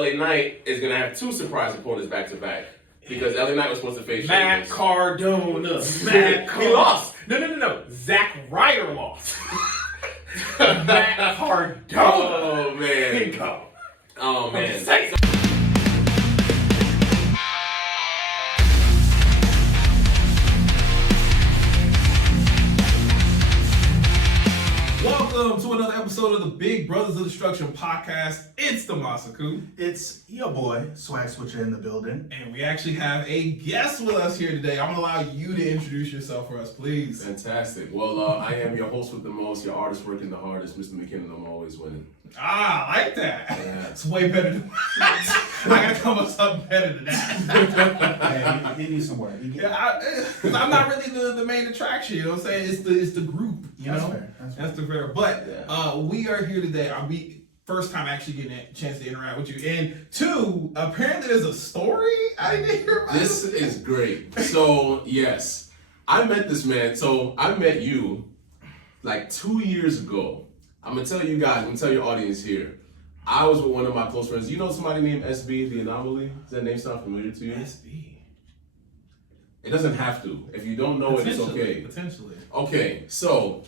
LA Knight is going to have 2 surprise opponents back to back. Because LA Knight was supposed to face Matt Sheamus. Cardona. He lost. No. Zack Ryder lost. Matt Cardona. Oh, man. Bingo. Oh, man. Welcome to another episode of the Big Brothers of Destruction podcast. It's the Masaku. It's your boy, Swag Switcher in the building. And we actually have a guest with us here today. I'm going to allow you to introduce yourself for us, please. Fantastic. Well, I am your host with the most, your artist working the hardest, Mr. McKinnon. I'm always winning. Ah, I like that. Yeah. It's way better than I got to come up with something better than that. You need some work. Cause I'm not really the main attraction, you know what I'm saying? It's the group, you That's know? fair. That's the fair. But we are here today. First time actually getting a chance to interact with you. And 2, apparently there's a story I didn't hear about. This is great. So, yes, I met this man. So, I met you like 2 years ago. I'm going to tell you guys, I'm going to tell your audience here. I was with one of my close friends. You know somebody named SB, The Anomaly? Does that name sound familiar to you? SB. It doesn't have to. If you don't know it, it's okay. Potentially. Okay, so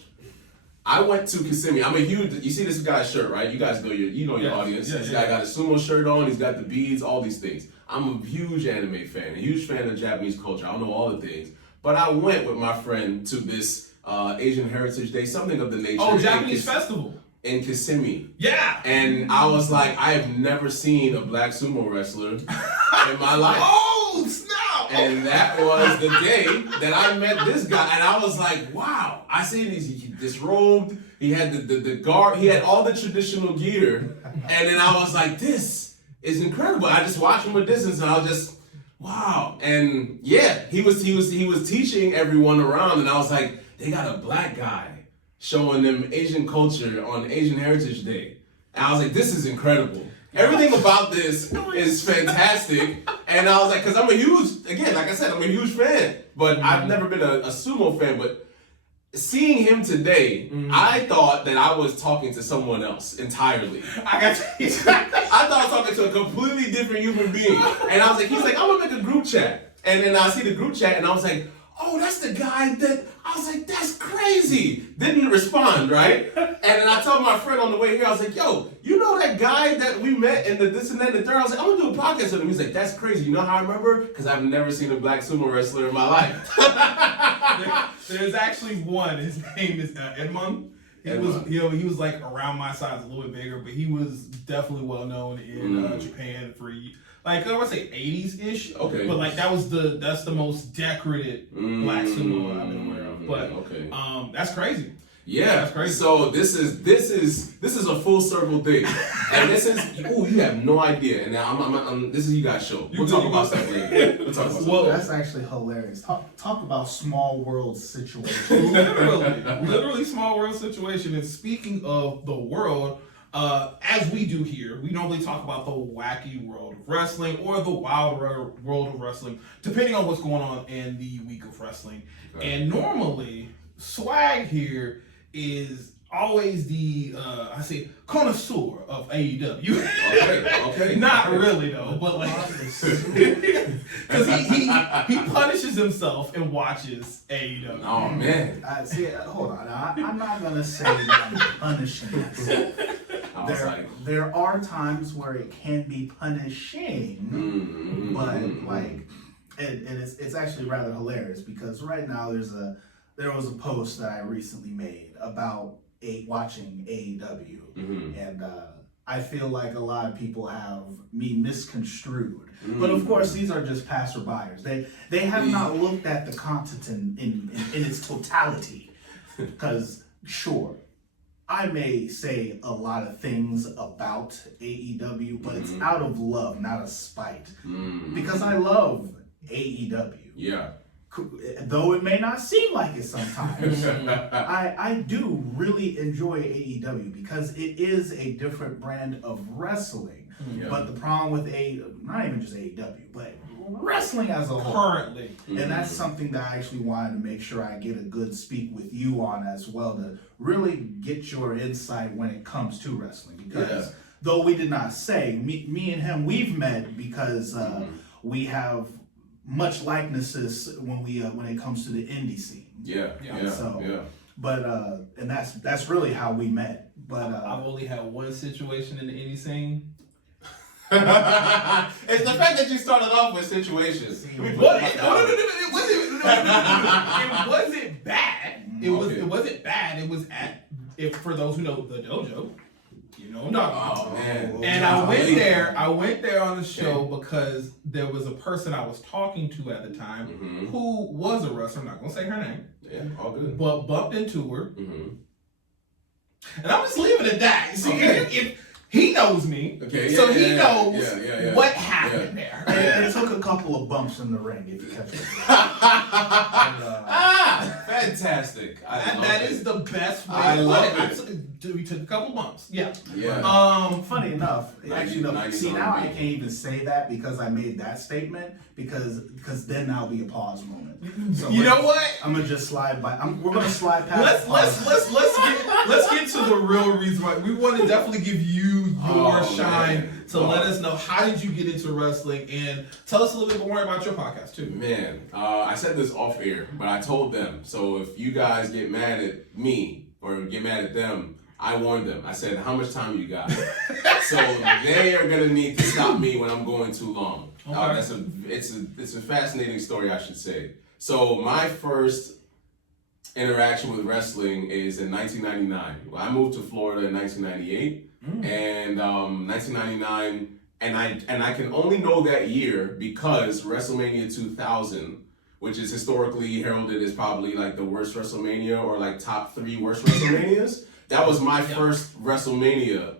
I went to Kissimmee. I'm a huge, you see this guy's shirt, right? You guys know your audience. This guy got a Sumo shirt on, he's got the beads, all these things. I'm a huge anime fan, a huge fan of Japanese culture. I don't know all the things. But I went with my friend to this Asian Heritage Day, something of the nature. Oh, Japanese festival. In Kissimmee. Yeah. And I was like, I have never seen a black sumo wrestler in my life. Oh, snap! And that was the day that I met this guy, and I was like, wow. I seen he disrobed, he had the guard, he had all the traditional gear, and then I was like, this is incredible. I just watched him from a distance, and I was just, wow. And yeah, he was teaching everyone around, and I was like, they got a black guy showing them Asian culture on Asian Heritage Day. And I was like, this is incredible. Everything about this is fantastic. And I was like, because I'm a huge, again, like I said, I'm a huge fan. But I've never been a sumo fan. But seeing him today, I thought that I was talking to someone else entirely. I got you. I thought I was talking to a completely different human being. And I was like, he's like, I'm going to make a group chat. And then I see the group chat and I was like, oh, that's the guy that, I was like, that's crazy. Didn't respond, right? And then I told my friend on the way here, I was like, yo, you know that guy that we met in the this and that and the third? I was like, I'm gonna do a podcast with him. He's like, that's crazy. You know how I remember? Because I've never seen a black sumo wrestler in my life. There's actually one. His name is Edmund. He was like around my size, a little bit bigger, but he was definitely well known in Japan for like I would say 80s-ish. Okay. But like that's the most decorated black sumo I've been aware of. But that's crazy. Yeah, that's crazy. So this is a full circle thing, and this is you have no idea. And now this is you guys' show. We'll talk about stuff later. Well, that's actually hilarious. Talk about small world situation. literally small world situation. And speaking of the world, as we do here, we normally talk about the wacky world of wrestling or the wild world of wrestling, depending on what's going on in the week of wrestling. Okay. And normally, Swag here is always the connoisseur of AEW. Okay. Not really though, but like because he punishes himself and watches AEW. Oh man. Hold on. I'm not gonna say that I'm punishing myself. There are times where it can be punishing, but like, and it's actually rather hilarious because right now there was a post that I recently made about watching AEW, and I feel like a lot of people have me misconstrued. But of course, these are just passerbyers. They have not looked at the content in its totality. Because sure, I may say a lot of things about AEW, but it's out of love, not a spite. Because I love AEW. Yeah. Though it may not seem like it sometimes, I do really enjoy AEW because it is a different brand of wrestling. Yeah. But the problem with not even just AEW, but wrestling as a whole. Currently. And that's something that I actually wanted to make sure I get a good speak with you on as well, to really get your insight when it comes to wrestling. Because though we did not say, me and him, we've met because we have much likenesses when it comes to the indie scene. But and that's really how we met. But I've only had one situation in the indie scene. It's the fact that you started off with situations. It wasn't bad. It wasn't bad. It was for those who know the dojo. You know, and I went there on the show because there was a person I was talking to at the time who was a wrestler. I'm not gonna say her name. Yeah, all good. But bumped into her. And I'm just leaving it at that. See, if he knows me, so he knows what happened there. It took a couple of bumps in the ring, if you catch it. Fantastic. That is the best way. I love it. We took a couple bumps. Yeah. Funny enough, actually, now I can't even say that because I made that statement because then that'll be a pause moment. So you know what? I'm gonna just slide by. We're gonna slide past. Let's get to the real reason why we want to definitely give you your shine to let us know how did you get into wrestling and tell us a little bit more about your podcast too. Man, I said this off air, but I told them. So if you guys get mad at me or get mad at them, I warned them. I said, how much time you got? So they are gonna need to stop me when I'm going too long. Okay. It's a fascinating story, I should say. So my first interaction with wrestling is in 1999. I moved to Florida in 1998, and 1999, and I can only know that year because WrestleMania 2000, which is historically heralded as probably like the worst WrestleMania or like top 3 worst WrestleManias. That was my first WrestleMania,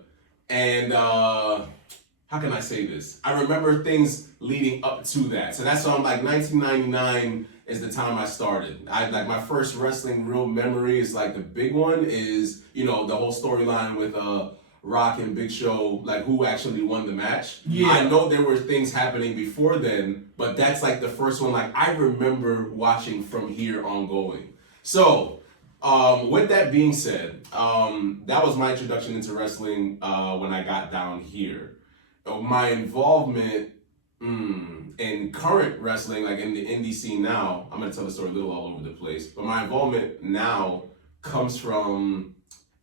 and how can I say this? I remember things leading up to that. So that's why I'm like 1999 is the time I started. Like my first wrestling real memory is like the big one is, the whole storyline with Rock and Big Show, like who actually won the match. Yeah. I know there were things happening before then, but that's like the first one like I remember watching from here on going. So with that being said, that was my introduction into wrestling when I got down here. My involvement in current wrestling, like in the indie scene now, I'm going to tell the story a little all over the place, but my involvement now comes from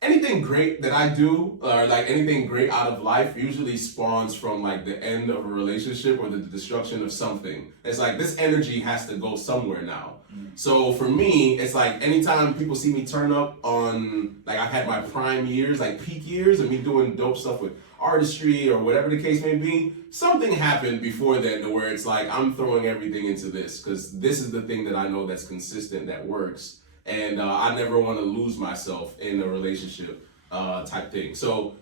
anything great that I do, or like anything great out of life usually spawns from like the end of a relationship or the destruction of something. It's like this energy has to go somewhere now. So for me, it's like anytime people see me turn up on, like I've had my prime years, like peak years of me doing dope stuff with artistry or whatever the case may be, something happened before then to where it's like I'm throwing everything into this because this is the thing that I know that's consistent, that works. And I never want to lose myself in a relationship type thing. So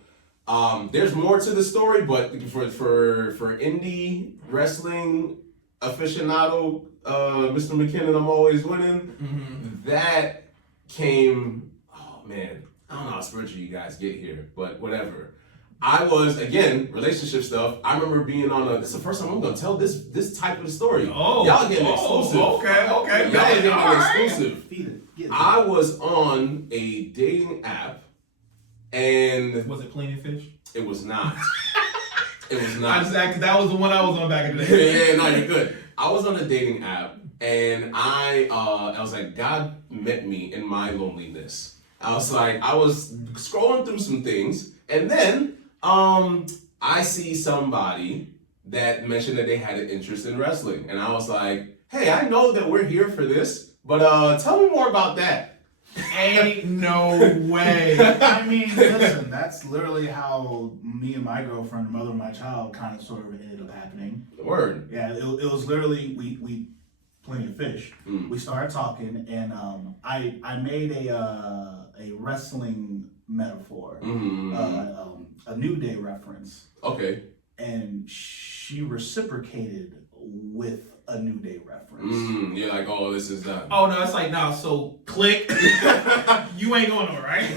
there's more to the story, but for indie wrestling aficionado, Mr. McKinnon, I'm always winning. That came, oh man, I don't know how spiritual you guys get here, but whatever. I was, again, relationship stuff. I remember being on this is the first time I'm gonna tell this type of story. Y'all getting exclusive. Okay. Y'all getting exclusive. I was on a dating app, and was it Plenty of Fish? It was not. It was not. That was the one I was on back in the day. Yeah, no, you're good. I was on a dating app, and I was like, God met me in my loneliness. I was scrolling through some things, and then I see somebody that mentioned that they had an interest in wrestling, and I was like, hey, I know that we're here for this, but tell me more about that. Ain't no way. I mean, listen, that's literally how me and my girlfriend, the mother of my child, kind of sort of ended up happening. Word. Yeah, it was literally, we Plenty of Fish. We started talking, and I made a wrestling metaphor, a New Day reference. Okay. And she reciprocated with a New Day reference. You're like, oh, this is done. Oh no, it's like, nah, so click. You ain't going nowhere, right?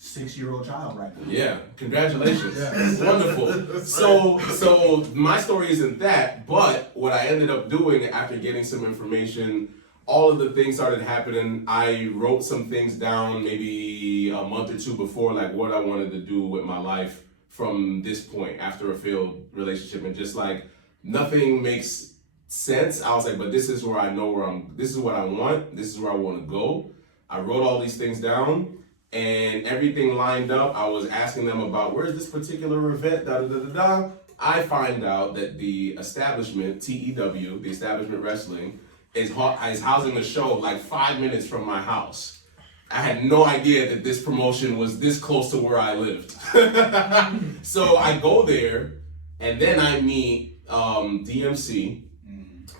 6-year-old child right now. Yeah, congratulations. Wonderful. So my story isn't that, but what I ended up doing after getting some information all of the things started happening. I wrote some things down maybe a month or two before, like what I wanted to do with my life from this point after a failed relationship, and just like nothing makes sense. I was like, but this is where I know this is what I want, this is where I want to go. I wrote all these things down and everything lined up. I was asking them about where's this particular event, I find out that the establishment, TEW, the Establishment Wrestling, is housing a show like 5 minutes from my house. I had no idea that this promotion was this close to where I lived. So I go there, and then I meet DMC,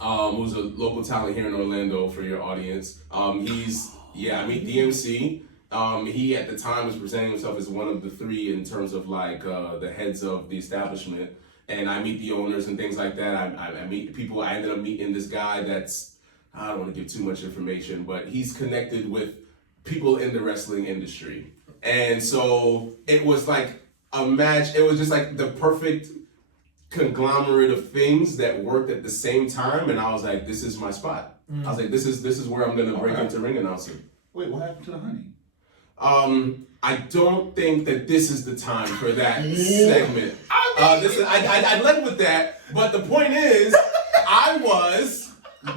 who's a local talent here in Orlando for your audience. I meet DMC. He at the time was presenting himself as one of the three in terms of like the heads of the establishment. And I meet the owners and things like that. I meet people. I ended up meeting this guy that's, I don't want to give too much information, but he's connected with people in the wrestling industry. And so it was like a match. It was just like the perfect conglomerate of things that worked at the same time. And I was like, this is my spot. I was like, this is where I'm going to break into ring announcing. Wait, what happened to the honey? I don't think that this is the time for that segment. I led with that, but the point is,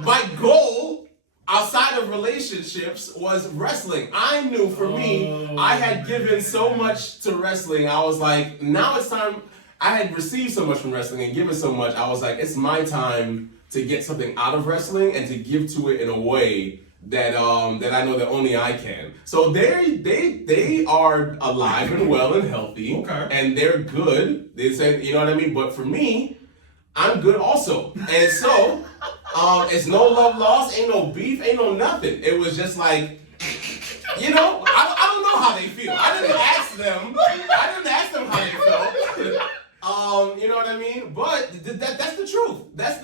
my goal outside of relationships was wrestling. I knew for me, I had given so much to wrestling. I was like, now it's time. I had received so much from wrestling and given so much. I was like, it's my time to get something out of wrestling and to give to it in a way that I know that only I can. So they are alive and well and healthy, and they're good. They said, you know what I mean. But for me, I'm good also, and so it's no love lost, ain't no beef, ain't no nothing. It was just like, you know, I don't know how they feel. I didn't ask them how they felt. You know what I mean? But that's the truth. That's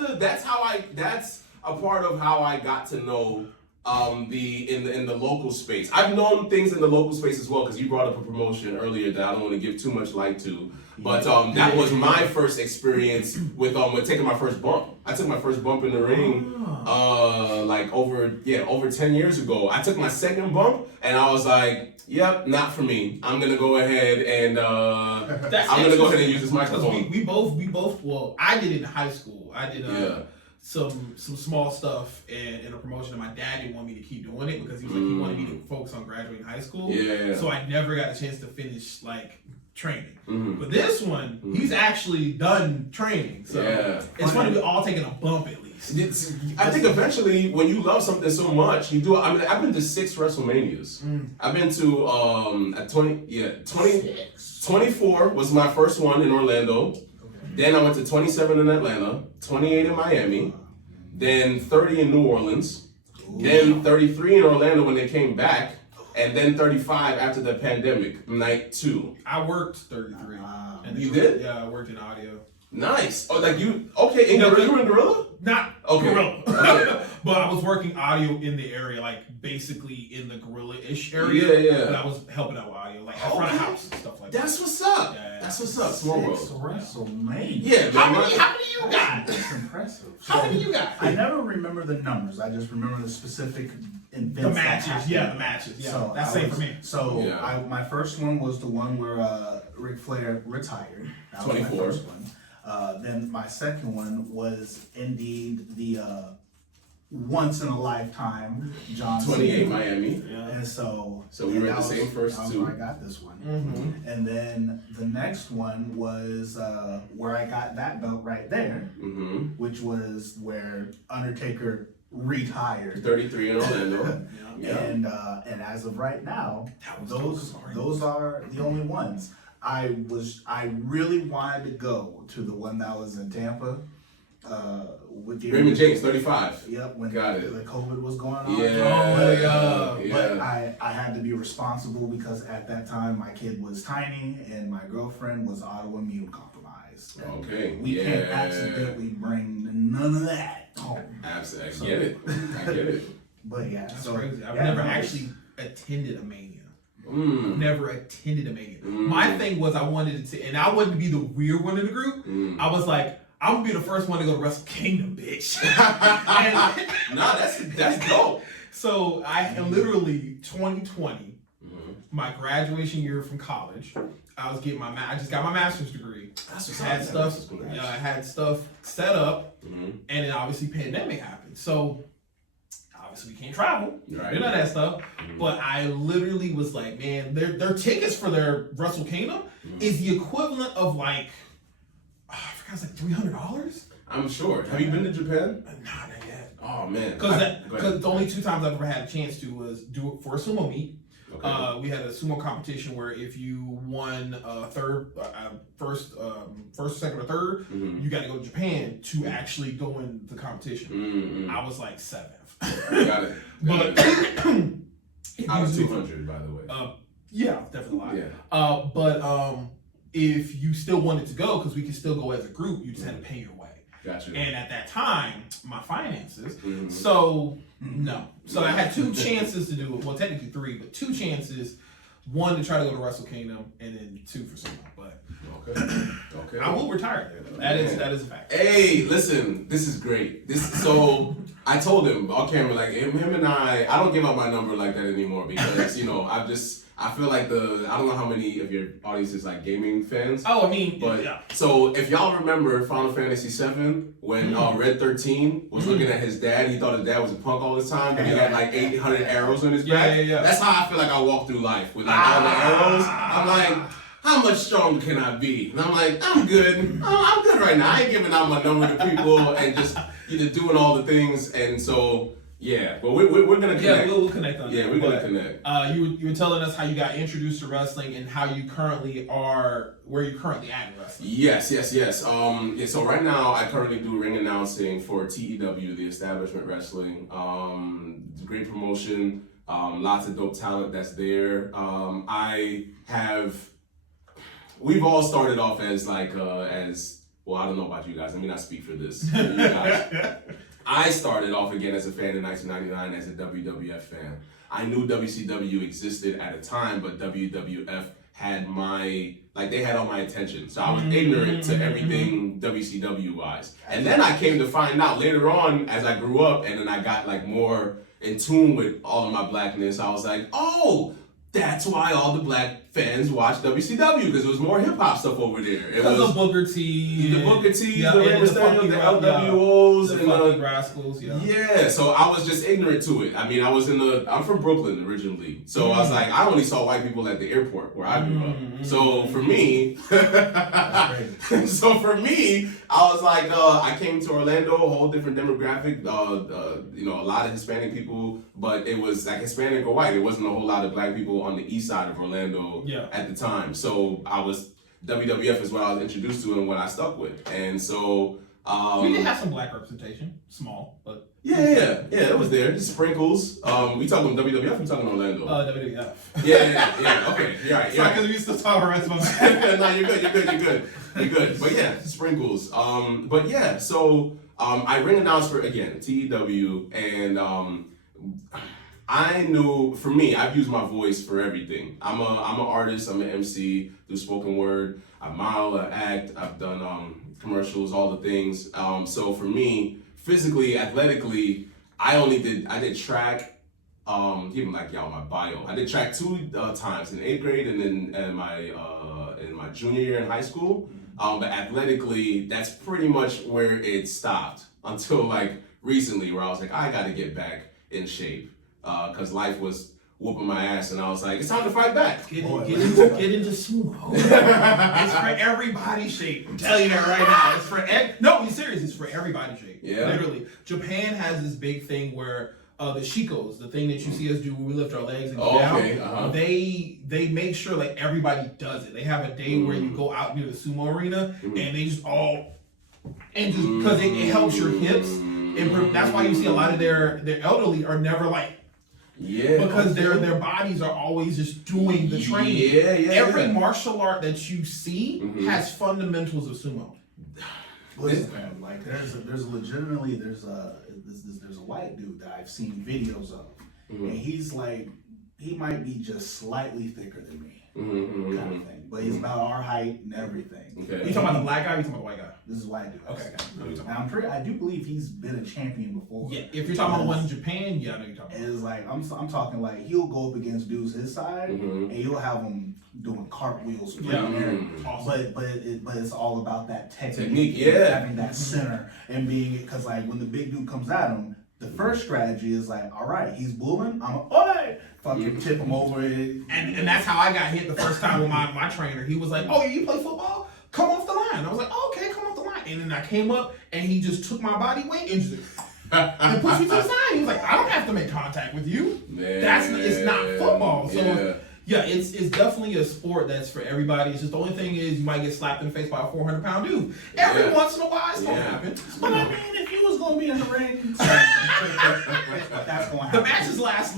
a part of how I got to know. In the local space. I've known things in the local space as well, because you brought up a promotion earlier that I don't want to give too much light to. But that was my first experience with taking my first bump. I took my first bump in the ring like over 10 years ago. I took my second bump and I was like, yep, not for me. I'm gonna go ahead and use this microphone. We both well, I did it in high school. I did some small stuff in a promotion, and my dad didn't want me to keep doing it because he was like, he wanted me to focus on graduating high school. Yeah. So I never got a chance to finish like training. But this one, he's actually done training. So it's funny, we all taking a bump at least. I think eventually when you love something so much, you do it. I mean, I've been to 6 WrestleManias. I've been to 24 was my first one in Orlando. Then I went to 27 in Atlanta, 28 in Miami, then 30 in New Orleans, then 33 in Orlando when they came back, and then 35 after the pandemic, night 2. I worked 33. You did? Yeah, I worked in audio. Nice. Oh, like you? Okay, you were in Gorilla? Not Gorilla. Okay. But I was working audio in the area, like basically in the Gorilla-ish area. Yeah. But I was helping out with audio, like in front of house and stuff like that. That's what's up. Yeah. That's what's up. Small world. WrestleMania. Yeah. How many you got? That's impressive. How many you got? I never remember the numbers. I just remember the specific events. The matches. Yeah, the matches. Yeah. So that's same for me. So my first one was the one where Ric Flair retired. That was 24. my first one. Then my second one was indeed the once in a lifetime John 28 Cena. Miami. Yeah. And so we were at the same first two. I got this one. And then the next one was where I got that belt right there, which was where Undertaker retired. 33 in Orlando. And as of right now, those are the only ones. I really wanted to go to the one that was in Tampa. With the Raymond James, 35. Yep, when Got the COVID was going on. But I had to be responsible because at that time my kid was tiny and my girlfriend was autoimmune compromised. Okay. We can't accidentally bring none of that home. Absolutely. I get it. But yeah, that's crazy. I've never actually attended a Mania. Never attended a Mania. My thing was I wanted to, and I wanted to be the weird one in the group. I was like, I'm gonna be the first one to go to Wrestle Kingdom, bitch. Nah, that's dope. So I am literally 2020, my graduation year from college. I just got my master's degree. That's what's had up. stuff. I had stuff set up, and then obviously pandemic happened. So obviously we can't travel, Right. none of that stuff. But I literally was like, man, their tickets for their Wrestle Kingdom is the equivalent of like, I forgot, it's like $300. I'm sure. Have you been to Japan? Nah, not yet. Oh man. Because the only 2 times I've ever had a chance to was do it for a sumo meet. Okay. We had a sumo competition where if you won first, second, or third, you got to go to Japan to actually go in the competition. I was like 7th. Got it. But out of 200, by the way. Yeah, definitely a lot. Yeah. But if you still wanted to go, because we could still go as a group, you just had to pay your way. Gotcha. And at that time, my finances, so no. So I had 2 chances to do it. Well, technically 3, but 2 chances. 1 to try to go to Wrestle Kingdom, and then 2 for Sumo. But Okay. I will retire there, though. That is a fact. Hey, listen, this is great. So I told him off camera, like him and I don't give out my number like that anymore because I feel like I don't know how many of your audience is like gaming fans. Oh, I mean, But yeah. so if y'all remember Final Fantasy VII, when Red 13 was looking at his dad, he thought his dad was a punk all the time, but he had like 800 arrows on his back. Yeah. That's how I feel like I walk through life with like all the arrows. I'm like, how much stronger can I be? And I'm like, I'm good. I'm good right now. I ain't giving out my number to people and just doing all the things. And so yeah, but we're gonna connect. Yeah, we'll connect on that. Yeah, we're gonna connect. You were telling us how you got introduced to wrestling and how you currently are, where you're currently at in wrestling. Yes. So right now I currently do ring announcing for TEW, the Establishment Wrestling. It's a great promotion. Lots of dope talent that's there. We've all started off as like well, I don't know about you guys. Let me not speak for this. You guys. I started off again as a fan in 1999 as a WWF fan. I knew WCW existed at a time, but WWF had they had all my attention. So I was ignorant to everything WCW wise. And then I came to find out later on as I grew up and then I got like more in tune with all of my blackness. I was like, oh, that's why all the black fans watch WCW, because there was more hip hop stuff over there. It was the Booker T, the Rey Mysterio, the LWOs, the and Funky Rascals. Yeah, so I was just ignorant to it. I mean, I'm from Brooklyn originally, so I was like, I only saw white people at the airport where I grew up. So for me, I was like, I came to Orlando, a whole different demographic. A lot of Hispanic people, but it was like Hispanic or white. It wasn't a whole lot of black people on the east side of Orlando at the time. So WWF is what I was introduced to and what I stuck with. And so we did have some black representation, small, but yeah, it was there. Just sprinkles. We talking WWF, we talking Orlando. WWF. Yeah. Okay, you're right. Sorry, because we used to talk wrestling. No, you're good. But yeah, sprinkles. But yeah, so I ring announced for again TEW, and I knew, for me, I've used my voice for everything. I'm an artist, I'm an MC, do spoken word, I model, I act, I've done commercials, all the things. So for me, physically, athletically, I did track, even like y'all, my bio. I did track 2 times, in 8th grade and then in my junior year in high school. But athletically, that's pretty much where it stopped until like recently, where I was like, I gotta get back in shape. Because life was whooping my ass, and I was like, it's time to fight back. Get into sumo. It's for everybody's shape. I'm telling you that right now. It's for no, I'm serious. It's for everybody's shape. Yeah. Literally, Japan has this big thing where the shikos, the thing that you see us do when we lift our legs and go down, they make sure like everybody does it. They have a day where you go out near the sumo arena and they just all because it helps your hips. And that's why you see a lot of their elderly are never like. Yeah, because their bodies are always just doing the training. Every martial art that you see has fundamentals of sumo. Listen, man, like there's a white dude that I've seen videos of, and he's like, he might be just slightly thicker than me, kind of thing, but he's about our height and everything. Okay. You talking about the black guy? Or you talking about the white guy? This is why I do this. Okay. And I do believe he's been a champion before. Yeah, if you're talking about one in Japan, yeah, I know you're talking about. It's like I'm talking like he'll go up against dudes his side, Mhm. and you'll have him doing cartwheels. Yeah. But it's all about that Technique, yeah. having that center and being, because like when the big dude comes at him, the first strategy is like, all right, he's bullying, fucking tip him over. And that's how I got hit the first time with my trainer. He was like, "Oh, you play football? Come off the line." I was like, "Oh, okay, come off the line." And then I came up and he just took my body weight and just and pushed me to the side. He was like, "I don't have to make contact with you. It's not football." So yeah, it's definitely a sport that's for everybody. It's just the only thing is you might get slapped in the face by a 400-pound dude. Every once in a while, it's gonna happen. But I mean, if you was gonna be in the ring, that's gonna happen. The matches last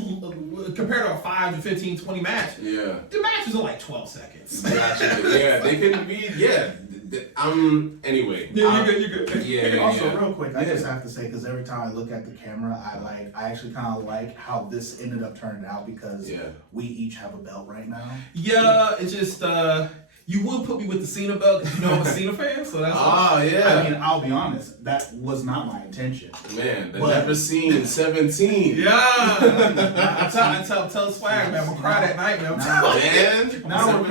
compared to a 5 to 15, 20 match. Yeah. The matches are like 12 seconds. Yeah, they can be. Yeah. Anyway. Yeah, you're good. Yeah. Also, real quick, I just have to say, because every time I look at the camera, I actually kind of like how this ended up turning out, because we each have a belt right now. Yeah, it's just you would put me with the Cena belt because you know I'm a Cena fan, so that's. Yeah. I mean, I'll be honest, that was not my intention. Man, the never seen 17. Yeah. I tell Swag, man, I'm gonna cry that night, man. Now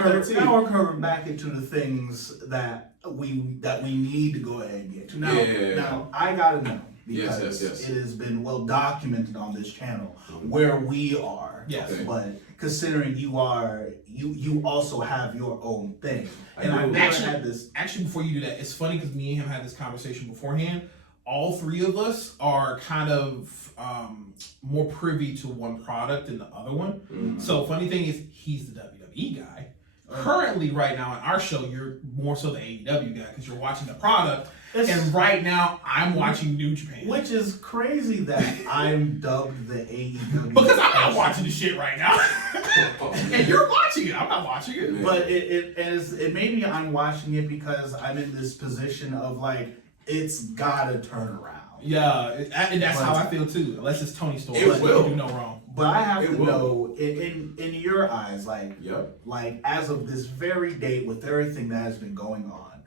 we're coming back into the things that we need to go ahead and get to. Now I gotta know, because it has been well documented on this channel where we are. Yes. Okay. But considering you also have your own thing. And I've never had this. Actually, before you do that, it's funny because me and him had this conversation beforehand. All three of us are kind of more privy to one product than the other one. Mm-hmm. So funny thing is, he's the WWE guy. Currently, right now in our show, you're more so the AEW guy because you're watching the product. And right now, I'm watching New Japan. Which is crazy that I'm dubbed the AEW. Because I'm not watching the shit right now. And you're watching it. I'm not watching it. But it made me, I'm watching it because I'm in this position of like, it's gotta turn around. Yeah, and that's how I feel too. Unless it's Tony Storm. It will. You do no wrong. But I have to know, in your eyes, like, Yep. like as of this very date, with everything that has been going on,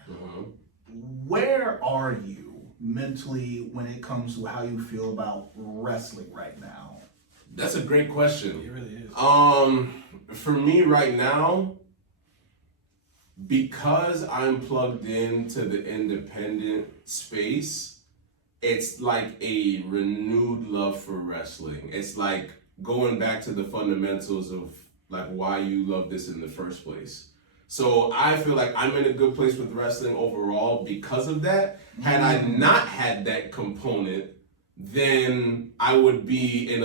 where are you mentally when it comes to how you feel about wrestling right now? That's a great question. It really is. For me right now, because I'm plugged into the independent space, it's like a renewed love for wrestling. It's like going back to the fundamentals of like why you love this in the first place. So I feel like I'm in a good place with wrestling overall because of that. Had I not had that component, then I wouldn't be in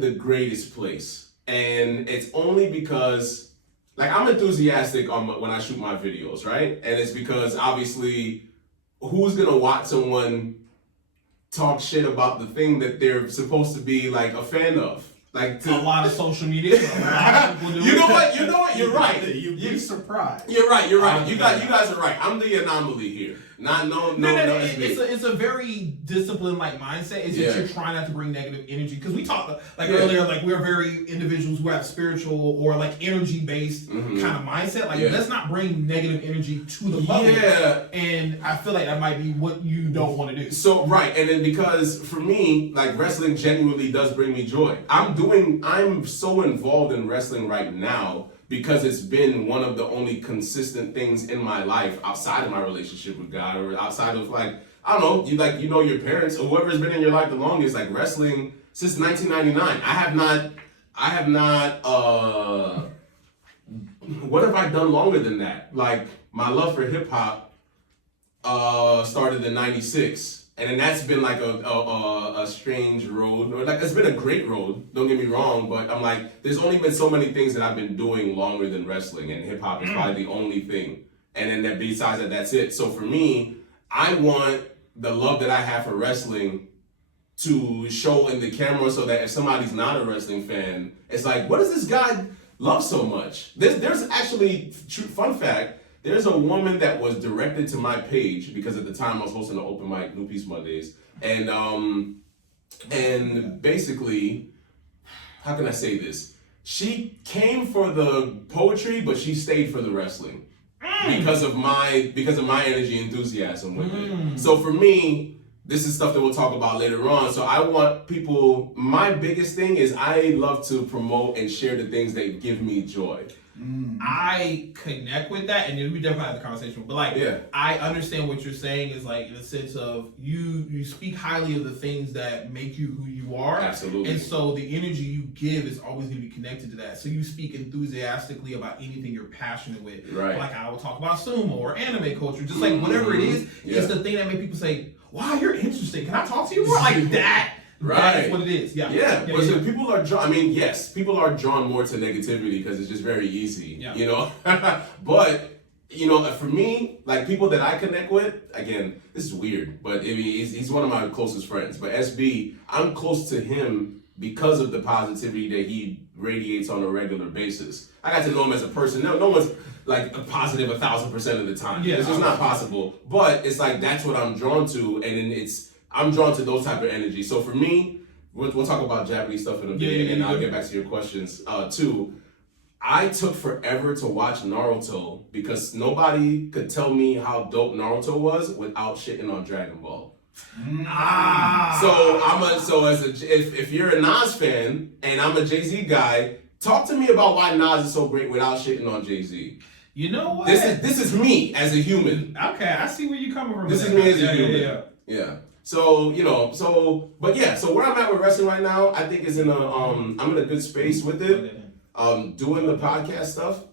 the greatest place. And it's only because like I'm enthusiastic when I shoot my videos, right? And it's because obviously who's gonna watch someone talk shit about the thing that they're supposed to be like a fan of? Like a lot of social media. You know what? You're right. You'd be surprised. You're right. You guys are right. I'm the anomaly here. It's a very disciplined like mindset. It's just you're trying not to bring negative energy, because we talked like earlier, like we're very individuals who have spiritual or like energy based kind of mindset. Like let's not bring negative energy to the public. Yeah, and I feel like that might be what you don't want to do. So right, and then because for me, like wrestling genuinely does bring me joy. I'm so involved in wrestling right now because it's been one of the only consistent things in my life outside of my relationship with God, or outside of like, I don't know, you know your parents or whoever's been in your life the longest, like wrestling since 1999. I have not, what have I done longer than that? Like my love for hip hop started in 96. And then that's been like a strange road, or like it's been a great road, don't get me wrong, but I'm like, there's only been so many things that I've been doing longer than wrestling, and hip hop is probably the only thing. And then that besides that, that's it. So for me, I want the love that I have for wrestling to show in the camera, so that if somebody's not a wrestling fan, it's like, what does this guy love so much? There's actually, fun fact, there's a woman that was directed to my page because at the time I was hosting the open mic New Peace Mondays, and basically, how can I say this? She came for the poetry, but she stayed for the wrestling. because of my energy and enthusiasm with it. So for me, this is stuff that we'll talk about later on. So I want people, my biggest thing is I love to promote and share the things that give me joy. I connect with that, and we definitely have the conversation. But like, I understand what you're saying is like in the sense of you speak highly of the things that make you who you are. Absolutely. And so the energy you give is always going to be connected to that. So you speak enthusiastically about anything you're passionate with. Right. Like I will talk about sumo or anime culture, just like whatever it is. It's the thing that makes people say, "Wow, you're interesting. Can I talk to you more?" Like that. Right. That's what it is. Yeah. But so people are drawn. I mean, yes, people are drawn more to negativity because it's just very easy. Yeah. You know. But you know, for me, like people that I connect with, again, this is weird, but I mean, he's one of my closest friends. But SB, I'm close to him because of the positivity that he radiates on a regular basis. I got to know him as a person. No one's like a positive 1,000% of the time. Yeah, it's just not possible. But it's like that's what I'm drawn to, and then I'm drawn to those type of energy. So for me, we'll talk about Japanese stuff in a bit, and I'll get back to your questions too. I took forever to watch Naruto because nobody could tell me how dope Naruto was without shitting on Dragon Ball. If you're a Nas fan and I'm a Jay-Z guy, talk to me about why Nas is so great without shitting on Jay-Z. You know what? This is me as a human. Okay, I see where you're coming from. This is me as a human. Yeah. So, so where I'm at with wrestling right now, I think is in I'm in a good space with it. Doing the podcast stuff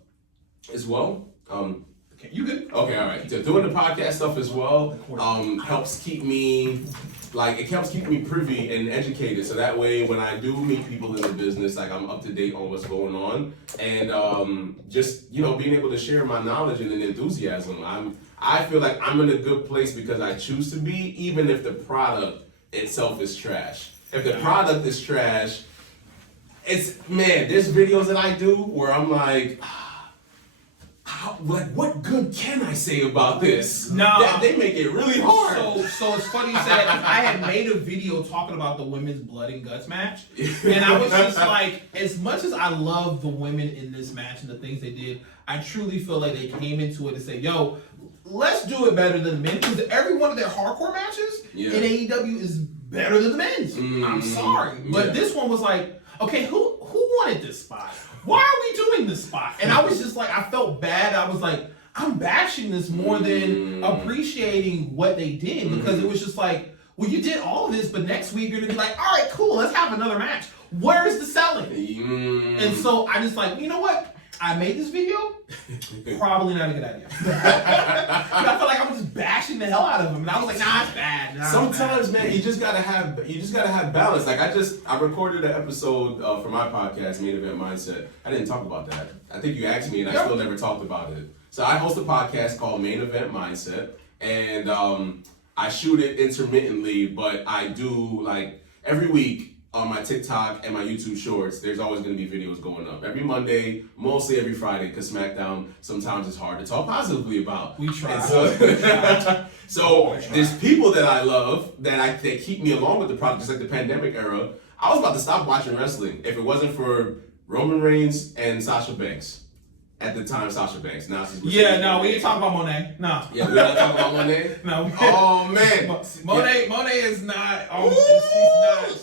as well. Okay, you good? Okay, all right. So doing the podcast stuff as well helps keep me privy and educated. So that way, when I do meet people in the business, like I'm up to date on what's going on, and just being able to share my knowledge and enthusiasm. I feel like I'm in a good place because I choose to be, even if the product itself is trash. If the product is trash, there's videos that I do where I'm like, what good can I say about this? No, they make it really hard. So it's funny you said I had made a video talking about the women's blood and guts match, and I was just like, as much as I love the women in this match and the things they did, I truly feel like they came into it to say, yo, let's do it better than the men, because every one of their hardcore matches in AEW is better than the men's. I'm sorry, but this one was like, okay, who wanted this spot? Why are we doing this spot? And I was just like, I felt bad. I was like, I'm bashing this more than appreciating what they did, because it was just like, well, you did all of this, but next week you're gonna be like, all right, cool, let's have another match. Where's the selling? And so I just like, you know what? I made this video. Probably not a good idea. I feel like I'm just bashing the hell out of him, and I was like, nah, it's bad. Sometimes, man, you just gotta have balance. Like I recorded an episode for my podcast, Main Event Mindset. I didn't talk about that. I think you asked me, and I still never talked about it. So I host a podcast called Main Event Mindset, and I shoot it intermittently, but I do like every week. On my TikTok and my YouTube shorts, there's always going to be videos going up. Every Monday, mostly every Friday, because SmackDown sometimes is hard to talk positively about. We try. So there's people that I love that keep me along with the product, just like the pandemic era. I was about to stop watching wrestling if it wasn't for Roman Reigns and Sasha Banks. At the time, Sasha Banks. Now she's we ain't talking about Moné. No. Yeah, we're not talking about Moné? No. Oh, man. Moné is not.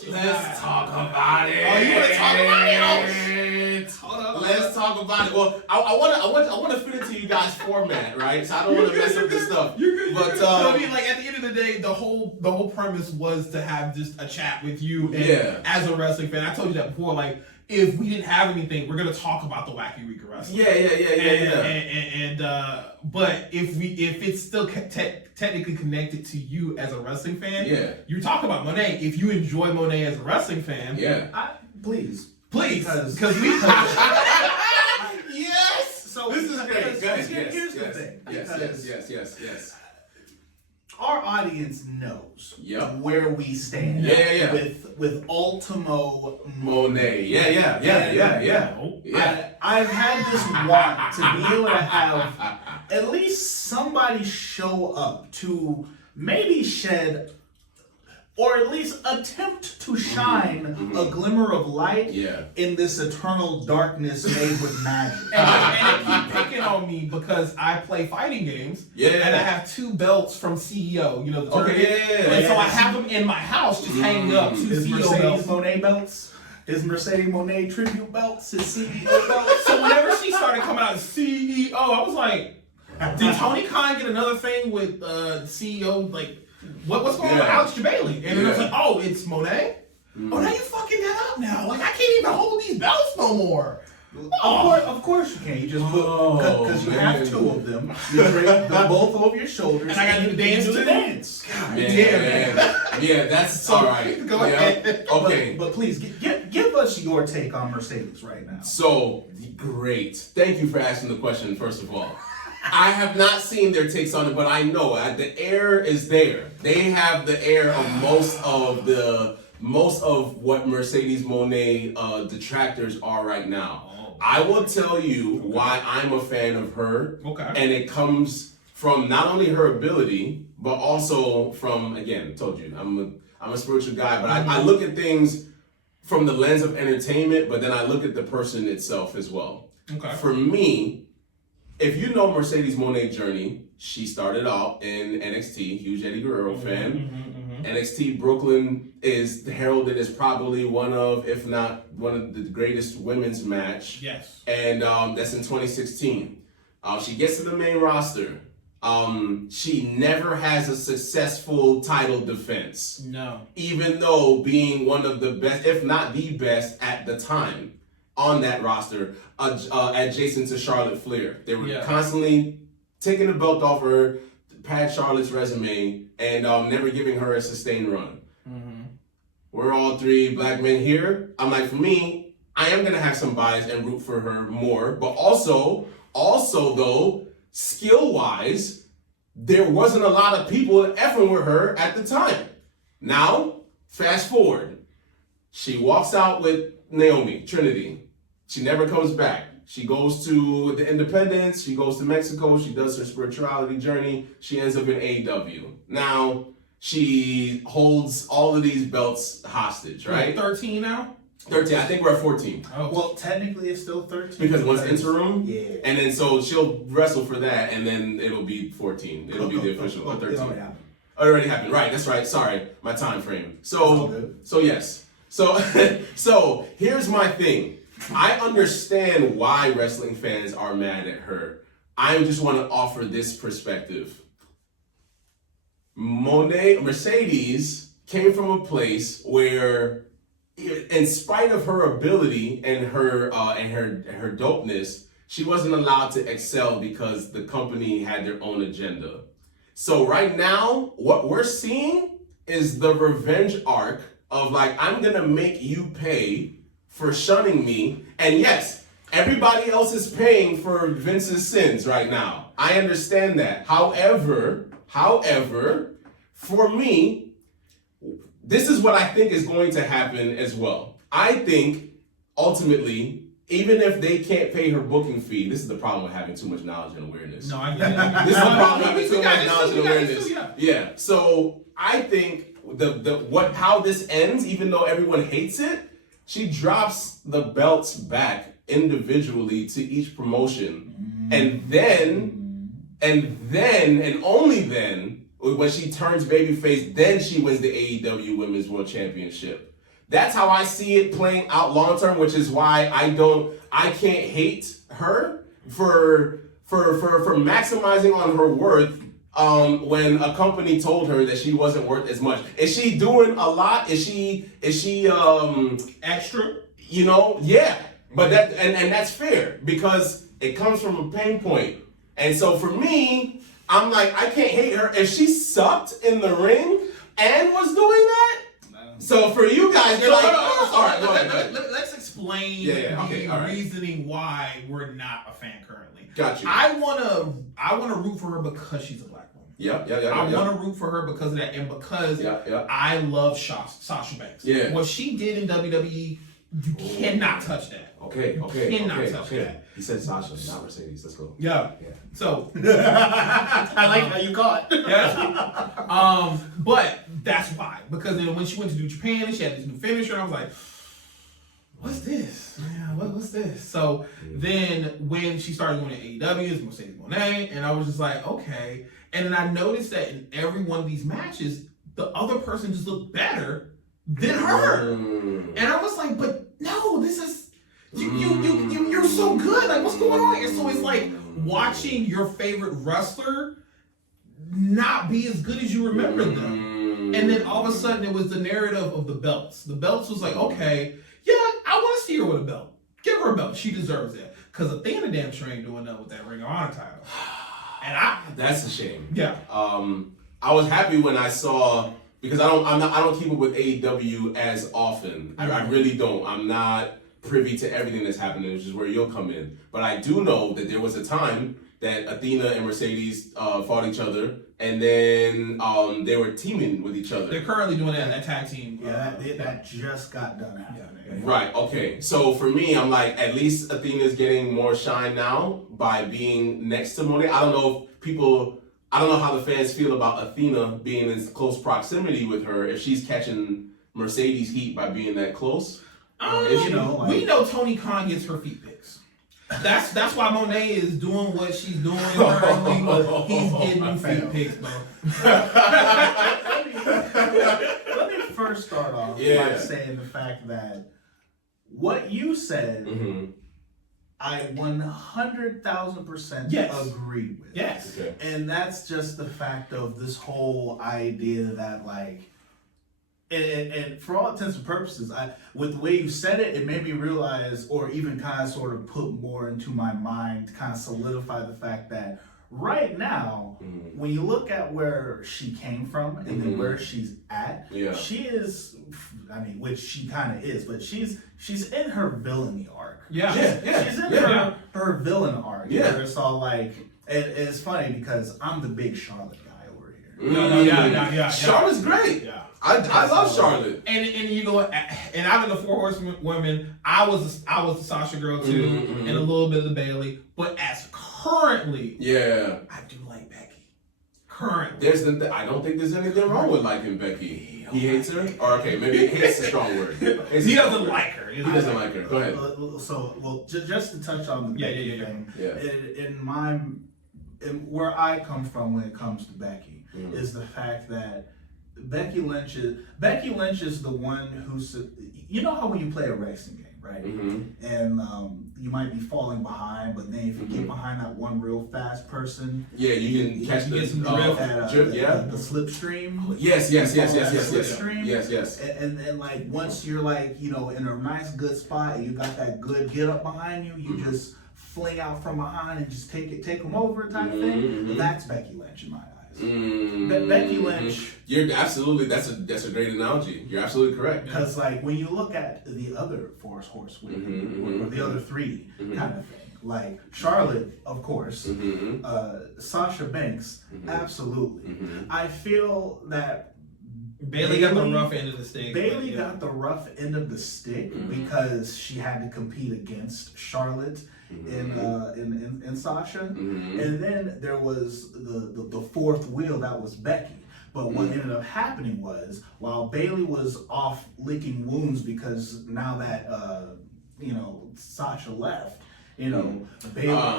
Let's talk about it. Oh, you want to talk about it? Hold on. Let's talk about it. Well, I want to fit into you guys' format, right? So I don't want to mess up this stuff. You're good. But I mean, like at the end of the day, the whole premise was to have just a chat with you. And as a wrestling fan, I told you that before. Like, if we didn't have anything, we're gonna talk about the wacky week of wrestling. But if it's still technically connected to you as a wrestling fan, you're talking about Moné. If you enjoy Moné as a wrestling fan, please, because we. Yes. So this is great. Here's the thing. Yes. Our audience knows where we stand with Ultimo Moné. I've had this want to be able to have at least somebody show up to maybe shed or at least attempt to shine a glimmer of light in this eternal darkness made with magic. And keep picking on me because I play fighting games. Yeah. And I have 2 belts from CEO. You know, the tournament. yeah. And so I have them in my house just hanging up. 2 His CEO Mercedes belts. Moné belts. His Mercedes Moné tribute belts. His CEO belts. So whenever she started coming out as CEO, I was like, did Tony Khan get another thing with CEO? Like, what's going on with Alex Bailey? And then I was like, oh, it's Moné? Oh, now you fucking that up now. Like, I can't even hold these belts no more. Of course you can. You just put, because you have 2 of them. You bring them both over your shoulders. And I gotta do the dance do the too? dance. God Yeah, damn it. yeah, that's all right. Go ahead. Yeah. Okay. But please, give us your take on Mercedes right now. So, great. Thank you for asking the question, first of all. I have not seen their takes on it, but I know the air is there. They have the air of most of what Mercedes Moné detractors are right now. I will tell you why I'm a fan of her. Okay. And it comes from not only her ability, but also from, again, told you, I'm a spiritual guy, but I look at things from the lens of entertainment, but then I look at the person itself as well. Okay. For me, if you know Mercedes Moné's journey, she started out in NXT, huge Eddie Guerrero fan. NXT Brooklyn is heralded as probably one of, if not one of the greatest women's match. Yes. And that's in 2016. She gets to the main roster. She never has a successful title defense. No. Even though being one of the best, if not the best at the time on that roster, adjacent to Charlotte Flair. They were constantly taking the belt off her, pad Charlotte's resume, and never giving her a sustained run. We're all 3 black men here. I'm like, for me, I am gonna have some bias and root for her more, but also though, skill-wise, there wasn't a lot of people effing with her at the time. Now, fast forward, she walks out with Naomi, Trinity. She never comes back. She goes to the Independence, she goes to Mexico, she does her spirituality journey, she ends up in AEW. Now, she holds all of these belts hostage, right? 13 now? 13, I think we're at 14. Oh. Well, technically it's still 13. Because one's interim, Yeah. and then so she'll wrestle for that, and then it'll be 14. It'll be the official, or 13. It already happened. Already happened, right, that's right, sorry, my time frame. all good. So yes. So here's my thing. I understand why wrestling fans are mad at her. I just want to offer this perspective. Mercedes came from a place where, in spite of her ability and her dopeness, she wasn't allowed to excel because the company had their own agenda. So right now, what we're seeing is the revenge arc of like, I'm gonna make you pay for shunning me. And yes, everybody else is paying for Vince's sins right now. I understand that. However, for me, this is what I think is going to happen as well. I think, ultimately, even if they can't pay her booking fee, this is the problem with having too much knowledge and awareness. No, I get it. This is the problem with having too much knowledge and We got this awareness. too, Yeah. So I think how this ends, even though everyone hates it, she drops the belts back individually to each promotion, and only then, when she turns babyface, then she wins the AEW Women's World Championship. That's how I see it playing out long term, which is why I can't hate her for maximizing on her worth when a company told her that she wasn't worth as much. Is she doing a lot? Is she Extra? You know, yeah. But that and that's fair because it comes from a pain point. And so for me, I'm like, I can't hate her. If she sucked in the ring and was doing that, so for you guys, you're like, all right, go ahead. Let's explain the reasoning why we're not a fan currently. Got you. I wanna root for her because she's a black woman. I want to root for her because of that, and because I love Sasha Banks. Yeah. What she did in WWE, you cannot touch that. Okay. Cannot touch that. He said Sasha, not Mercedes. Let's go. Yeah. So I like how you caught. Yeah. But that's why. Because then when she went to do Japan and she had this new finisher, I was like, what's this? Man, what's this? So then when she started going to AEW, it's Mercedes Moné, and I was just like, okay. And then I noticed that in every one of these matches, the other person just looked better than her. And I was like, but no, this is you're so good. Like, what's going on here? So it's like watching your favorite wrestler not be as good as you remember them. And then all of a sudden it was the narrative of the belts. The belts was like, okay, yeah, I want to see her with a belt. Give her a belt. She deserves it. Because Athena damn sure ain't doing that with that Ring of Honor title. And that's a shame. Yeah. I was happy when I saw, because I don't keep up with AEW as often. I really don't. I'm not privy to everything that's happening, which is where you'll come in. But I do know that there was a time that Athena and Mercedes fought each other, and then they were teaming with each other. They're currently doing that tag team. Yeah, that just got done happening. Yeah. Right, okay. So for me, I'm like, at least Athena's getting more shine now by being next to Moné. I don't know how the fans feel about Athena being in close proximity with her, if she's catching Mercedes heat by being that close. We know Tony Khan gets her feet pics. That's why Moné is doing what she's doing currently. He's getting feet pics, bro. Let me first start off by saying the fact that what you said, I 100,000% agree with. Yes. Okay. And that's just the fact of this whole idea that, like, and for all intents and purposes, with the way you said it, it made me realize, or even kind of sort of put more into my mind to kind of solidify the fact that right now, when you look at where she came from and then where she's at, she is, I mean, which she kind of is, but she's in her villainy arc. Yeah. She's in her villain arc. Yeah. It's all like, and it's funny because I'm the big Charlotte guy over here. Yeah. Charlotte's great. Yeah. I love Charlotte. And you go, and out of the four horsewomen, I was the Sasha girl too, and a little bit of the Bailey. But as currently, I do like Becky. Currently, I don't think there's anything wrong with liking Becky. He hates her, or okay, maybe hates a strong word. He doesn't like her. He doesn't like her. Go ahead. So, just to touch on the Becky thing, in where I come from when it comes to Becky is the fact that Becky Lynch is the one who's, you know how when you play a racing game, right? And you might be falling behind, but then if you get behind that one real fast person, you can catch the slipstream. Yes. Slipstream. Yes. And like once you're like, in a nice good spot and you got that good get up behind you, you just fling out from behind and just take them over type thing. That's Becky Lynch in my eyes. Becky Lynch. You're absolutely. That's a great analogy. You're absolutely correct. Because like when you look at the other four horsewomen or the other three kind of thing, like Charlotte, of course, Sasha Banks, absolutely. I feel that Bailey got the rough end of the stick. Bailey got the rough end of the stick because she had to compete against Charlotte in Sasha, and then there was the fourth wheel that was Becky. But what ended up happening was while Bailey was off licking wounds because now that Sasha left. Bailey,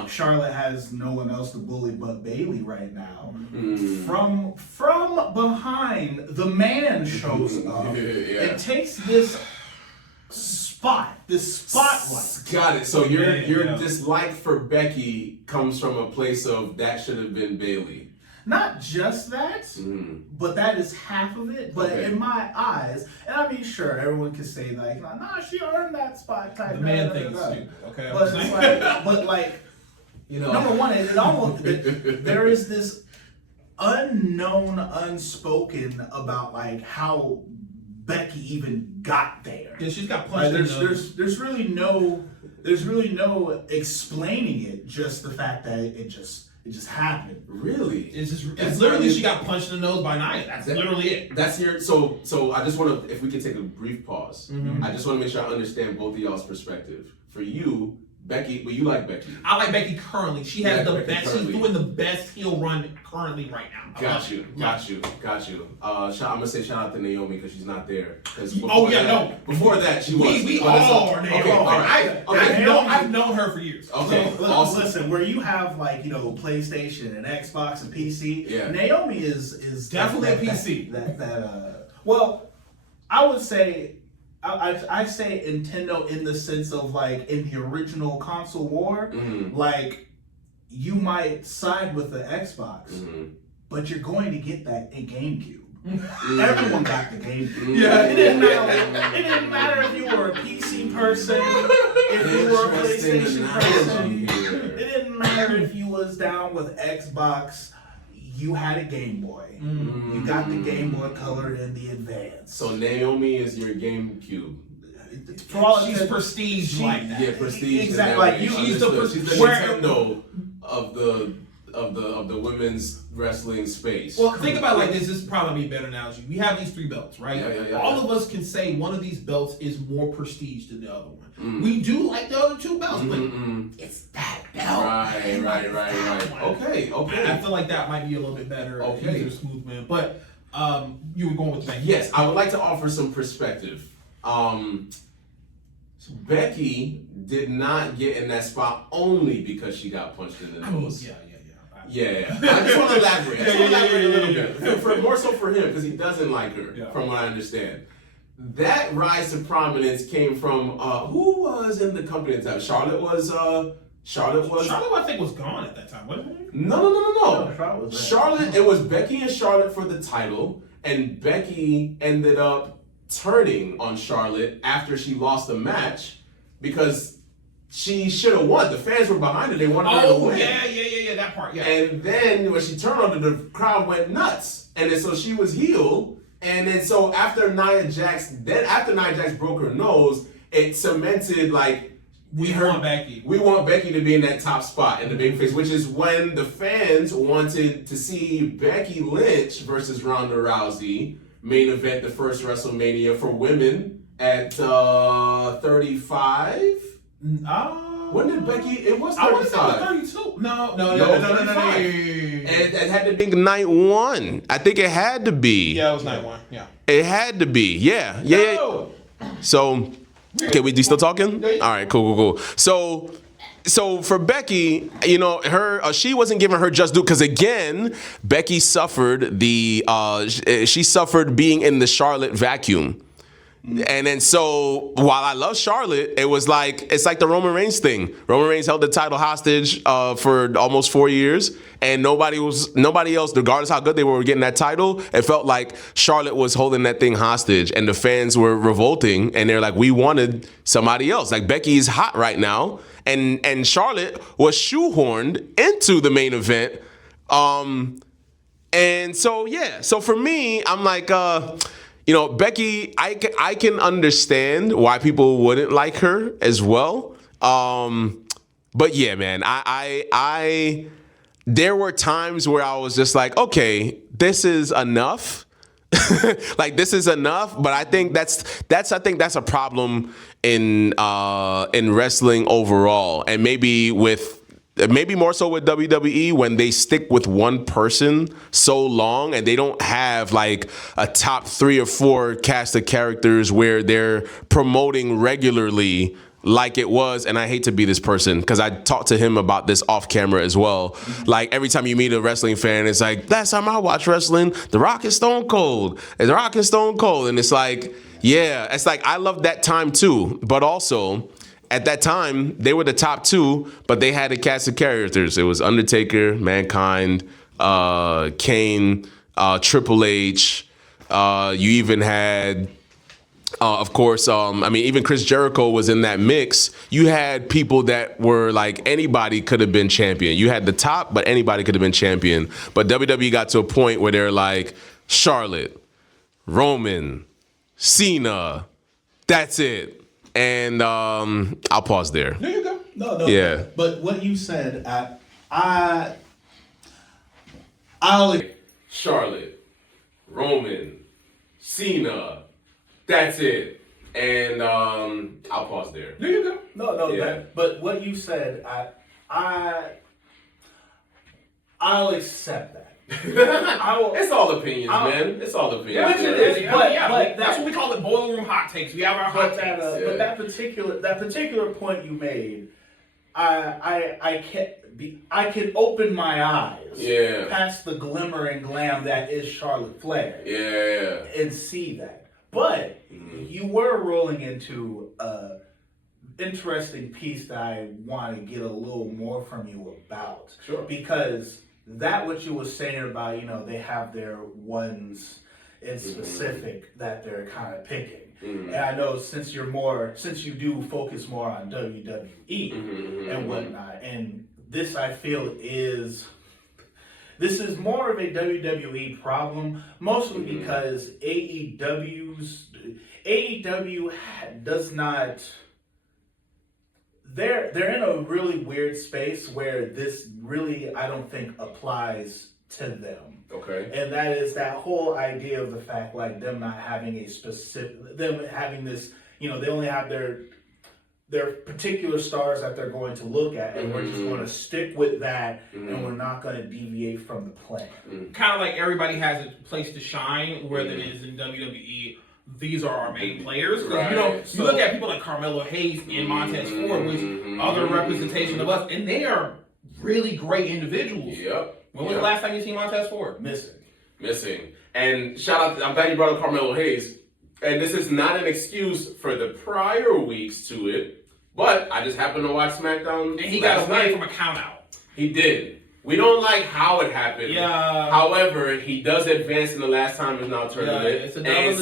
Charlotte has no one else to bully but Bailey right now. From behind, the man shows up and takes this spotlight. Got it. So your dislike for Becky comes from a place of that should have been Bailey. Not just that, but that is half of it. But in my eyes, and I mean, sure, everyone can say like, nah, she earned that spot type. The man thing is stupid. Okay, but it's like, number one, it almost there is this unspoken about like how Becky even got there. Yeah, she's got punched. There's really no explaining it. Just the fact that it just happened. Really? It's literally she got punched in the nose by Nia. That's literally it. That's your so I just want to, if we could take a brief pause. I just want to make sure I understand both of y'all's perspective. For you, Becky, but you like Becky. I like Becky currently. She has the Becky best. currently. She's doing the best heel run currently right now. Got you. I'm gonna say shout out to Naomi because she's not there. Before that, she was. We But all it's are okay, Naomi. all right. I've known her for years. Okay, So, awesome. listen, where you have like PlayStation and Xbox and PC, Yeah. Naomi is Definitely a PC. Well, I would say. I say Nintendo in the sense of like in the original console war, like you might side with the Xbox, but you're going to get that in GameCube. Everyone got the GameCube. Yeah, It didn't matter if you were a PC person, if you were a PlayStation person. It didn't matter if you was down with Xbox. You had a Game Boy. You got the Game Boy Color in the Advance. So Naomi is your GameCube. She's prestige like that. Yeah, prestige. Exactly. Like she's the Nintendo of the women's wrestling space. Well, think about it like this. This is probably a better analogy. We have these 3 belts, right? Yeah. All of us can say one of these belts is more prestige than the other one. We do like the other 2 belts, but it's that belt. Right. Okay. I feel like that might be a little bit better. Okay. Easier smooth man. But you were going with Becky. Yes, I would like to offer some perspective. Becky did not get in that spot only because she got punched in the nose. Yeah. I just want to elaborate. A little bit. More so for him because he doesn't like her, from what I understand. That rise to prominence came from who was in the company at the time? Charlotte, I think, was gone at that time, wasn't it? No. Charlotte, it was Becky and Charlotte for the title, and Becky ended up turning on Charlotte after she lost the match because she should have won. The fans were behind her. They wanted her to win. Yeah, that part, yeah. And then when she turned on her, the crowd went nuts. And then so she was heel. And then so after Nia Jax broke her nose, it cemented like we want Becky to be in that top spot in the babyface, which is when the fans wanted to see Becky Lynch versus Ronda Rousey main event the first WrestleMania for women at 35. When did Becky? It was 35. I want to say 32. No. It had to be night 1. I think it had to be. Yeah, it was night 1. Yeah. It had to be. Yeah. So, okay, we still talking? All right, cool. So for Becky, her she wasn't giving her just due because again, Becky suffered she suffered being in the Charlotte vacuum. And then so while I love Charlotte, it's like the Roman Reigns thing. Roman Reigns held the title hostage for almost 4 years, and nobody else, regardless how good they were getting that title, it felt like Charlotte was holding that thing hostage, and the fans were revolting, and they're like, we wanted somebody else. Like Becky's hot right now, and Charlotte was shoehorned into the main event. And so so for me, I'm like. Becky, I can understand why people wouldn't like her as well. But yeah, man, I there were times where I was just like, okay, this is enough. Like this is enough. But I think that's a problem in wrestling overall, and maybe more so with WWE when they stick with one person so long and they don't have like a top 3 or 4 cast of characters where they're promoting regularly like it was. And I hate to be this person because I talked to him about this off camera as well. Like every time you meet a wrestling fan, it's like, last time I watched wrestling, The Rock is Stone Cold. And The Rock is Stone Cold. And it's like, yeah, it's like I love that time too. But also, at that time, they were the top 2, but they had a cast of characters. It was Undertaker, Mankind, Kane, Triple H. You even had, of course, even Chris Jericho was in that mix. You had people that were like anybody could have been champion. You had the top, but anybody could have been champion. But WWE got to a point where they're like, Charlotte, Roman, Cena, that's it. And I'll pause there. There you go. No. Yeah. But what you said, I'll Charlotte, Roman, Cena, that's it. And I'll pause there. There you go. No, Yeah. but what you said, I'll accept that. I will. It's all opinions, man. It's all opinions. Which it is, but that's what we call it, boiler room hot takes. We have our hot takes. But that particular point you made, I can open my eyes past the glimmer and glam that is Charlotte Flair. And see that. But you were rolling into a interesting piece that I want to get a little more from you about. Sure. Because that what you were saying about, they have their ones in specific that they're kind of picking. And I know since you do focus more on WWE and whatnot, and this I feel is more of a WWE problem, mostly because AEW does not. They're in a really weird space where this really, I don't think, applies to them. Okay. And that is that whole idea of the fact, like, them not having them having this, they only have their particular stars that they're going to look at, and we're just going to stick with that, and we're not going to deviate from the plan. Kind of like everybody has a place to shine, whether it is in WWE. These are our main players. Right. You look at people like Carmelo Hayes and Montez Ford, which other representation of us, and they are really great individuals. Yep. When was the last time you seen Montez Ford? Missing. And shout out, I'm glad you brought up Carmelo Hayes. And this is not an excuse for the prior weeks to it, but I just happened to watch SmackDown. And he got away from a count out. He did. We don't like how it happened. Yeah. However, he does advance in the last time is now tournament. Yeah, it's a and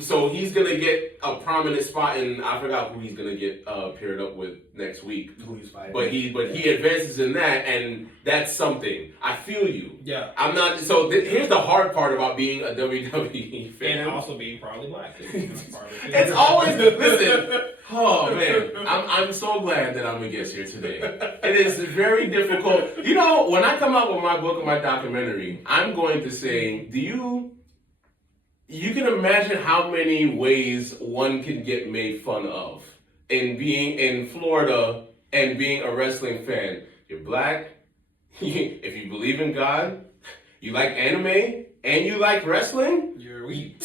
so he's gonna get a prominent spot, and I forgot who he's gonna get paired up with next week. Who he's fighting. But he advances in that, and that's something. I feel you. Yeah. I'm not. So here's the hard part about being a WWE fan, And also being probably black. It's always listen. Oh man, I'm so glad that I'm a guest here today. It is very difficult. When I come out with my book and my documentary, I'm going to say, you can imagine how many ways one can get made fun of in being in Florida and being a wrestling fan. You're black, if you believe in God, you like anime, and you like wrestling, You're weak.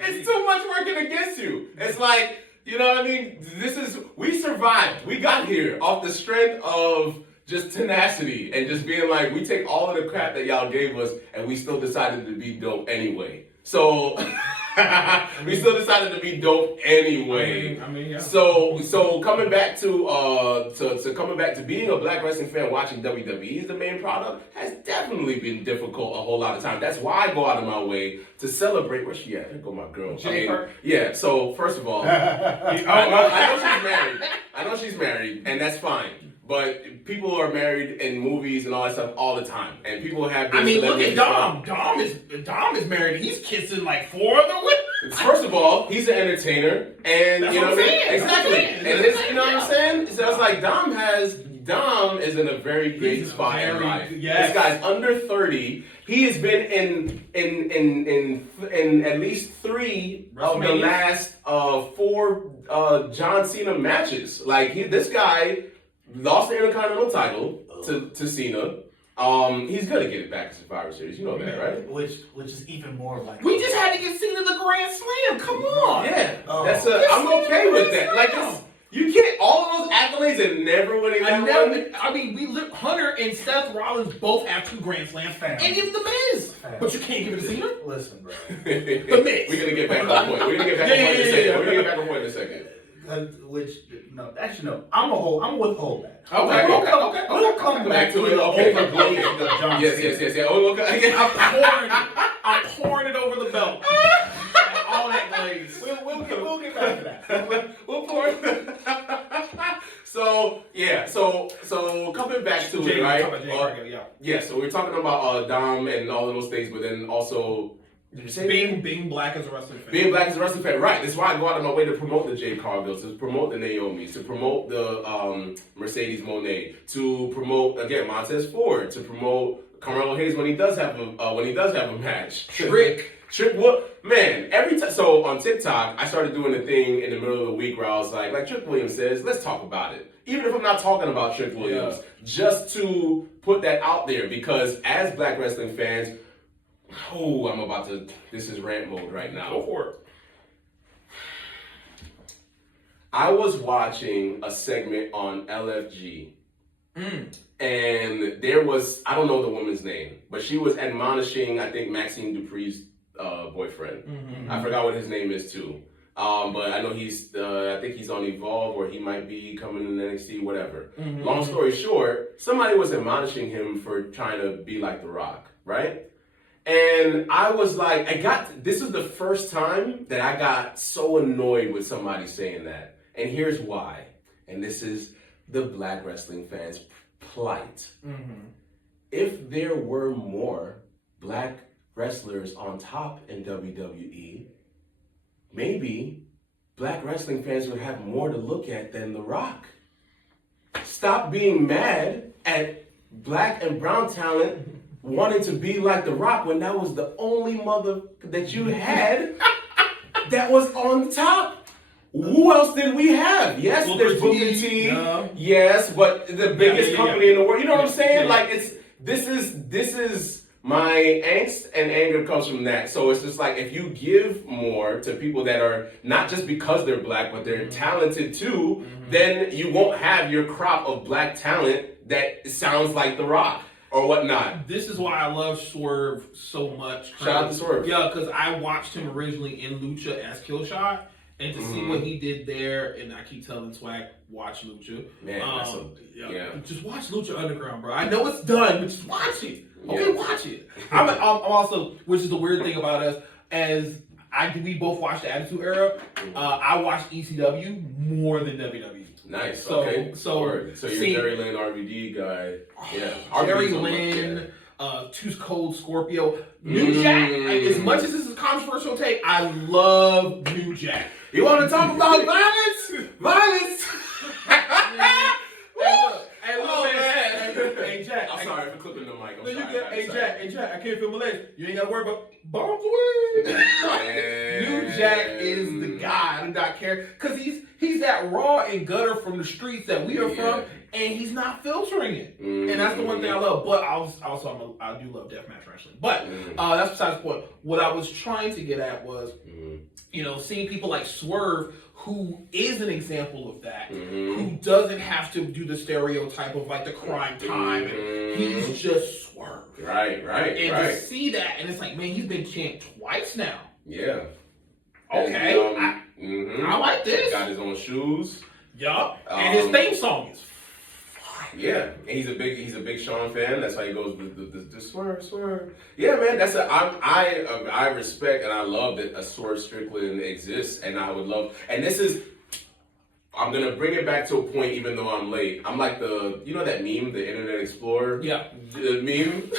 it's too much working against you. It's like, you know what I mean? We survived. We got here off the strength of just tenacity and just being like, we take all of the crap that y'all gave us and we still decided to be dope anyway. So we still decided to be dope anyway. I mean, yeah. So coming back to being a black wrestling fan, watching WWE as the main product has definitely been difficult a whole lot of time. That's why I go out of my way to celebrate. Where's she at? There go my girl. Yeah. So first of all, I know she's married, and that's fine. But people are married in movies and all that stuff all the time, and people have. Look at Dom. Dom is married. He's kissing like 4 other women. First of all, he's an entertainer, and That's you know what I'm saying. exactly. And you know what I'm saying? So it's like Dom is in a very great spot in life. Yes. This guy's under 30. He has been in at least 3 of the last 4 John Cena matches. Like this guy lost the Intercontinental title to Cena. He's gonna get it back in Survivor Series. You know that, right? Which is even more like. We just had to get Cena the Grand Slam. Come on. Yeah, I'm okay with that. Like you can't all of those accolades and never winning that one. Hunter and Seth Rollins both have 2 Grand Slams, and even The Miz. But you can't give it to Cena. Listen, bro. The Miz. We're gonna get back on point. We're gonna get back on point in a second. We're gonna get back on point in a second. No. I'm withhold that. Okay. We'll come back to it. Okay. Yes. Oh, okay. I'm pouring it over the belt. All that glaze. We'll get back to that. We'll pour it. So coming back to it, right? So we're talking about Dom and all of those things, but then also Did you say being black as a wrestling fan? Being black as a wrestling fan, right. That's why I go out of my way to promote the Jade Cargills, to promote the Naomis, to promote the Mercedes Moné, to promote, again, Montez Ford, to promote Carmelo Hayes when he does have a match. Trick, what? Man, every time. So on TikTok, I started doing a thing in the middle of the week where I was like Trick Williams says, let's talk about it. Even if I'm not talking about Trick Williams, just to put that out there, because as black wrestling fans, this is rant mode right now. Go for it. I was watching a segment on LFG, and there was, I don't know the woman's name, but she was admonishing, I think, Maxine Dupree's boyfriend. I forgot what his name is too. But I know I think he's on Evolve, or he might be coming in NXT, whatever. Long story short, somebody was admonishing him for trying to be like The Rock, right? And I was like, this is the first time that I got so annoyed with somebody saying that. And here's why. And this is the black wrestling fans' plight. If there were more black wrestlers on top in WWE, maybe black wrestling fans would have more to look at than The Rock. Stop being mad at black and brown talent wanting to be like The Rock when that was the only mother that you had that was on the top. Who else did we have? Yes, there's Booker T. Yes, but the biggest company in the world. You know what I'm saying? Like this is my angst and anger comes from that. So it's just like, if you give more to people that are not just because they're black, but they're talented too, then you won't have your crop of black talent that sounds like The Rock or whatnot. This is why I love Swerve so much. Shout out to Swerve. Yeah, because I watched him originally in Lucha as Killshot, and to see what he did there, and I keep telling Swag, watch Lucha. Man, just watch Lucha Underground, bro. I know it's done, but just watch it. Okay, watch it. I'm also, which is the weird thing about us, we both watched the Attitude Era. I watched ECW more than WWE. Nice. So you're Jerry Lynn RVD guy. Yeah. Jerry Lynn, Too Cold Scorpio, New Jack. As much as this is a controversial take, I love New Jack. You want to talk about violence? Violence. Hey Jack. I'm sorry for clipping the mic. Hey Jack, I can't feel my legs. You ain't gotta worry about bombs away. New Jack is the guy. I do not care, because he's that raw and gutter from the streets that we are from, and he's not filtering it. And that's the one thing I love. But I do love deathmatch wrestling. But that's besides the point. What I was trying to get at was, seeing people like Swerve, who is an example of that, who doesn't have to do the stereotype of like the crime time, and he's just Swerve. Right. And to see that, and it's like, man, he's been champ twice now. Yeah. Okay. I like this. Got his own shoes. Yup. And his theme song is fire. Yeah, and he's a big Sean fan. That's why he goes with the Swerve. Yeah, man, I respect and I love that a Swerve Strickland exists, and I would love, and this is, I'm gonna bring it back to a point even though I'm late. I'm like that meme, the Internet Explorer? Yeah. The meme?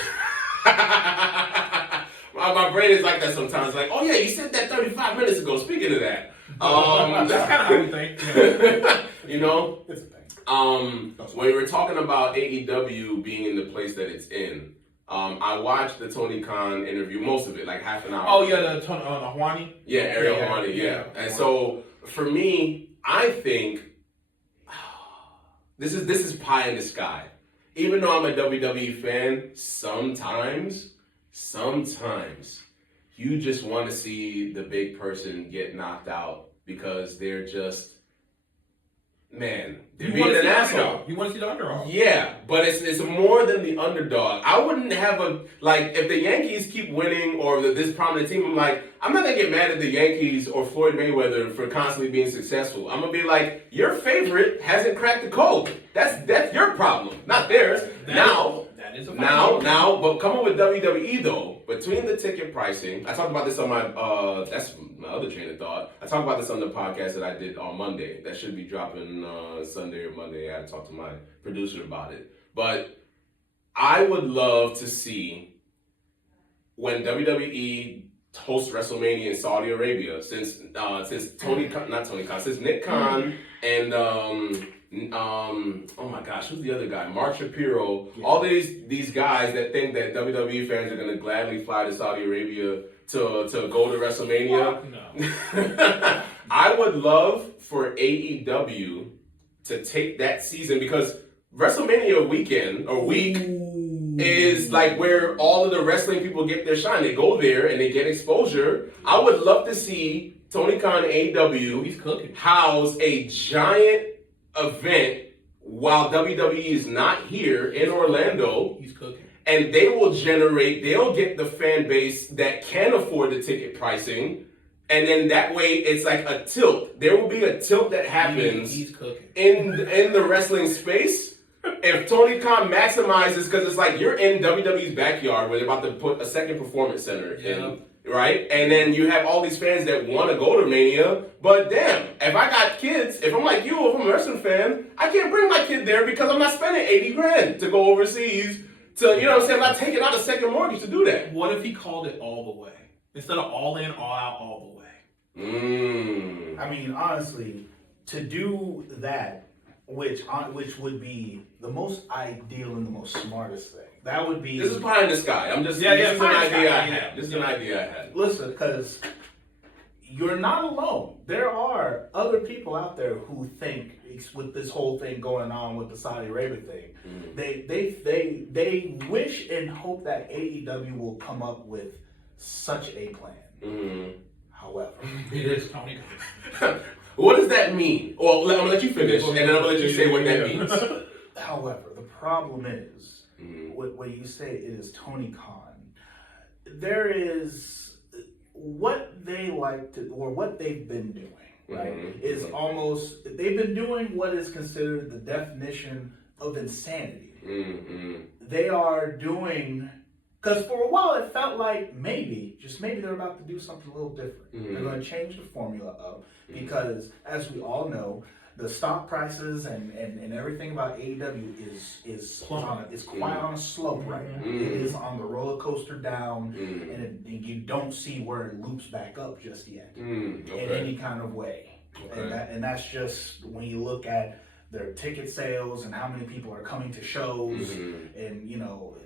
my brain is like that sometimes, like, oh yeah, you said that 35 minutes ago, speaking of that. That's kind of how we think. It's a thing. When we were talking about AEW being in the place that it's in, I watched the Tony Khan interview, most of it, like half an hour. Oh yeah, the Hawani? Yeah, Ariel Hawani, yeah. And so for me, I think this is pie in the sky. Even though I'm a WWE fan, sometimes you just want to see the big person get knocked out because they're just, man, they're being an asshole. You want to see the underdog. Yeah, but it's more than the underdog. I wouldn't have if the Yankees keep winning or this prominent team, I'm not going to get mad at the Yankees or Floyd Mayweather for constantly being successful. I'm going to be like, your favorite hasn't cracked the code. That's your problem, not theirs. That is a but coming with WWE though, between the ticket pricing, I talked about this on that's my other train of thought. I talked about this on the podcast that I did on Monday. That should be dropping Sunday or Monday. I had to talk to my producer about it. But I would love to see when WWE host WrestleMania in Saudi Arabia since since Nick Khan and oh my gosh, who's the other guy? Mark Shapiro. Yeah. All these guys that think that WWE fans are gonna gladly fly to Saudi Arabia to go to WrestleMania. No. I would love for AEW to take that season because WrestleMania weekend or week is like where all of the wrestling people get their shine. They go there and they get exposure. I would love to see Tony Khan AEW house a giant event while WWE is not here in Orlando. He's cooking. And they'll get the fan base that can afford the ticket pricing. And then that way it's like a tilt. There will be a tilt that happens he's cooking. in the wrestling space. If Tony Khan maximizes, because it's like you're in WWE's backyard where they're about to put a second performance center in, right? And then you have all these fans that want to go to Mania, but damn, if I got kids, if I'm like you, if I'm a wrestling fan, I can't bring my kid there because I'm not spending $80,000 to go overseas to, you know what I'm saying? I'm not taking out a second mortgage to do that. What if he called it all the way? Instead of all in, all out, all the way. I mean, honestly, to do that, which would be the most ideal and the most smartest thing. That would be. This is pie in the sky. I'm just. This is an idea I had. This is an idea I had. Listen, because you're not alone. There are other people out there who think, with this whole thing going on with the Saudi Arabia thing, they wish and hope that AEW will come up with such a plan. However, it is Tony. What does that mean? Well, I'm gonna let you finish, and then I'm gonna let you say what that means. However, the problem is, when you say it is Tony Khan, there is what they like to, or what they've been doing, right? Is almost, they've been doing what is considered the definition of insanity. They are doing. Because for a while it felt like maybe they're about to do something a little different. They're going to change the formula up because, as we all know, the stock prices and everything about AEW is quite on a slope right now. It is on the roller coaster down, and you don't see where it loops back up just yet in any kind of way. And that's just when you look at their ticket sales and how many people are coming to shows, and you know.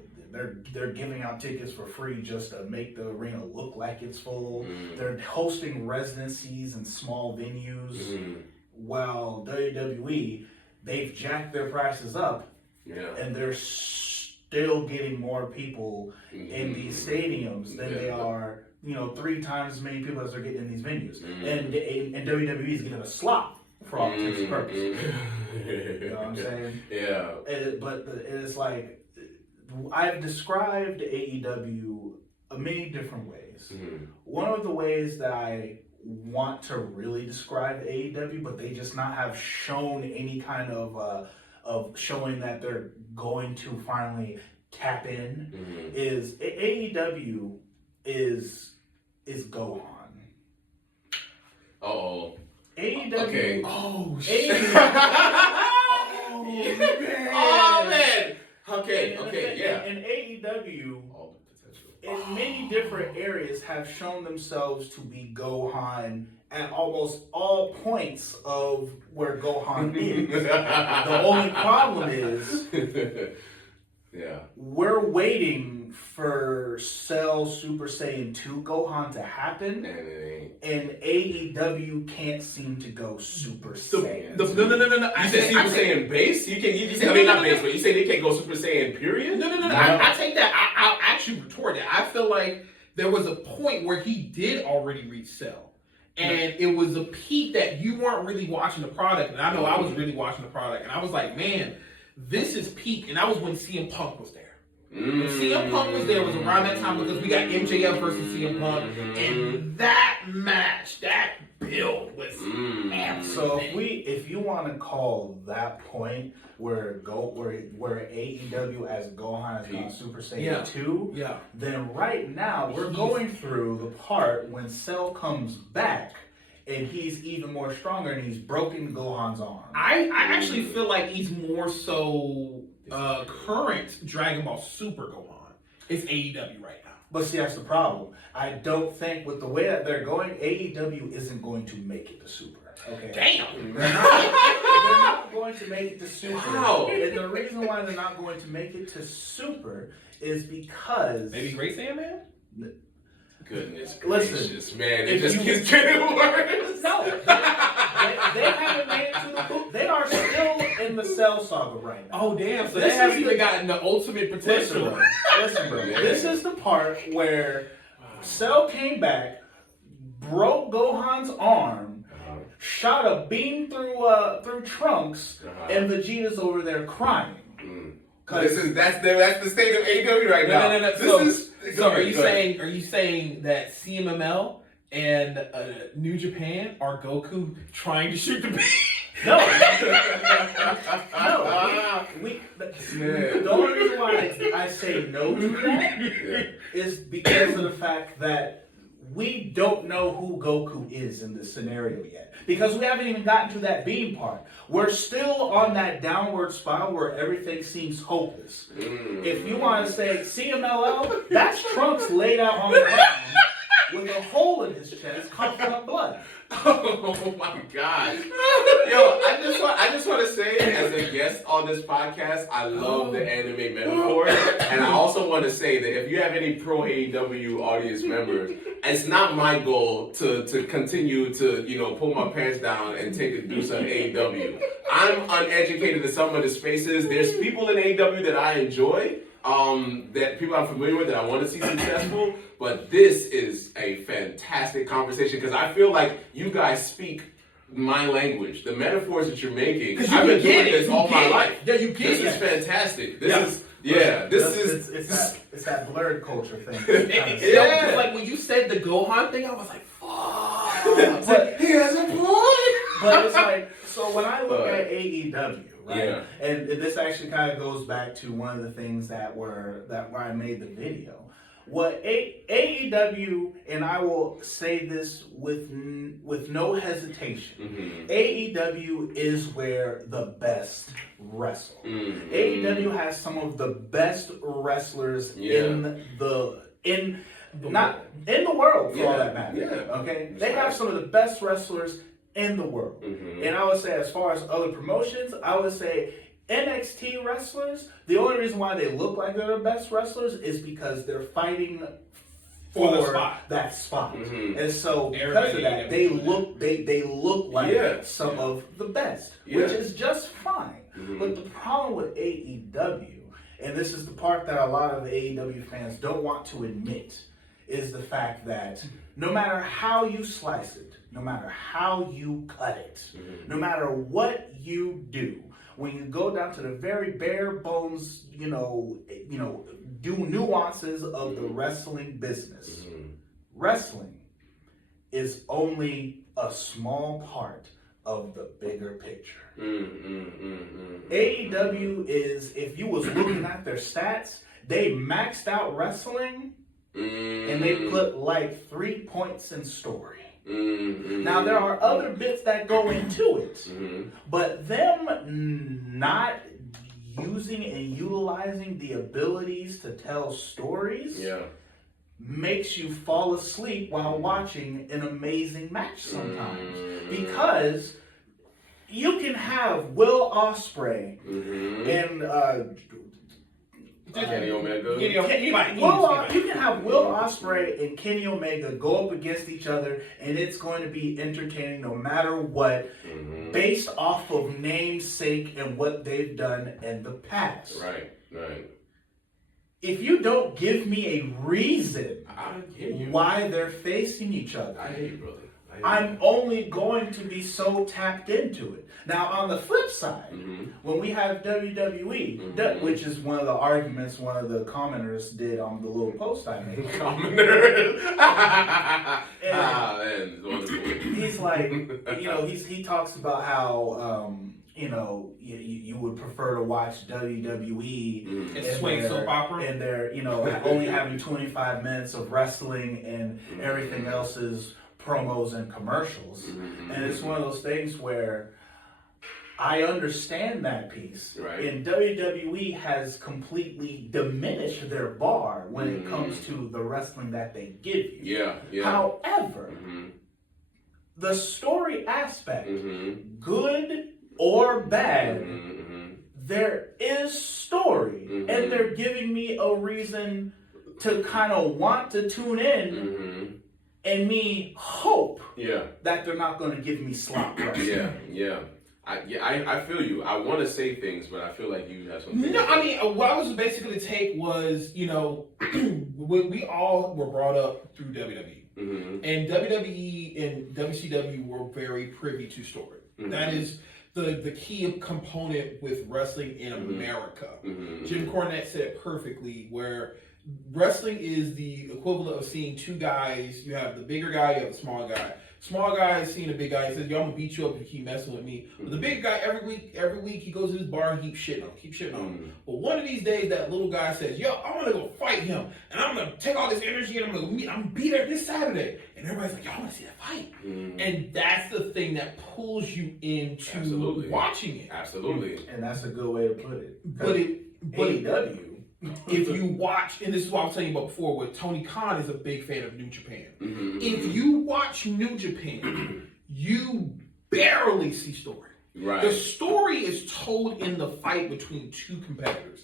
They're giving out tickets for free just to make the arena look like it's full. They're hosting residencies in small venues. While WWE, they've jacked their prices up, and they're still getting more people in these stadiums than they are, 3 times as many people as they're getting in these venues. And WWE is getting a slop for all intents and purposes. You know what I'm saying? Yeah. But it's like, I've described AEW many different ways. One of the ways that I want to really describe AEW, but they just not have shown any kind of showing that they're going to finally tap in, is AEW is Gohan. AEW. Okay. Oh shit. Oh man. Okay, yeah. And AEW, in many different areas, have shown themselves to be Gohan at almost all points of where Gohan is. The only problem is, we're waiting for Cell Super Saiyan 2 Gohan to happen, and AEW can't seem to go Super Saiyan. No. You said Super Saiyan base? You say not base, but you say they can't go Super Saiyan period? No. I take that. I'll actually retort that. I feel like there was a point where he did already reach Cell. And it was a peak that you weren't really watching the product. And I know I was really watching the product. And I was like, man, this is peak. And that was when CM Punk was there. When CM Punk was there, it was around that time because we got MJF versus CM Punk. And that match, that build was absolute. So if you want to call that point where AEW as Gohan is not Super Saiyan 2, then right now we're going through the part when Cell comes back and he's even more stronger and he's broken Gohan's arm. I actually feel like he's more so current Dragon Ball Super Gohan. It's AEW right now. But see, that's the problem. I don't think with the way that they're going, AEW isn't going to make it to Super. Okay. Damn. They're not going to make it to Super. Wow. And the reason why they're not going to make it to Super is because Maybe Great Sandman? Goodness Listen, gracious, man. It if just you- keeps getting worse. No, they haven't made it to the boot. They are still in the Cell Saga right now. Oh, damn. So This they haven't is even the- gotten the ultimate Listen, potential. bro. Listen, bro. This is the part where Cell came back, broke Gohan's arm, shot a beam through Trunks, and Vegeta's over there crying. That's the state of AEW right now. No. So are you Go ahead. saying that CMML and New Japan are Goku trying to shoot the beam? No. The only reason why I say no to that is because of the fact that we don't know who Goku is in this scenario yet. Because we haven't even gotten to that beam part. We're still on that downward spiral where everything seems hopeless. If you want to say CMLL, that's Trunks laid out on the ground with a hole in his chest coughing up blood. Oh my God. Yo, I just want to say, as a guest on this podcast, I love the anime metaphor. And I also want to say that if you have any pro AEW audience members, it's not my goal to continue to, pull my pants down and do some AEW. I'm uneducated in some of the spaces. There's people in AEW that I enjoy. That people I'm familiar with that I want to see successful, but this is a fantastic conversation because I feel like you guys speak my language. The metaphors that you're making, I've been doing this all my life. Yeah, you get This it. is fantastic. It's that blurred culture thing. Because like when you said the Gohan thing, I was like, fuck. But he has a point. But it's like, so when I look at AEW, right? Yeah. And this actually kind of goes back to one of the things where I made the video. What AEW, and I will say this with no hesitation, AEW is where the best wrestle. AEW has some of the best wrestlers in the world, for all that matters. Okay, they have some of the best wrestlers in the world. And I would say, as far as other promotions, I would say NXT wrestlers, the only reason why they look like they're the best wrestlers is because they're fighting for that spot. And so because of that, they look like some of the best, which is just fine. But the problem with AEW, and this is the part that a lot of the AEW fans don't want to admit, is the fact that no matter how you slice it, no matter how you cut it, no matter what you do, when you go down to the very bare bones, do nuances of the wrestling business, wrestling is only a small part of the bigger picture. AEW is, if you was looking at their stats, they maxed out wrestling and they put like 3 points in story. Now there are other bits that go into it, but them not using and utilizing the abilities to tell stories makes you fall asleep while watching an amazing match sometimes. Because you can have Will Ospreay and Kenny Omega. You can have Will Ospreay and Kenny Omega go up against each other, and it's going to be entertaining no matter what, based off of namesake and what they've done in the past. Right. If you don't give me a reason why they're facing each other, I hear you, brother. I'm only going to be so tapped into it. Now, on the flip side, when we have WWE, which is one of the arguments one of the commenters did on the little post I made. He's like, he talks about how, you would prefer to watch WWE and swing soap opera, and they're, only having 25 minutes of wrestling and everything else is promos and commercials. And it's one of those things where I understand that piece. Right. And WWE has completely diminished their bar when it comes to the wrestling that they give you. Yeah, yeah. However, the story aspect, good or bad, there is story. And they're giving me a reason to kind of want to tune in and me hope that they're not going to give me slop wrestling. Yeah. I feel you. I want to say things, but I feel like you have something. No, I mean, what I was basically take was, you know, we all were brought up through WWE. And WWE and WCW were very privy to story. That is the key component with wrestling in America. Jim Cornette said it perfectly, where wrestling is the equivalent of seeing two guys. You have the bigger guy, you have the small guy. Small guy is seeing a big guy. He says, "Yo, I'm gonna beat you up if you keep messing with me." But the big guy, every week he goes to his bar and keeps shitting on him. But one of these days, that little guy says, "Yo, I'm gonna go fight him, and I'm gonna take all this energy and I'm gonna be there this Saturday." And everybody's like, "Yo, I want to see that fight." And that's the thing that pulls you into watching it. Absolutely. And that's a good way to put it. But AEW. If you watch, and this is what I was telling you about before, where Tony Khan is a big fan of New Japan. If you watch New Japan, you barely see story. Right. The story is told in the fight between two competitors.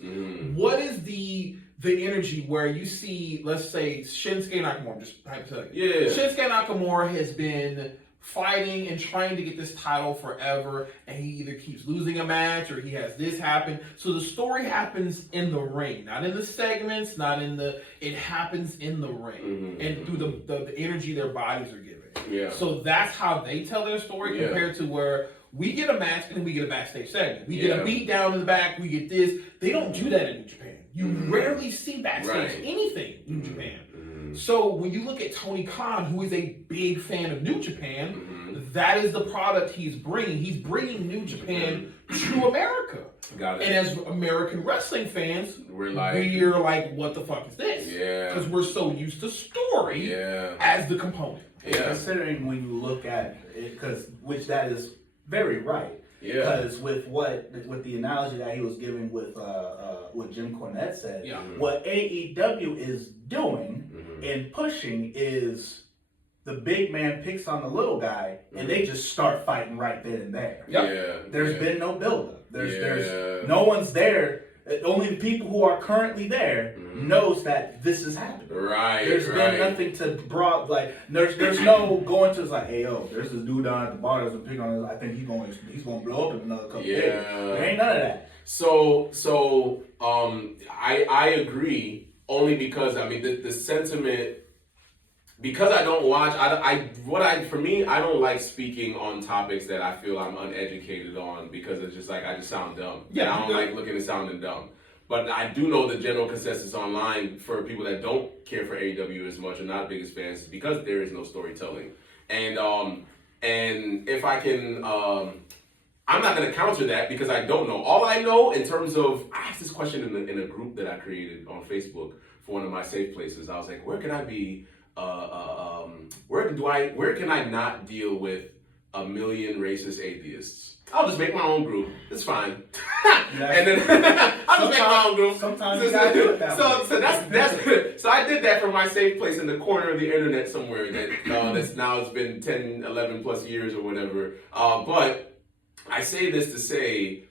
What is the energy where you see, let's say, Shinsuke Nakamura, just hypothetically. Shinsuke Nakamura has been fighting and trying to get this title forever, and he either keeps losing a match or he has this happen. So the story happens in the ring, not in the segments, it happens in the ring and through the energy their bodies are giving. So that's how they tell their story compared to where we get a match and then we get a backstage segment. We get a beat down in the back, we get this. They don't do that in New Japan. You rarely see backstage anything in New Japan. So when you look at Tony Khan, who is a big fan of New Japan, that is the product he's bringing. He's bringing New Japan to America. Got it. And as American wrestling fans, we're like, what the fuck is this? Because we're so used to story as the component. Considering when you look at it, which that is very right. Because with the analogy that he was giving with what Jim Cornette said, what AEW is doing and pushing is the big man picks on the little guy and they just start fighting right then and there. There's been no buildup. There's no one's there. Only the people who are currently there knows that this is happening. There's been nothing to there's no going to like, hey yo, there's this dude down at the bar that's picking on us. I think he's gonna blow up in another couple days. There ain't none of that. So I agree, only because I mean the sentiment, because I don't watch, for me, I don't like speaking on topics that I feel I'm uneducated on, because it's just like, I just sound dumb. I don't like looking and sounding dumb. But I do know the general consensus online for people that don't care for AEW as much or not biggest fans is because there is no storytelling. And if I can, I'm not going to counter that because I don't know. All I know in terms of, I asked this question in a group that I created on Facebook for one of my safe places. I was like, where can I be? Where can I not deal with a million racist atheists? I'll just make my own group. It's fine. And then I'll just make my own group. Sometimes you gotta do it that way. So that's so I did that for my safe place in the corner of the internet somewhere that's now it's been 10, 11 plus years or whatever. But I say this to say,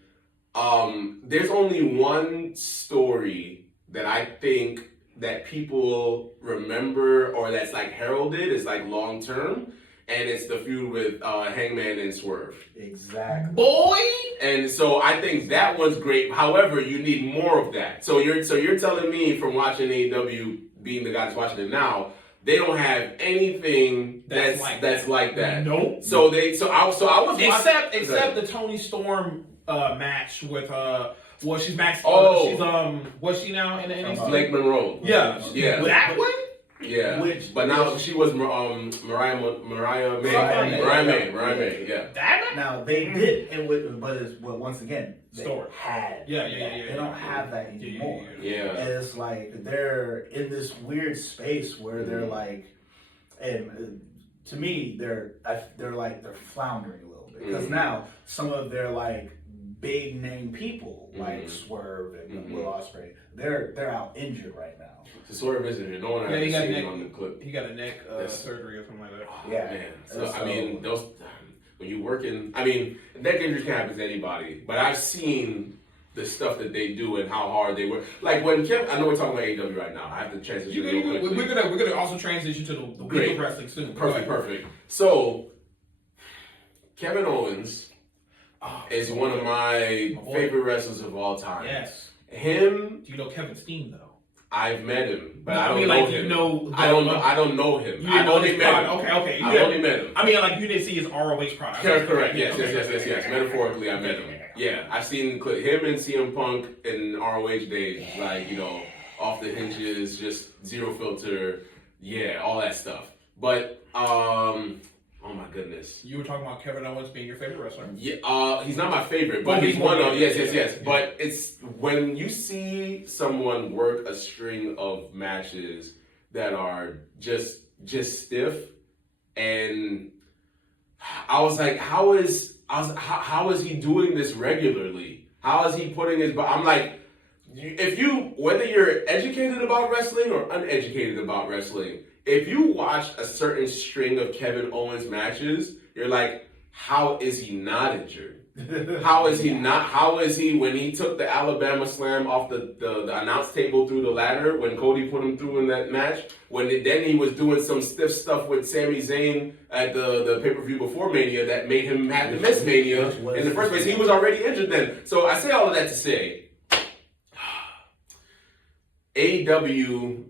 there's only one story that I think that people remember or that's like heralded is like long term, and it's the feud with Hangman and Swerve. Exactly. Boy! And so I think that one's great. However, you need more of that. So you're telling me from watching AEW, being the guy that's watching it now, they don't have anything that's like that. Nope. So I was except the Tony Storm match with she's Max. Was she now in the NXT? Blake Monroe. Yeah. That one. Yeah, but now she was Mariah May. Yeah. That now they did, but once again, they had. Yeah. They don't have that anymore. Yeah. And it's like they're in this weird space where they're like, and to me, they're floundering a little bit. because now some of their like big name people like Swerve and Will Ospreay, they're out injured right now. So Swerve isn't here. No one ever seen him on the clip. He got a neck surgery or something like that. Yeah, man. So I mean, those when you work in, I mean, neck injuries can happen to anybody, but I've seen the stuff that they do and how hard they work. Like when Kevin, I know we're talking about AEW right now. I have to transition. We're gonna also transition to the week of wrestling soon. Perfect. So Kevin Owens is one of my favorite wrestlers of all time. Yes. Him. Do you know Kevin Steen though? I've met him, but no, I don't mean, know like, him. You know, I don't know him. I've only met him. Okay. I've only met him. I mean, like you didn't see his ROH product. Correct. Yes. Metaphorically, I met him. Yeah, I've seen him and CM Punk in ROH days, like, you know, off the hinges, just zero filter, yeah, all that stuff. But, oh my goodness. You were talking about Kevin Owens being your favorite wrestler? Yeah, he's not my favorite, but he's one of, yes. Yeah. But it's, when you see someone work a string of matches that are just stiff, and I was like, how is he doing this regularly? How is he putting his... I'm like, whether you're educated about wrestling or uneducated about wrestling, if you watch a certain string of Kevin Owens matches, you're like, how is he not injured? How is he, when he took the Alabama Slam off the announce table through the ladder, when Cody put him through in that match, then he was doing some stiff stuff with Sami Zayn at the pay-per-view before Mania that made him have to miss Mania in the first place. He was already injured then. So I say all of that to say, AEW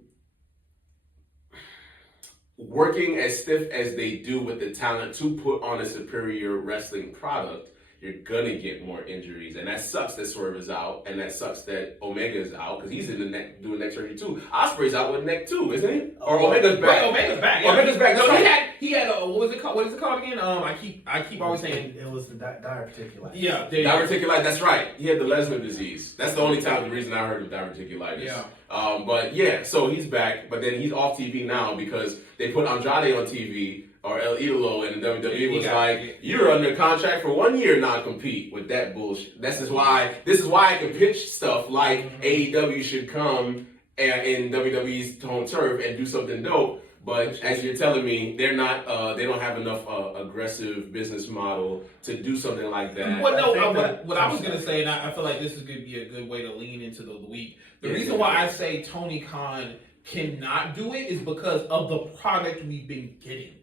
working as stiff as they do with the talent to put on a superior wrestling product, you're gonna get more injuries, and that sucks that Swerve is out, and that sucks that Omega is out because he's in the neck doing neck surgery too. Ospreay's out with neck too, isn't he? Or Omega's back. Right, Omega's back. Yeah. Omega's back. No, he had what was it called? What is it called again? I keep always saying it was the diverticulitis. Yeah, diverticulitis. That's right. He had the Lesnar disease. That's the only reason I heard of diverticulitis. Yeah. But yeah, so he's back, but then he's off TV now because they put Andrade on TV. Or El Idolo, and the WWE was like, you're under contract for 1 year, non-compete with that bullshit. This is why I can pitch stuff like AEW should come in WWE's home turf and do something dope. But as you're telling me, they're not. They don't have enough aggressive business model to do something like that. Well, no. What I was gonna say, and I feel like this is gonna be a good way to lean into the week. The reason why I say Tony Khan cannot do it is because of the product we've been getting.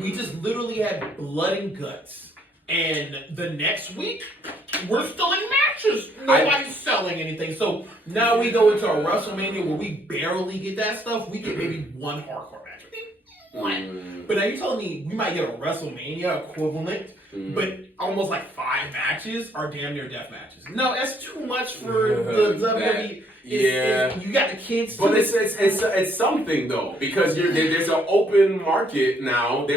We just literally had blood and guts. And the next week, we're still in matches. Nobody's selling anything. So now we go into a WrestleMania where we barely get that stuff. We get maybe one hardcore match. One. But now you're telling me we might get a WrestleMania equivalent, but almost like 5 matches are damn near death matches. No, that's too much for the WWE. Yeah, you got the kids. But it's something though, because there's an open market now. There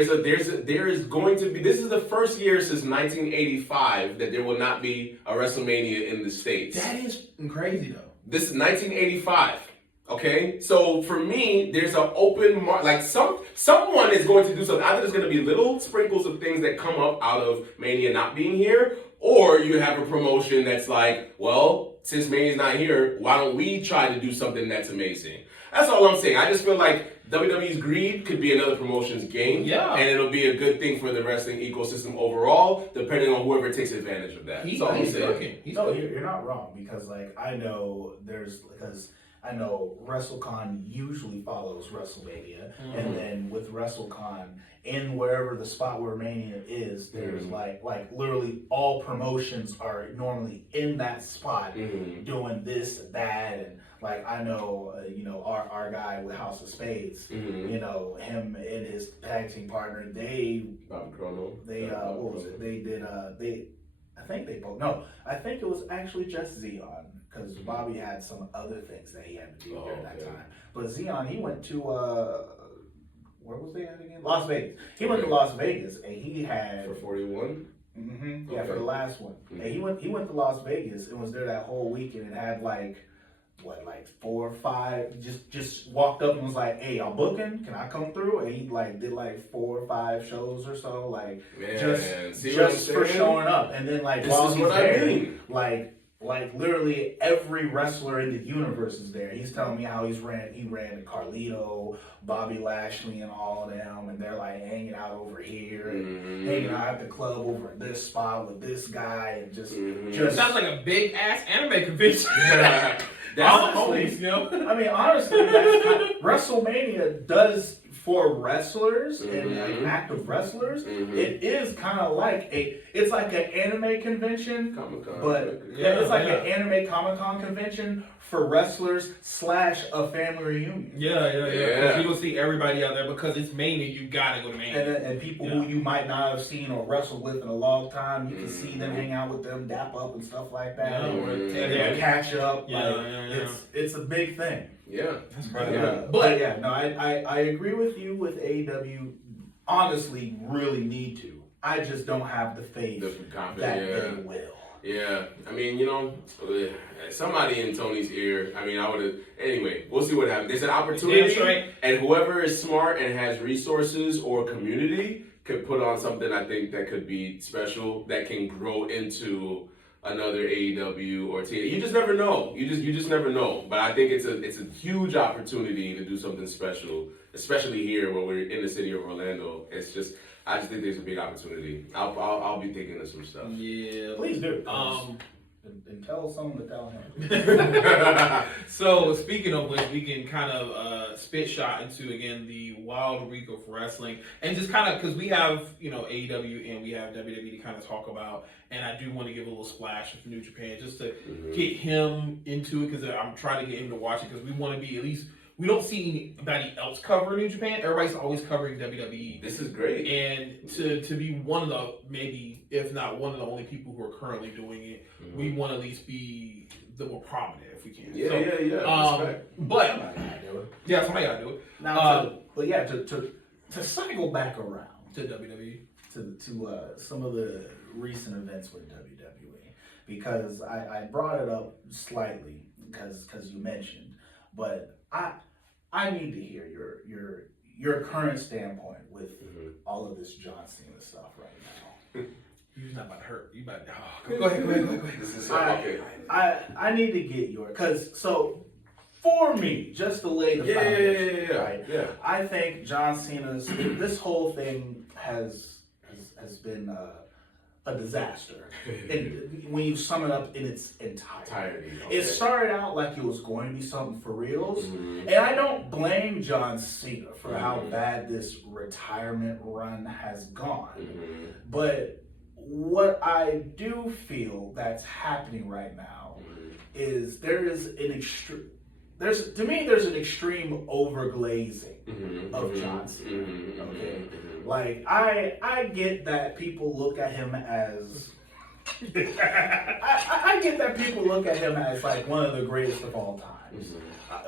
is going to be. This is the first year since 1985 that there will not be a WrestleMania in the States. That is crazy though. This is 1985. Okay, so for me, there's an open market. Like someone is going to do something. Either there's going to be little sprinkles of things that come up out of Mania not being here, or you have a promotion that's like, well, since Mania's not here, why don't we try to do something that's amazing? That's all I'm saying. I just feel like WWE's greed could be another promotion's game, and it'll be a good thing for the wrestling ecosystem overall, depending on whoever takes advantage of that. That's all I'm saying. You're not wrong, because like I know WrestleCon usually follows WrestleMania, and then with WrestleCon, in wherever the spot where Mania is, there's like literally all promotions are normally in that spot doing this, that, and like I know, our guy with House of Spades, him and his tag team partner, they what was it? They did I think it was actually just Xeon, because Bobby had some other things that he had to do during that time. But Xeon, he went to where was they at again? Las Vegas. He went to Las Vegas, and he had for 41. Yeah, for the last one. And he went to Las Vegas and was there that whole weekend and had like like 4 or 5, just walked up and was like, "Hey, y'all booking? Can I come through?" And he like did like 4 or 5 shows or so, like just for showing up. And then like while he's there, like literally every wrestler in the universe is there. He's telling me how he ran Carlito, Bobby Lashley, and all of them, and they're like hanging out over here and hanging out at the club over at this spot with this guy, and just sounds like a big ass anime convention. Honestly, you know? I mean, honestly, WrestleMania does for wrestlers and like active wrestlers. It is kind of like it's like an anime convention, Comic-Con, but it's like an anime Comic-Con convention for wrestlers / a family reunion. Yeah. You will see everybody out there because it's Mania. You gotta go to Mania. And people who you might not have seen or wrestled with in a long time, you can see them hang out with them, dap up and stuff like that, and catch up. It's a big thing. I agree with you with AEW. Honestly, really need to. I just don't have the faith that they will. Yeah, I mean, you know, somebody in Tony's ear. I mean, I would have. Anyway, we'll see what happens. There's an opportunity, and whoever is smart and has resources or community could put on something. I think that could be special. That can grow into another AEW or TNA. You just never know. You just never know. But I think it's a huge opportunity to do something special, especially here where we're in the city of Orlando. I just think there's a big opportunity. I'll be thinking of some stuff. Yeah, please do. And tell someone to tell him. So speaking of which, we can kind of spit shot into again the wild week of wrestling, and just kind of because we have AEW and we have WWE to kind of talk about, and I do want to give a little splash of New Japan just to get him into it because I'm trying to get him to watch it because we want to be at least. We don't see anybody else covering New Japan. Everybody's always covering WWE. This is great. And to be one of the, maybe, if not one of the only people who are currently doing it, we want to at least be the more prominent if we can. But, somebody got to do it. Now, to cycle back around to WWE. To some of the recent events with WWE, because I brought it up slightly because you mentioned, but I need to hear your current standpoint with all of this John Cena stuff right now. You're not about to hurt. You about to go ahead. This is okay. I need to get for me, just to lay the foundation, right? Yeah. I think John Cena's this whole thing has been a disaster. And when you sum it up in its entirety. It started out like it was going to be something for reals. And I don't blame John Cena for how bad this retirement run has gone. But what I do feel that's happening right now is there's an extreme overglazing of John Cena. Okay, like I get that people look at him as I get that people look at him as like one of the greatest of all times,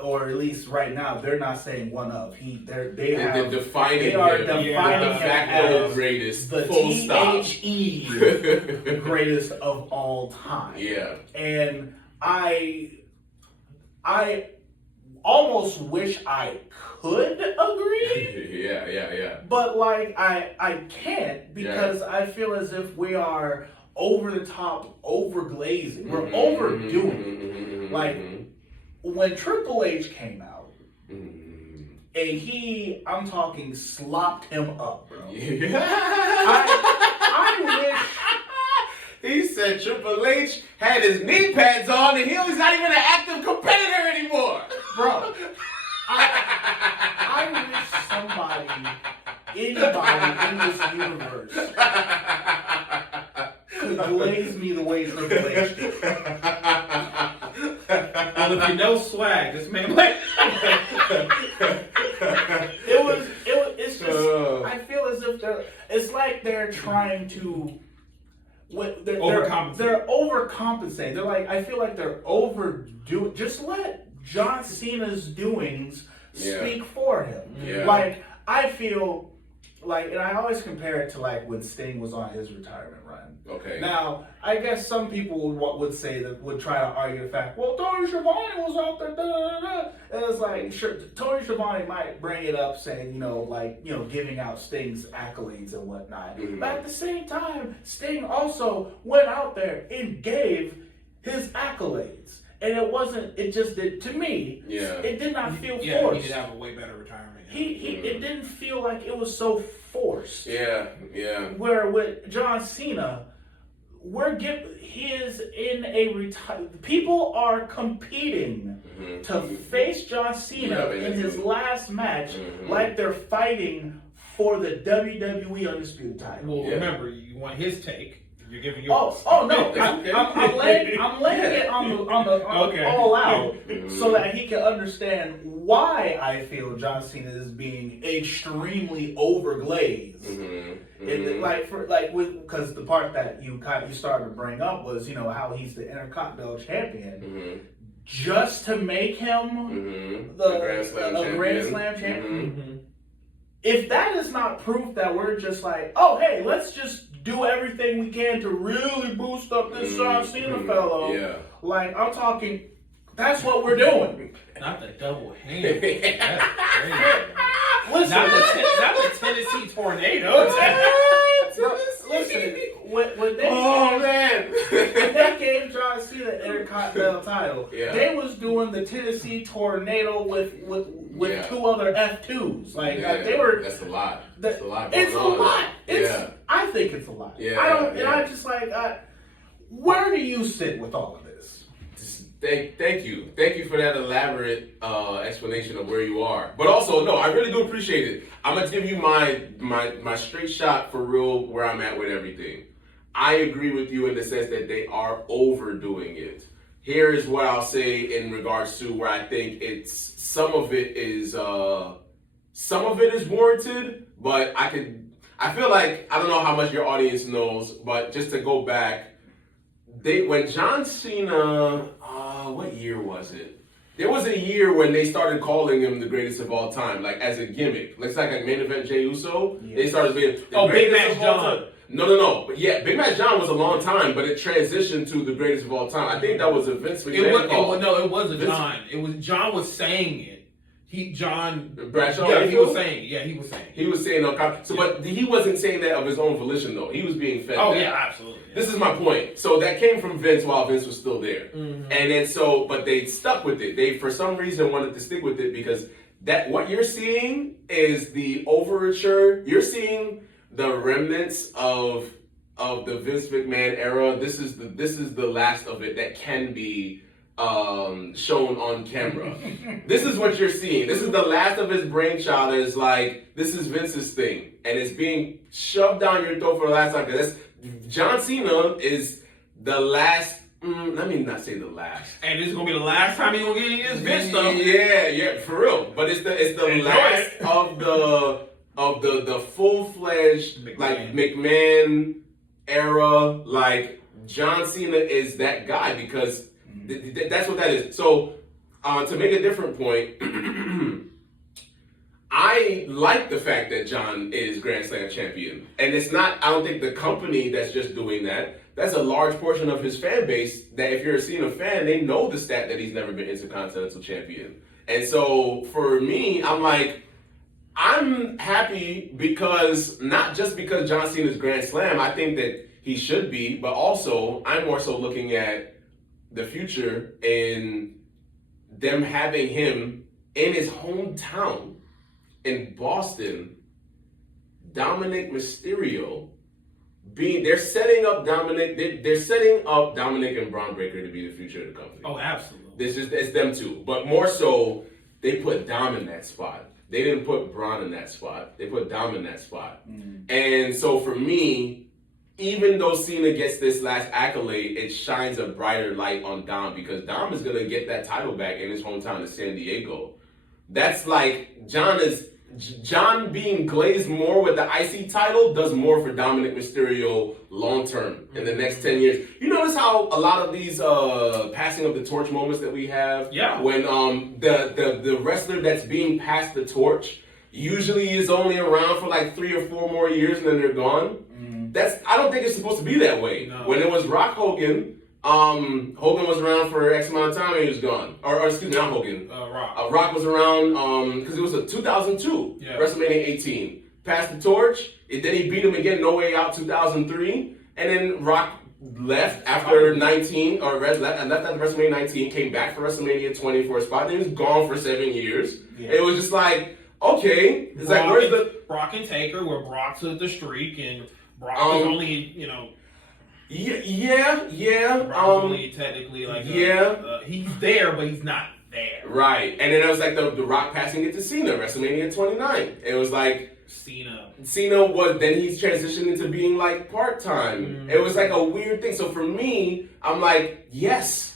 or at least right now they're not saying one of. They're defining him as greatest. The THE greatest of all time. Yeah, and I almost wish I could agree. Yeah. But like I can't because I feel as if we are over the top, overglazing. We're overdoing it. Like when Triple H came out, and I'm talking slopped him up, bro. I wish. He said Triple H had his knee pads on and he was not even an active competitor anymore. Bro, I wish anybody in this universe could glaze me the way Triple H did. Well, if you know swag, this man like it's just I feel as if it's like they're trying to they're overcompensating. They're like, I feel like they're overdoing. Just let John Cena's doings speak for him. Like I feel like, and I always compare it to like when Sting was on his retirement run. Okay. Now, I guess some people would say that would try to argue the fact, well, Tony Schiavone was out there, and it's like, sure, Tony Schiavone might bring it up, saying, giving out Sting's accolades and whatnot. Mm-hmm. But at the same time, Sting also went out there and gave his accolades. And it just did, to me, it did not feel forced. He did have a way better retirement. It didn't feel like it was so forced. Yeah. Where with John Cena, he is in a people are competing to face John Cena in his last match like they're fighting for the WWE Undisputed title. Well, remember, you want his take. You're giving yours. Oh no! I'm laying it on the all out so that he can understand why I feel John Cena is being extremely overglazed. Because the part that you started to bring up was how he's the Intercontinental Champion, just to make him a Grand Slam champion. If that is not proof that we're just like, oh hey, let's just do everything we can to really boost up this John Cena fellow. Yeah. Like, I'm talking, that's what we're doing. Not the double hand. That's crazy. Listen, not the Tennessee tornado. Listen, when they gave John Cena the Intercontinental title, they was doing the Tennessee tornado with two other F2s. They were. That's a lot. It's a lot. I think it's a lot. Yeah. And I just where do you sit with all of this? Thank you for that elaborate explanation of where you are. But also, no, I really do appreciate it. I'm gonna give you my straight shot for real where I'm at with everything. I agree with you in the sense that they are overdoing it. Here is what I'll say in regards to where I think some of it is warranted, but I feel like, I don't know how much your audience knows, but just to go back, when John Cena, what year was it? There was a year when they started calling him the greatest of all time, like as a gimmick. Looks like main event Jey Uso. Yeah. They started being Big Match John. No. But yeah, Big Match John was a long time, but it transitioned to the greatest of all time. I think that was a Vince McMahon call. It wasn't John. John was saying it. Bradshaw. Yeah, he was saying. He was saying. He was saying but he wasn't saying that of his own volition though. He was being fed. Oh that. yeah, absolutely. Yeah. This is my point. So that came from Vince while Vince was still there, and then but they stuck with it. They for some reason wanted to stick with it because what you're seeing is the overture. You're seeing the remnants of the Vince McMahon era. This is the last of it that can be shown on camera. This is what you're seeing. This is the last of his brainchild. It's like, this is Vince's thing, and it's being shoved down your throat for the last time. John Cena is the last. Let me not say the last. And this is gonna be the last time he's gonna get against Vince stuff. Yeah, for real. But it's the last of the full-fledged McMahon era. Like, John Cena is that guy because that's what that is. So, to make a different point, I like the fact that John is Grand Slam champion. And it's not, I don't think the company that's just doing that. That's a large portion of his fan base that if you're a Cena fan, they know the stat that he's never been Intercontinental champion. And so, for me, I'm happy because, not just because John Cena's Grand Slam, I think that he should be, but also, I'm more so looking at the future in them having him in his hometown in Boston, Dominic Mysterio they're setting up Dominic and Braun Breaker to be the future of the company. Oh, absolutely. It's them two. But more so, they put Dom in that spot. They didn't put Braun in that spot. They put Dom in that spot. And so for me, even though Cena gets this last accolade, it shines a brighter light on Dom because Dom is going to get that title back in his hometown of San Diego. That's like, John being glazed more with the IC title does more for Dominic Mysterio long term in the next 10 years. You notice how a lot of these passing of the torch moments that we have? Yeah. When the wrestler that's being passed the torch, usually is only around for like 3 or 4 more years and then they're gone. I don't think it's supposed to be that way. No. When it was Rock Hogan, Hogan was around for X amount of time and he was gone. Or excuse me, not Hogan. Rock. Rock was around because it was a 2002 WrestleMania 18. Passed the torch. Then he beat him again, No Way Out 2003. And then Rock left after 19, or left after WrestleMania 19, came back for WrestleMania 20 for a spot. Then he was gone for 7 years. Yeah. It was just like, okay. It's like, where's the... Brock and Taker, where Brock took the streak, and Brock was only, Yeah. Brock's only technically like... he's there, but he's not there. Right. And then it was like the Rock passing it to Cena, WrestleMania 29. It was like... Cena was, then he's transitioned into being like part-time. It was like a weird thing. So for me, I'm like, yes,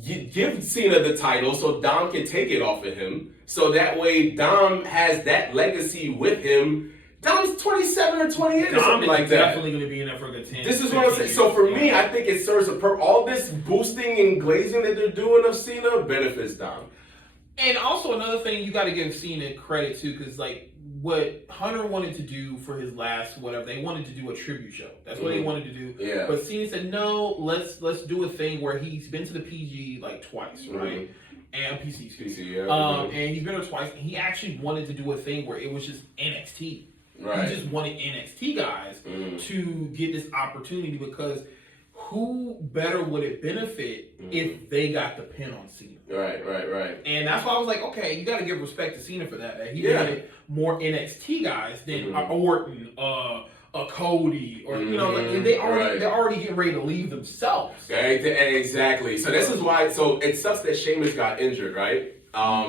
you give Cena the title so Dom can take it off of him. So that way Dom has that legacy with him. Dom's 27 or 28 or something like that. Dom is definitely going to be in there for a good 10. This is what I'm saying. So for me, I think it serves all this boosting and glazing that they're doing of Cena benefits Dom. And also another thing you got to give Cena credit to, because like what Hunter wanted to do for his last whatever, they wanted to do a tribute show. That's what they wanted to do. Yeah. But Cena said, no, let's do a thing where he's been to the PG like twice, right? And PC, excuse me. And he's been there twice. And he actually wanted to do a thing where it was just NXT. Right. He just wanted NXT guys to get this opportunity, because who better would it benefit if they got the pin on Cena? Right. And that's why I was like, okay, you got to give respect to Cena for that. He wanted more NXT guys than Orton, Cody, or like they're already getting ready to leave themselves. Exactly. So this is why. So it sucks that Sheamus got injured, right?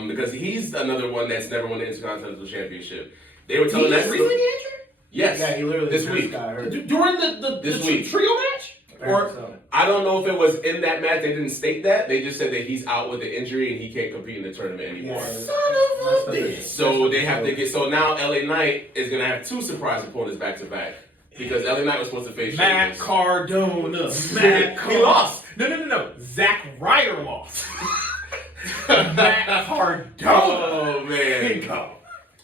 Because he's another one that's never won the Intercontinental Championship. They were telling us. Really injured? Yes. Yeah, he literally this week got hurt. During the trio match. Or I don't know if it was in that match. They didn't state that. They just said that he's out with the injury and he can't compete in the tournament anymore. Yeah. Son of a bitch. So they have to get. So now LA Knight is gonna have 2 surprise opponents back to back, because LA Knight was supposed to face Matt Sheamus. Cardona. He lost. No. Zack Ryder lost. Matt Cardona. Oh man. Here you go.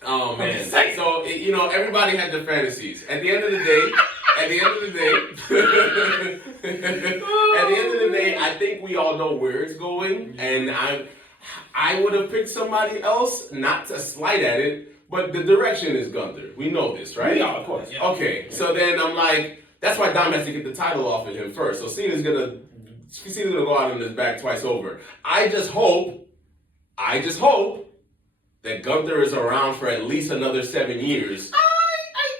Oh man. So everybody had their fantasies. At the end of the day, I think we all know where it's going, and I would have picked somebody else, not to slight at it, but the direction is Gunther. We know this, right? Yeah, of course. Yeah. Okay, so then I'm like, that's why Dom has to get the title off of him first. So Cena's gonna go out on his back twice over. I just hope that Gunther is around for at least another 7 years.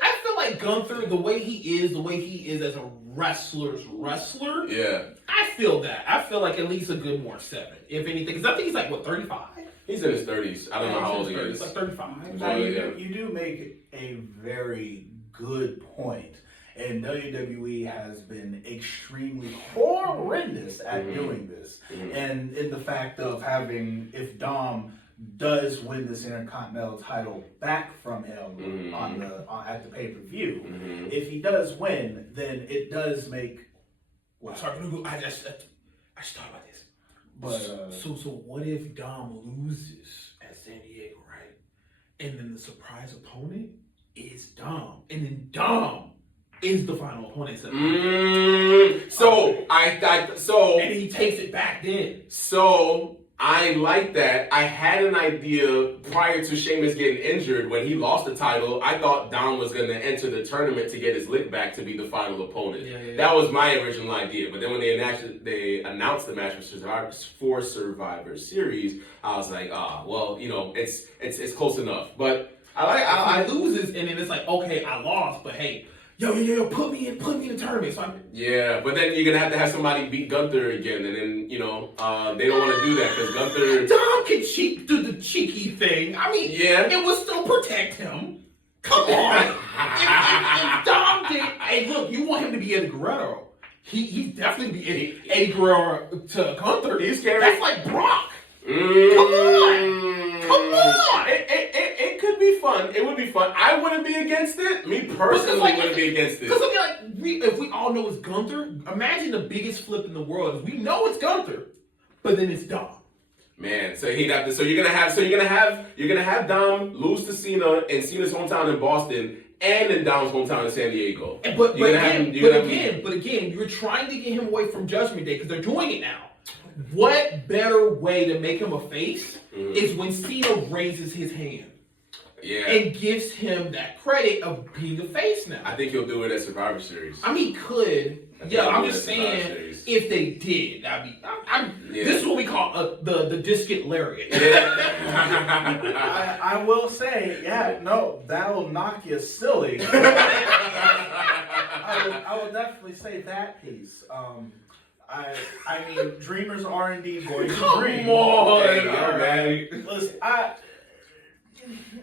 I feel like Gunther, the way he is as a wrestler. Yeah. I feel that. I feel like at least a good more 7, if anything. Because I think he's like, what, 35? He's in his 30s. I don't know how old he is. He's like 35. Now, you do make a very good point. And WWE has been extremely horrendous at doing this. And in the fact of having, if Dom does win this Intercontinental title back from him at the pay-per-view, if he does win, then it does make... Well, sorry, I just thought about this. But so what if Dom loses at San Diego, right? And then the surprise opponent is Dom, and then Dom is the final opponent. And he takes it back then. So I like that. I had an idea prior to Sheamus getting injured. When he lost the title, I thought Dom was going to enter the tournament to get his lick back to be the final opponent. That was my original idea. But then when they announced the match for Survivor Series, I was like, it's close enough. But I loses, and then it's like, okay, I lost, but hey, yo, put me in the tournament. But then you're gonna have somebody beat Gunther again, and then they don't want to do that because Gunther. Dom can do the cheeky thing. I mean, it will still protect him. Come on, if Dom did, hey, look, you want him to be Eddie Guerrero? He's definitely be Eddie Guerrero to Gunther. He's scary. That's like Brock. Come on. It could be fun. It would be fun. I wouldn't be against it. Me personally wouldn't be against it. Because if we all know it's Gunther, imagine the biggest flip in the world is we know it's Gunther, but then it's Dom. Man, so you're gonna have Dom lose to Cena in Cena's hometown in Boston and in Dom's hometown in San Diego. But again, you're trying to get him away from Judgment Day because they're doing it now. What better way to make him a face is when Cena raises his hand. Yeah. And gives him that credit of being a face now. I think he'll do it at Survivor Series. I mean, he could. Yeah, I'm just saying, if they did, that'd be. This is what we call the discount lariat. I will say, that'll knock you silly. I will definitely say that piece. I mean, dreamers are indeed going to dream. Come on, hey, all right. Listen,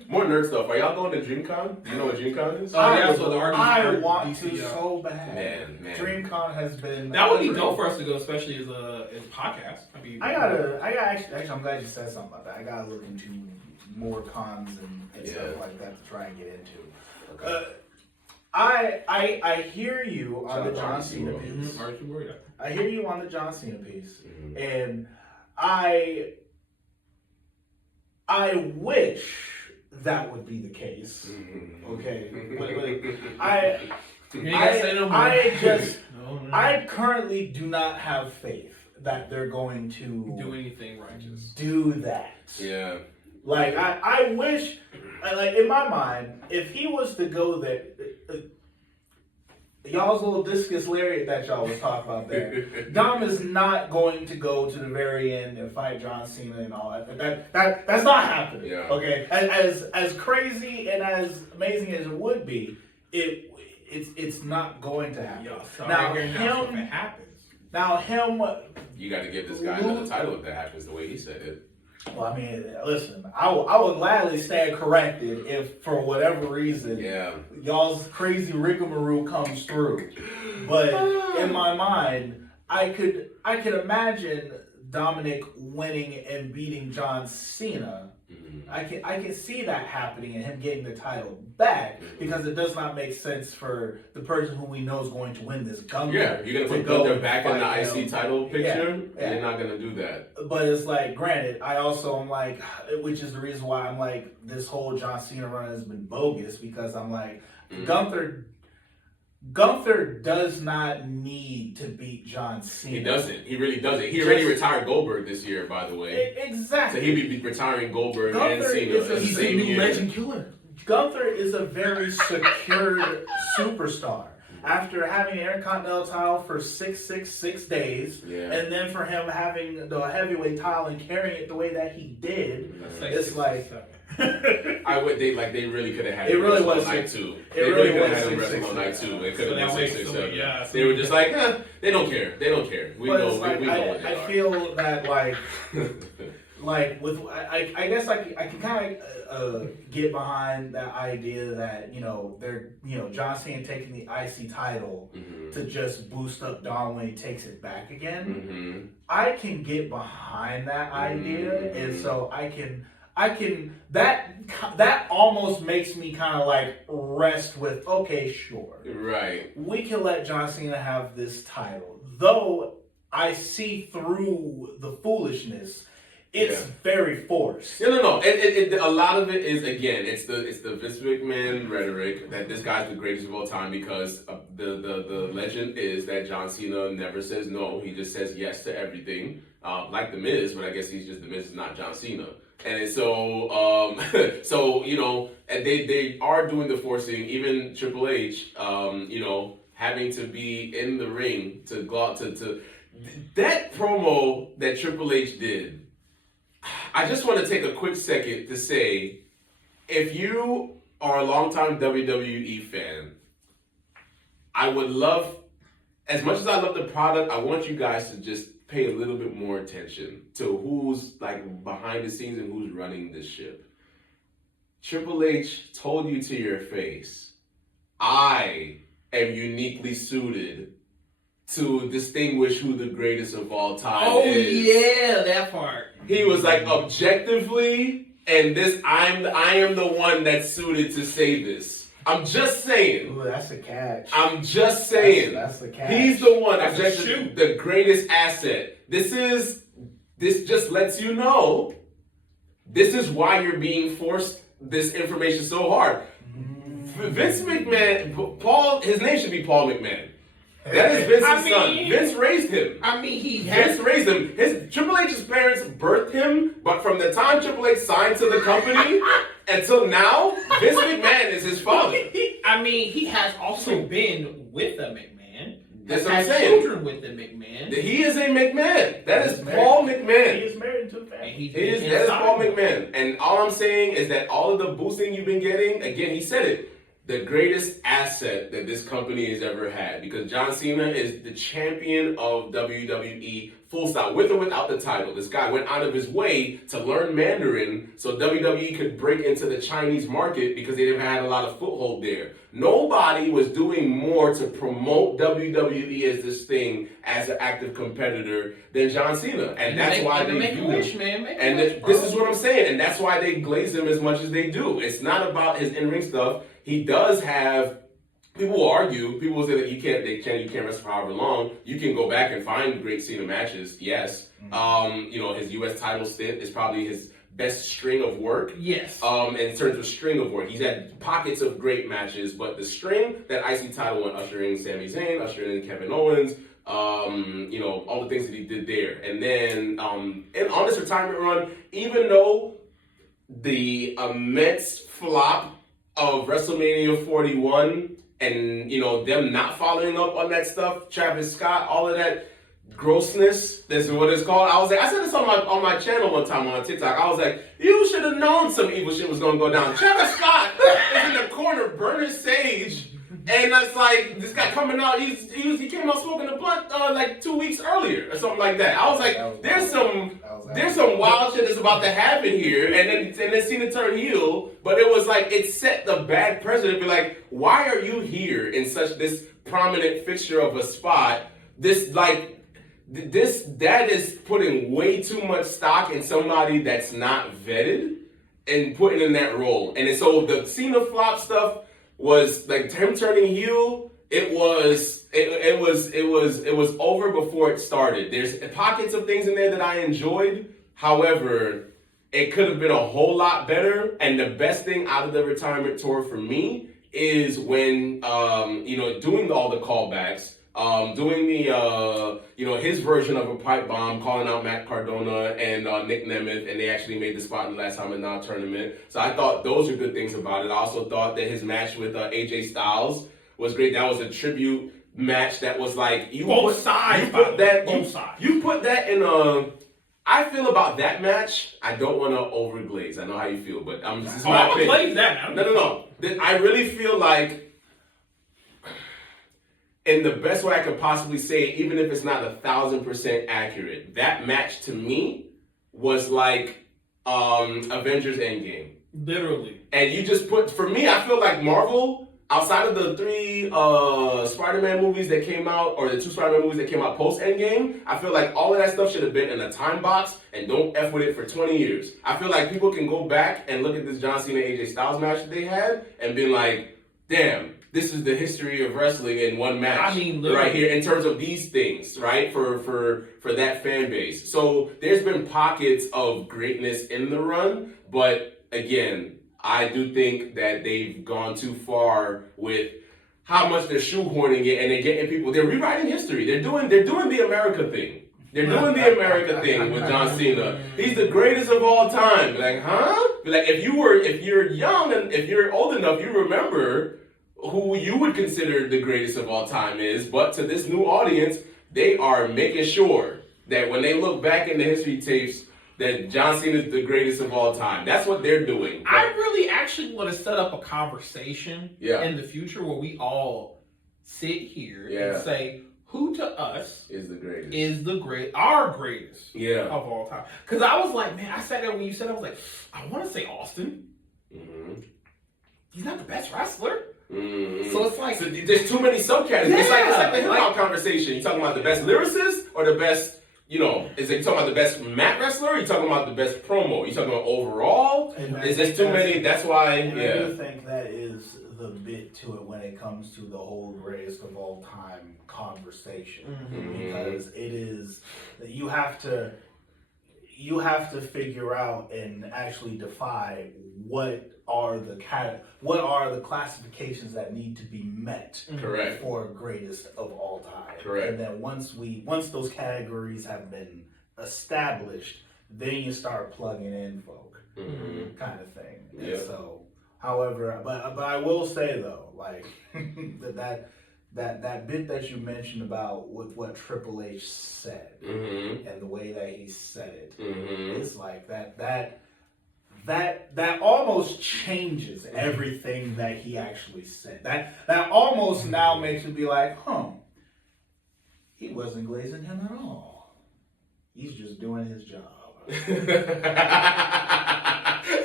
more nerd stuff. Are y'all going to DreamCon? Do you know what DreamCon is? I want to so bad. Man. DreamCon has been. That would be dope for us to go, especially as a podcast. I mean, I gotta actually. I'm glad you said something about that. I gotta look into more cons and stuff like that to try and get into. Okay. I hear you on the John Cena piece. I hear you on the John Cena piece, and I wish that would be the case. Okay, I currently do not have faith that they're going to do anything righteous. Do that. Yeah. Like I wish, like in my mind, if he was to go there. Y'all's little discus lariat that y'all was talking about there. Dom is not going to go to the very end and fight John Cena and all that. That's not happening. Yeah. Okay. As crazy and as amazing as it would be, it's not going to happen. Now him. You got to give this guy another title if that happens the way he said it. Well, I mean, listen, I would gladly stand corrected if, for whatever reason, y'all's crazy rigmarole comes through. But in my mind, I could imagine Dominic winning and beating John Cena. I can see that happening and him getting the title back because it does not make sense for the person who we know is going to win this Gunther. Yeah, you're gonna put Gunther back in the IC title picture. Yeah. You're not gonna do that. But it's like, granted, I also am like, which is the reason why I'm like, this whole John Cena run has been bogus because I'm like, Gunther does not need to beat John Cena. He doesn't. He really doesn't. He already retired Goldberg this year, by the way. Exactly. So he'll be retiring Goldberg and Cena. He's a new legend killer. Gunther is a very secured superstar. After having the Intercontinental title for 666 days, and then for him having the heavyweight title and carrying it the way that he did, it's like. They really could have had him wrestle on night 2. They really could have had him wrestle on night 2. It could have been 667. They were just like, they don't care. They don't care. We know what they are. I feel that I guess I can kind of get behind that idea that they're John Cena taking the IC title to just boost up Dom when he takes it back again. I can get behind that idea, and so I can that almost makes me kind of like rest with, okay, sure. Right. We can let John Cena have this title. Though I see through the foolishness, it's very forced. No. A lot of it is, again, it's the Vince McMahon rhetoric that this guy's the greatest of all time because the legend is that John Cena never says no. He just says yes to everything. Like The Miz, but I guess he's just The Miz, is not John Cena. And so, and they are doing the forcing. Even Triple H, having to be in the ring to go out to that promo that Triple H did. I just want to take a quick second to say, if you are a longtime WWE fan, I would love, as much as I love the product, I want you guys to just pay a little bit more attention to who's like behind the scenes and who's running this ship. Triple H told you to your face, I am uniquely suited to distinguish who the greatest of all time is. Oh yeah, that part. He was like, objectively, and I am the one that's suited to say this. I'm just saying. Ooh, that's a catch. I'm just saying. That's the catch. He's the one that's the greatest asset. This is this just lets you know this is why you're being forced this information so hard. Vince McMahon, Paul, his name should be Paul McMahon. That is Vince's son. Vince raised him. Vince raised him. His Triple H's parents birthed him, but from the time Triple H signed to the company until now, Vince McMahon is his father. He has also been with the McMahon. That's what has I'm saying. Children with the McMahon. He is a McMahon. That is Paul McMahon. He is married to the family. That is Paul McMahon. And all I'm saying is that all of the boosting you've been getting, again, he said it, the greatest asset that this company has ever had, because John Cena is the champion of WWE, full stop, with or without the title. This guy went out of his way to learn Mandarin so WWE could break into the Chinese market because they didn't have a lot of foothold there. Nobody was doing more to promote WWE as this thing as an active competitor than John Cena. And that's why they make do a wish, him. man. Make And a wish, this is what I'm saying. And that's why they glaze him as much as they do. It's not about his in-ring stuff. He does have, people will argue, people will say that you can't wrestle for however long. You can go back and find great Cena matches, yes. His US title stint is probably his best string of work. Yes. In terms of string of work. He's had pockets of great matches, but the string, that IC title went ushering Sami Zayn, ushering in Kevin Owens, all the things that he did there. And then and on this retirement run, even though the immense flop of WrestleMania 41 and them not following up on that stuff, Travis Scott, all of that grossness, this is what it's called. I said this on my channel one time on TikTok. I was like, you should have known some evil shit was gonna go down. Travis Scott is in the corner burning sage, and it's like this guy coming out. He came out smoking a blunt like 2 weeks earlier or something like that. I was like, there's some wild shit that's about to happen here, and then Cena turned heel. But it was like it set the bad precedent. Be like, why are you here in this prominent fixture of a spot? That is putting way too much stock in somebody that's not vetted and putting in that role. And so the Cena flop stuff was like him turning heel. It was over before it started. There's pockets of things in there that I enjoyed. However, it could have been a whole lot better. And the best thing out of the retirement tour for me is when doing all the callbacks. Doing the his version of a pipe bomb, calling out Matt Cardona and Nick Nemeth, and they actually made the spot in the last time in the tournament. So I thought those are good things about it. I also thought that his match with AJ Styles was great. That was a tribute match that was like both sides. You put that in a. I feel about that match. I don't want to overglaze. I know how you feel, but this is my opinion. Glaze that. No. I really feel like, in the best way I could possibly say it, even if it's not 1,000% accurate, that match to me was like Avengers Endgame. Literally. And you just for me, I feel like Marvel, outside of the 3 Spider-Man movies that came out, or the 2 Spider-Man movies that came out post-Endgame, I feel like all of that stuff should have been in a time box and don't F with it for 20 years. I feel like people can go back and look at this John Cena AJ Styles match that they had and be like, damn, this is the history of wrestling in one match. Right here in terms of these things, right? For that fan base. So there's been pockets of greatness in the run, but again, I do think that they've gone too far with how much they're shoehorning it, and they're getting people. They're rewriting history. They're doing the America thing. They're doing the America thing with John Cena. He's the greatest of all time. Be like, huh? Be like, if you're young and if you're old enough, you remember who you would consider the greatest of all time is, but to this new audience, they are making sure that when they look back in the history tapes, that John Cena is the greatest of all time. That's what they're doing. I really actually want to set up a conversation in the future where we all sit here and say, who to us is the greatest? Our greatest of all time. Because I was like, man, I sat there when you said, I was like, I want to say Austin. Mm-hmm. He's not the best wrestler. Mm-hmm. So it's like, there's too many subcategories. It's like the hip hop conversation. You talking about the best lyricist or the best? Is it you talking about the best mat wrestler? Or you talking about the best promo? You talking about overall? Is there too many? That's why. I do think that is the bit to it when it comes to the whole greatest of all time conversation, because it is you have to. you have to figure out and actually define what are the classifications that need to be met Correct. for greatest of all time. Correct. And then once those categories have been established, then you start plugging in folk, kind of thing. Yeah. And so, however, but I will say though, like that bit that you mentioned about what Triple H said and the way that he said it, it's like that almost changes everything that he actually said. That almost now makes you be like, he wasn't glazing him at all. He's just doing his job.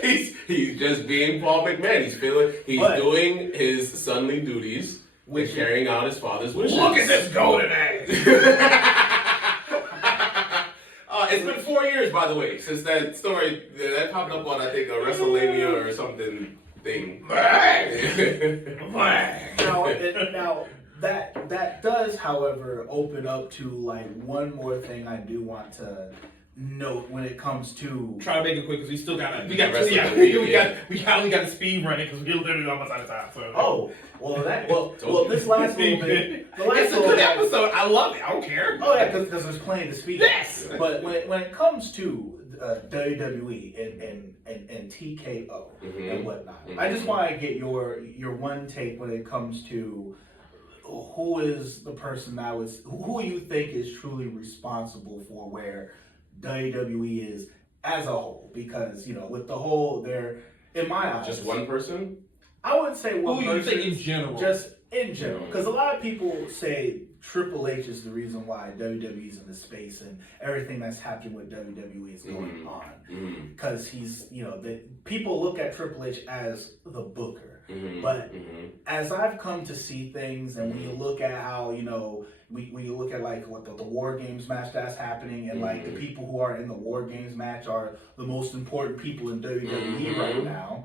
he's just being Paul McMahon. He's doing his sonly duties. With carrying out his father's wishes. Look at this golden ass. It's been 4 years, by the way, since that story that popped up on, I think, a WrestleMania or something thing. Now that does, however, open up to like one more thing I do want to note when it comes to. Try to make it quick because we still got only got the speed running because we're literally almost out of time. So. This last little bit. It's a good episode. I love it. I don't care. Oh yeah, because there's plenty to speak. Yes. But when it comes to WWE and TKO and whatnot, I just want to get your one take when it comes to who is the person who you think is truly responsible for where WWE is as a whole, because with the whole there in my eyes, just one person. I wouldn't say one person. Who you think in general? Just in general, because a lot of people say Triple H is the reason why WWE is in this space and everything that's happening with WWE is going on. Because he's, people look at Triple H as the booker. But as I've come to see things, and when you look at how, when you look at like what the War Games match that's happening, and like the people who are in the War Games match are the most important people in WWE right now.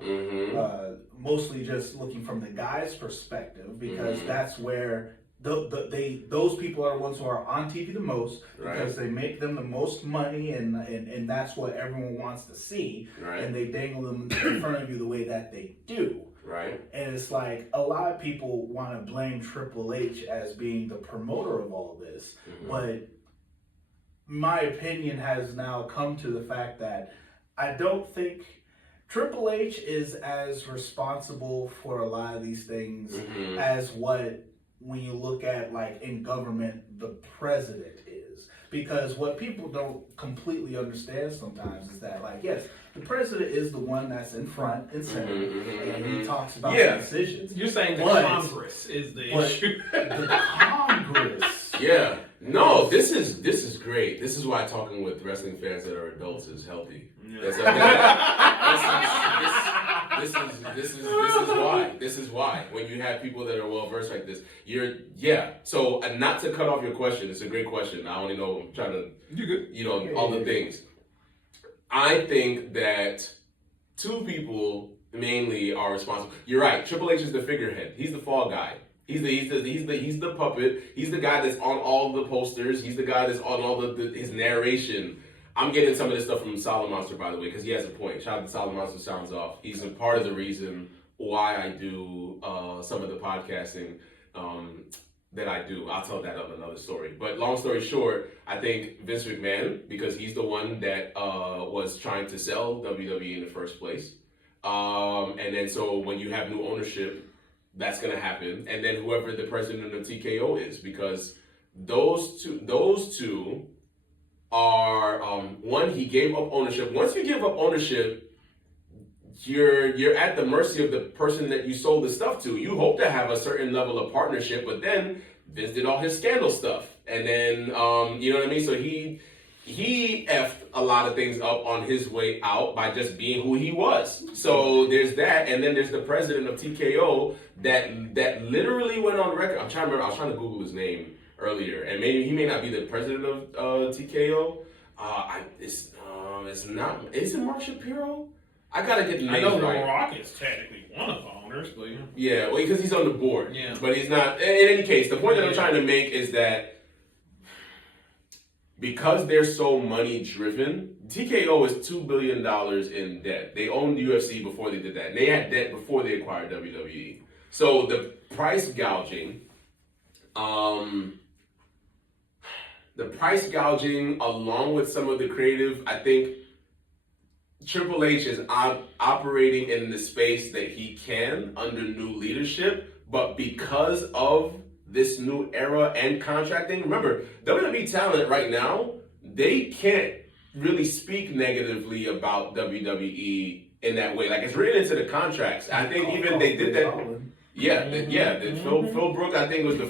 Mostly just looking from the guy's perspective, because that's where those people are the ones who are on TV the most, because they make them the most money, and that's what everyone wants to see, and they dangle them in front of you the way that they do. Right. And it's like a lot of people want to blame Triple H as being the promoter of all this, but my opinion has now come to the fact that I don't think Triple H is as responsible for a lot of these things as what, when you look at like in government, the president is. Because what people don't completely understand sometimes is that, like, yes, the president is the one that's in front and center, and he talks about the decisions. You're saying the Congress is the issue. The Congress. Yeah. No, this is great. This is why talking with wrestling fans that are adults is healthy. This is why when you have people that are well versed like this, So not to cut off your question, it's a great question. I only know I'm trying to, all the things. I think that two people mainly are responsible. You're right. Triple H is the figurehead. He's the fall guy. He's the puppet. He's the guy that's on all the posters. He's the guy that's on all his narration. I'm getting some of this stuff from Solid Monster, by the way, because he has a point. Shout out to Solid Monster Sounds Off. He's a part of the reason why I do some of the podcasting that I do. I'll tell that on another story. But long story short, I think Vince McMahon, because he's the one that was trying to sell WWE in the first place. And then so when you have new ownership, that's going to happen. And then whoever the president of TKO is, because those two are, one, he gave up ownership. Once you give up ownership, you're at the mercy of the person that you sold the stuff to. You hope to have a certain level of partnership, but then Vince did all his scandal stuff. And then, you know what I mean? So he effed a lot of things up on his way out by just being who he was. So there's that. And then there's the president of TKO that literally went on record. I'm trying to remember. I was trying to Google his name earlier, and maybe he may not be the president of TKO. It's not. Is it Mark Shapiro? I gotta get the names right. I know The Rock is technically one of the owners, but yeah, well, because he's on the board. Yeah, but he's not. In any case, the point that I'm trying to make is that because they're so money driven, TKO is $2 billion in debt. They owned UFC before they did that. They had debt before they acquired WWE. So the price gouging, along with some of the creative, I think Triple H is operating in the space that he can under new leadership, but because of this new era and contracting, remember, WWE talent right now, they can't really speak negatively about WWE in that way. Like, it's written into the contracts. I think even they did that. Phil Brook, I think, was the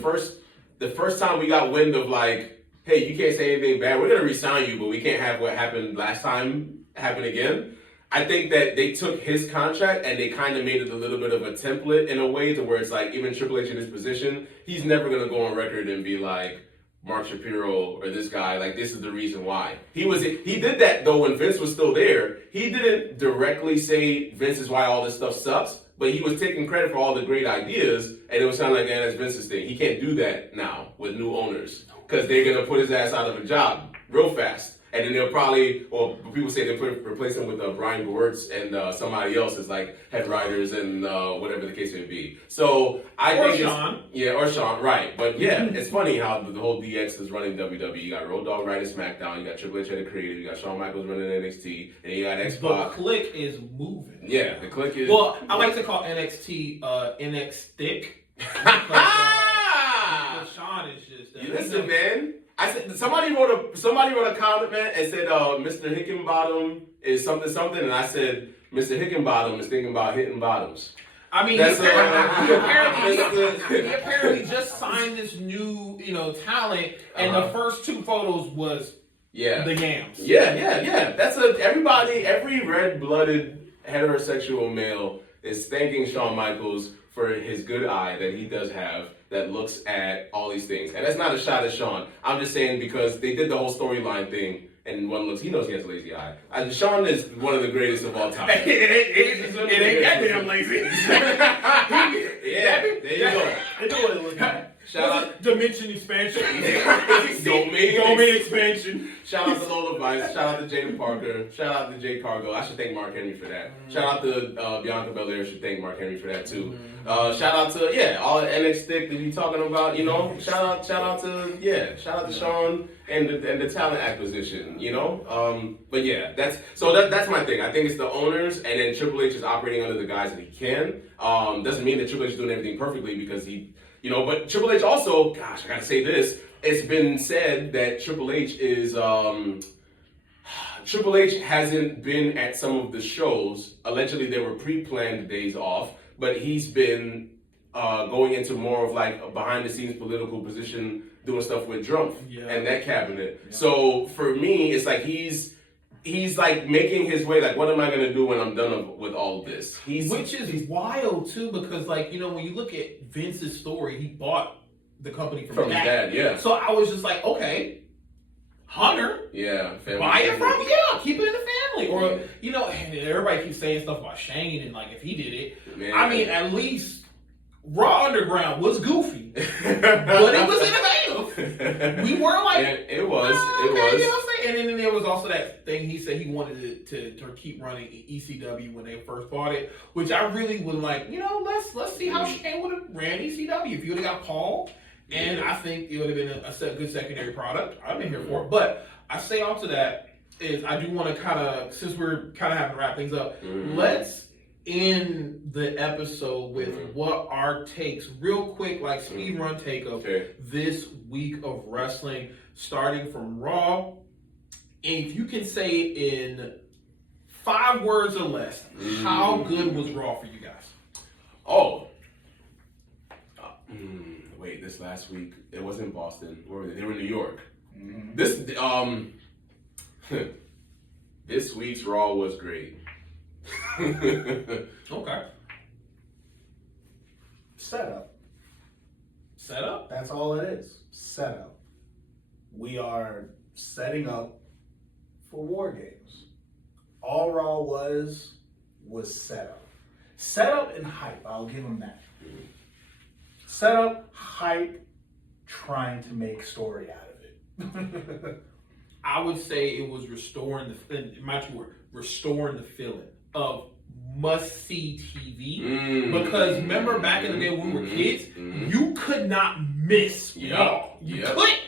first time we got wind of, like, hey, you can't say anything bad. We're going to re-sign you, but we can't have what happened last time happen again. I think that they took his contract and they kind of made it a little bit of a template in a way to where it's like, even Triple H in his position, he's never going to go on record and be like, Mark Shapiro or this guy, like, this is the reason why. He did that, though, when Vince was still there. He didn't directly say Vince is why all this stuff sucks, but he was taking credit for all the great ideas, and it was sounding like, man, that's Vince's thing. He can't do that now with new owners because they're going to put his ass out of a job real fast. And then they'll probably, or people say they'll replace him with Brian Gewirtz and somebody else as like head writers and whatever the case may be. So I think Sean. Or Sean, right. But yeah, it's funny how the whole DX is running WWE. You got Road Dogg writing SmackDown, you got Triple H at the creative, you got Shawn Michaels running NXT, and you got X-Pac. The click is moving. Yeah, the click is... Well, I like to call NXT NX Thick. But Sean is just... You listen, man. I said somebody wrote a comment, man, and said Mr. Hickenbottom is something, and I said Mr. Hickenbottom is thinking about hitting bottoms. I mean, he apparently just signed this new, talent, and the first two photos was the yams. Yeah. That's every red-blooded heterosexual male is thanking Shawn Michaels for his good eye that he does have that looks at all these things. And that's not a shot at Shawn. I'm just saying because they did the whole storyline thing and one looks, he knows he has a lazy eye. Shawn is one of the greatest of all time. it ain't that damn lazy. There you go. I know what it looks like. Shout out Dimension expansion. Domain expansion. Shout out to Lola Vice. Shout out to Jada Parker. Shout out to Jade Cargo. I should thank Mark Henry for that. Shout out to Bianca Belair. Should thank Mark Henry for that too. Shout out to all the NX stick that you talking about. Shout out to Shawn and the talent acquisition. But yeah, that's my thing. I think it's the owners, and then Triple H is operating under the guys that he can. Doesn't mean that Triple H is doing everything perfectly because he. But Triple H also, gosh, I gotta say this. It's been said that Triple H hasn't been at some of the shows. Allegedly, there were pre-planned days off, but he's been going into more of like a behind-the-scenes political position, doing stuff with Trump and that cabinet. Yeah. So for me, it's like he's like making his way, like, what am I going to do when I'm done with all of this? Which is wild, too, because, like, when you look at Vince's story, he bought the company from his dad. Yeah. So I was just like, okay, Hunter. Yeah. Buy it from, keep it in the family. Or, and everybody keeps saying stuff about Shane and, like, if he did it. Man. I mean, at least Raw Underground was goofy, but it was innovative. We weren't like... It was. It was. You know what I'm saying? And then there was also that thing he said he wanted to keep running ECW when they first bought it, which I really would like, let's see how Shane would have ran ECW. If you would have got Paul, and I think it would have been a good secondary product. I've been here for it. But I say on to that is I do want to kind of, since we're kind of having to wrap things up, let's end the episode with what our takes, real quick, like speed run take of this week of wrestling, starting from Raw. And if you can say it in 5 words or less, how good was Raw for you guys? Wait, this last week, it was in Boston. Where were they? They were in New York. This week's Raw was great. Okay. Setup. That's all it is. Setup. We are setting up for War Games. All Raw was setup. Setup and hype. I'll give them that. Setup, hype, trying to make story out of it. I would say it was restoring restoring the feeling of must-see TV. Because remember back in the day when we were kids, you could not miss Raw. You couldn't.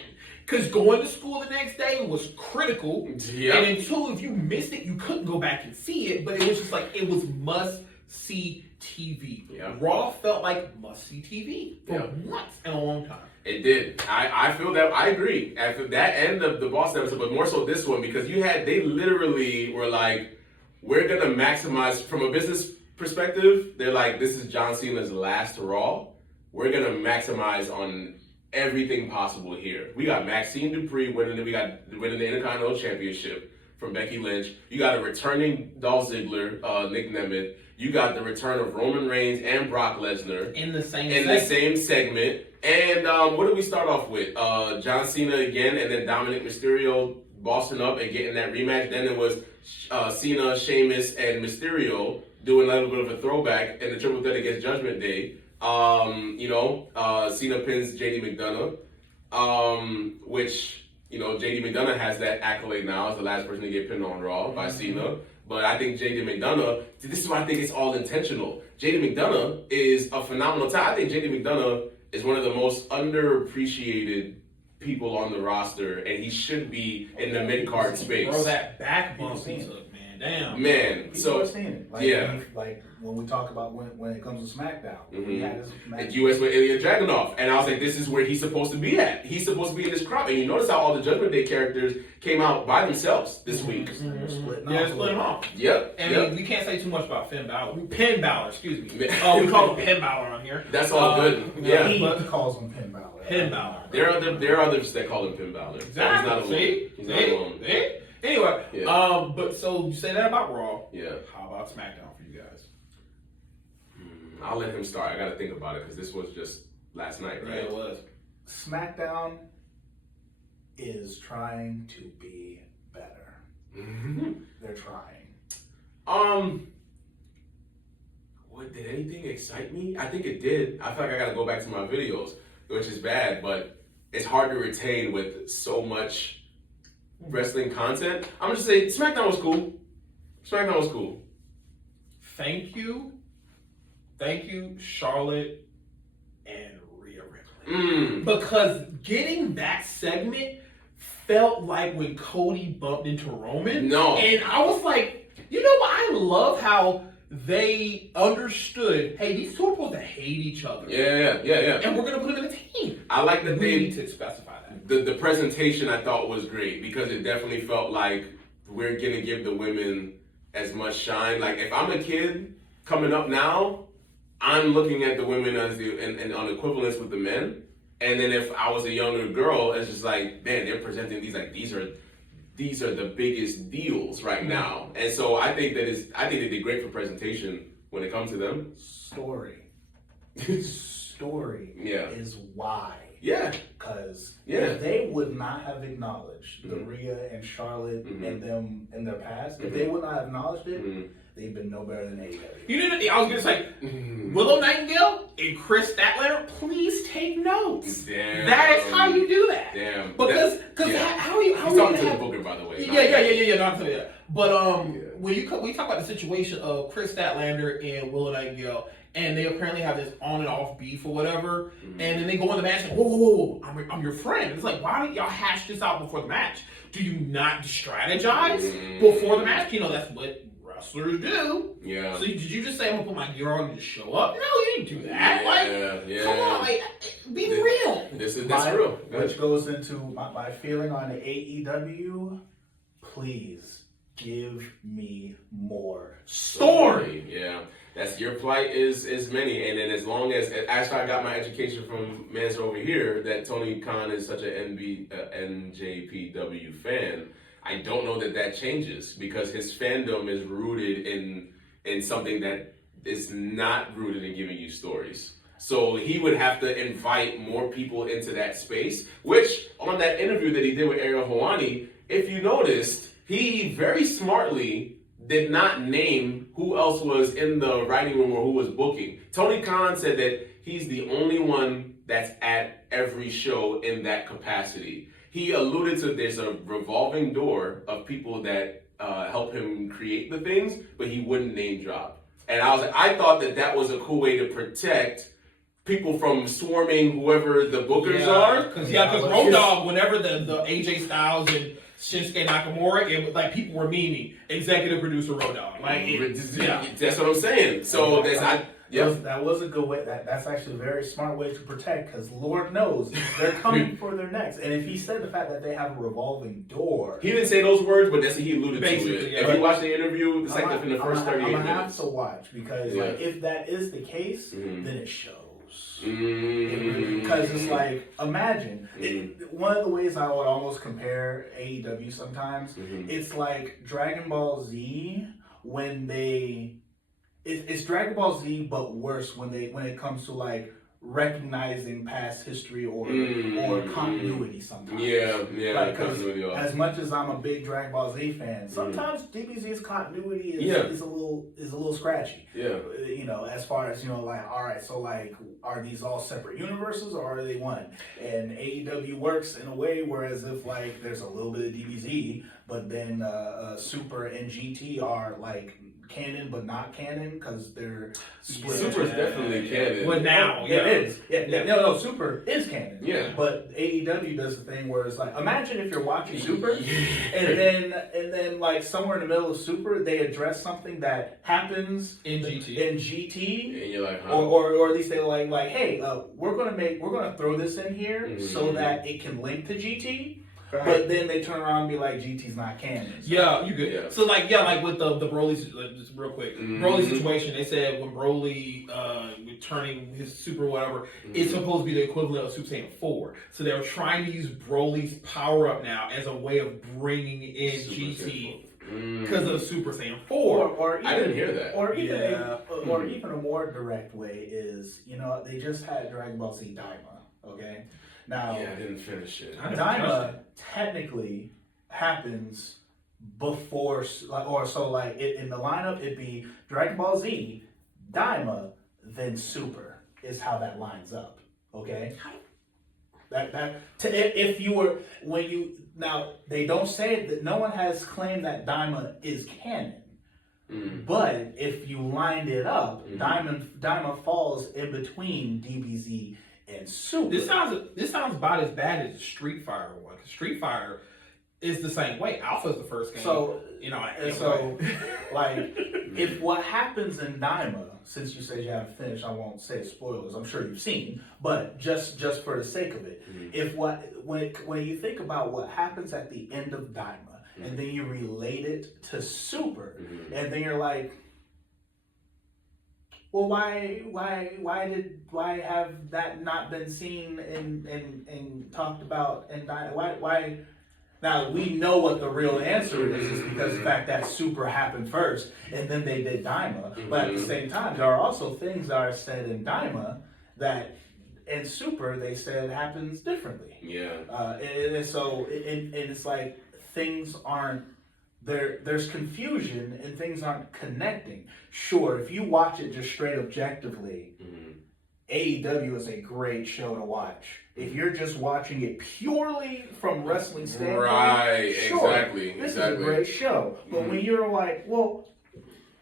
Because going to school the next day was critical. And until if you missed it, you couldn't go back and see it. But it was just like, it was must-see TV. Raw felt like must-see TV for once in a long time. It did. I feel that. I agree. After that end of the Boston episode, but more so this one, because they literally were like, we're going to maximize, from a business perspective, they're like, this is John Cena's last Raw. We're going to maximize on everything possible here. We got Maxine Dupree winning the Intercontinental Championship from Becky Lynch. You got a returning Dolph Ziggler, Nick Nemeth. You got the return of Roman Reigns and Brock Lesnar. In the same segment. And what did we start off with? John Cena again, and then Dominic Mysterio bossing up and getting that rematch. Then it was Cena, Sheamus, and Mysterio doing a little bit of a throwback in the triple threat against Judgment Day. Cena pins JD McDonough, which, JD McDonough has that accolade now as the last person to get pinned on Raw by Cena. But I think JD McDonough, this is why I think it's all intentional. JD McDonough is a phenomenal talent. I think JD McDonough is one of the most underappreciated people on the roster, and he should be in the mid-card space. Bro, that back bump he took, man. Damn. Man, people are seeing it. Like when we talk about when it comes to SmackDown, we had this match. At US with Ilya Dragunov, and I was like, this is where he's supposed to be at. He's supposed to be in this crowd, and you notice how all the Judgment Day characters came out by themselves this week. Split them off. Yep. And we can't say too much about Penn Balor, excuse me. We call him Penn Balor on here. That's all good. He calls him Penn Balor. Penn Balor. There are others that call him Penn Balor. Exactly. He's not alone. Anyway, but so you say that about Raw. Yeah. How about SmackDown for you guys? I'll let him start. I got to think about it because this was just last night, right? Yeah, it was. SmackDown is trying to be better. They're trying. What, did anything excite me? I think it did. I feel like I got to go back to my videos, which is bad, but it's hard to retain with so much wrestling content. I'm gonna just say SmackDown was cool. Thank you, Charlotte and Rhea Ripley. Because getting that segment felt like when Cody bumped into Roman. No. And I was like, you know what? I love how they understood, hey, these two are supposed to hate each other. Yeah. And we're going to put them in a team. I like that we need to specify that. The presentation I thought was great because it definitely felt like we're going to give the women as much shine. Like, if I'm a kid coming up now, I'm looking at the women as and on equivalence with the men. And then if I was a younger girl, it's just like, man, they're presenting these are the biggest deals right now. And so I think they did great for presentation when it comes to them. Story is why. Yeah. Because if they would not have acknowledged the Rhea and Charlotte and them in their past, if they would not have acknowledged it, they've been no better than AEW. You know, I was going to say, Willow Nightingale and Chris Statlander, please take notes. Damn. That is how you do that. Damn. Because how are you He's talking to the booker, by the way. Yeah, not to that. But when we talk about the situation of Chris Statlander and Willow Nightingale, and they apparently have this on and off beef or whatever, and then they go in the match and whoa, I'm your friend. It's like, why didn't y'all hash this out before the match? Do you not strategize before the match? You know, that's what wrestlers do. Yeah. So did you just say I'm gonna put my gear on and just show up? No, you didn't do that. Come on, like, be real. That's real. Which goes into my feeling on the AEW. Please give me more story. Yeah. That's your plight is many, and then as long as after I got my education from Mans over here that Tony Khan is such an NJPW fan, I don't know that changes because his fandom is rooted in something that is not rooted in giving you stories. So he would have to invite more people into that space, which on that interview that he did with Ariel Helwani, if you noticed, he very smartly did not name who else was in the writing room or who was booking. Tony Khan said that he's the only one that's at every show in that capacity. he alluded to there's a revolving door of people that help him create the things, but he wouldn't name drop. And I thought that was a cool way to protect people from swarming whoever the bookers are. Because Road Dogg, whenever the AJ Styles and Shinsuke Nakamura, it was like people were memeing executive producer Road Dogg. That's what I'm saying. So that was a good way. That's actually a very smart way to protect, because Lord knows they're coming for their necks. And if he said the fact that they have a revolving door, he didn't say those words, but that's what he alluded to it. Yeah, if you watch the interview, it's in the first 38 minutes. I'm gonna have to watch, because if that is the case, then it shows. Because it's like, imagine one of the ways I would almost compare AEW sometimes. It's like Dragon Ball Z when it's Dragon Ball Z, but worse when it comes to like recognizing past history or continuity sometimes. Like, continuity. As much as I'm a big Dragon Ball Z fan, sometimes DBZ's continuity is a little scratchy. As far as like, all right, so like, are these all separate universes or are they one? And AEW works in a way whereas if like there's a little bit of DBZ, but then Super and GT are like canon but not canon because they're split. Super is definitely canon. Well, now, it is. No, Super is canon. Yeah. But AEW does the thing where it's like, imagine if you're watching Super, and then like somewhere in the middle of Super, they address something that happens in GT, and you're like, huh? or at least they're like, hey, we're gonna throw this in here so that it can link to GT. Right. But then they turn around and be like, GT's not canon. So. Yeah, you good. Yeah. So like with the Broly, just real quick, Broly situation, they said when Broly returning his super whatever, it's supposed to be the equivalent of Super Saiyan 4. So they're trying to use Broly's power up now as a way of bringing in GT because of Super Saiyan 4. Or even, I didn't hear that. Or even a more direct way is, they just had Dragon Ball Z Daima, okay? Now, I didn't finish it. Daima technically happens before, in the lineup, it'd be Dragon Ball Z, Daima, then Super is how that lines up. Okay, now they don't say that. No one has claimed that Daima is canon. But if you lined it up, Daima falls in between DBZ and Super. This sounds about as bad as the Street Fighter one. Cause Street Fighter is the same way. Alpha's the first game. So if what happens in Daima, since you said you haven't finished, I won't say spoilers. I'm sure you've seen, but just for the sake of it, when you think about what happens at the end of Daima, and then you relate it to Super, and then you're like, well, why have that not been seen and talked about and why? Now we know what the real answer is because the fact that Super happened first and then they did Daima. But at the same time, there are also things that are said in Daima that in Super they said happens differently. And it's like things aren't. There's confusion and things aren't connecting. Sure, if you watch it just straight objectively, AEW is a great show to watch. If you're just watching it purely from wrestling standpoint, right? Sure, Exactly. This is a great show. But when you're like, well,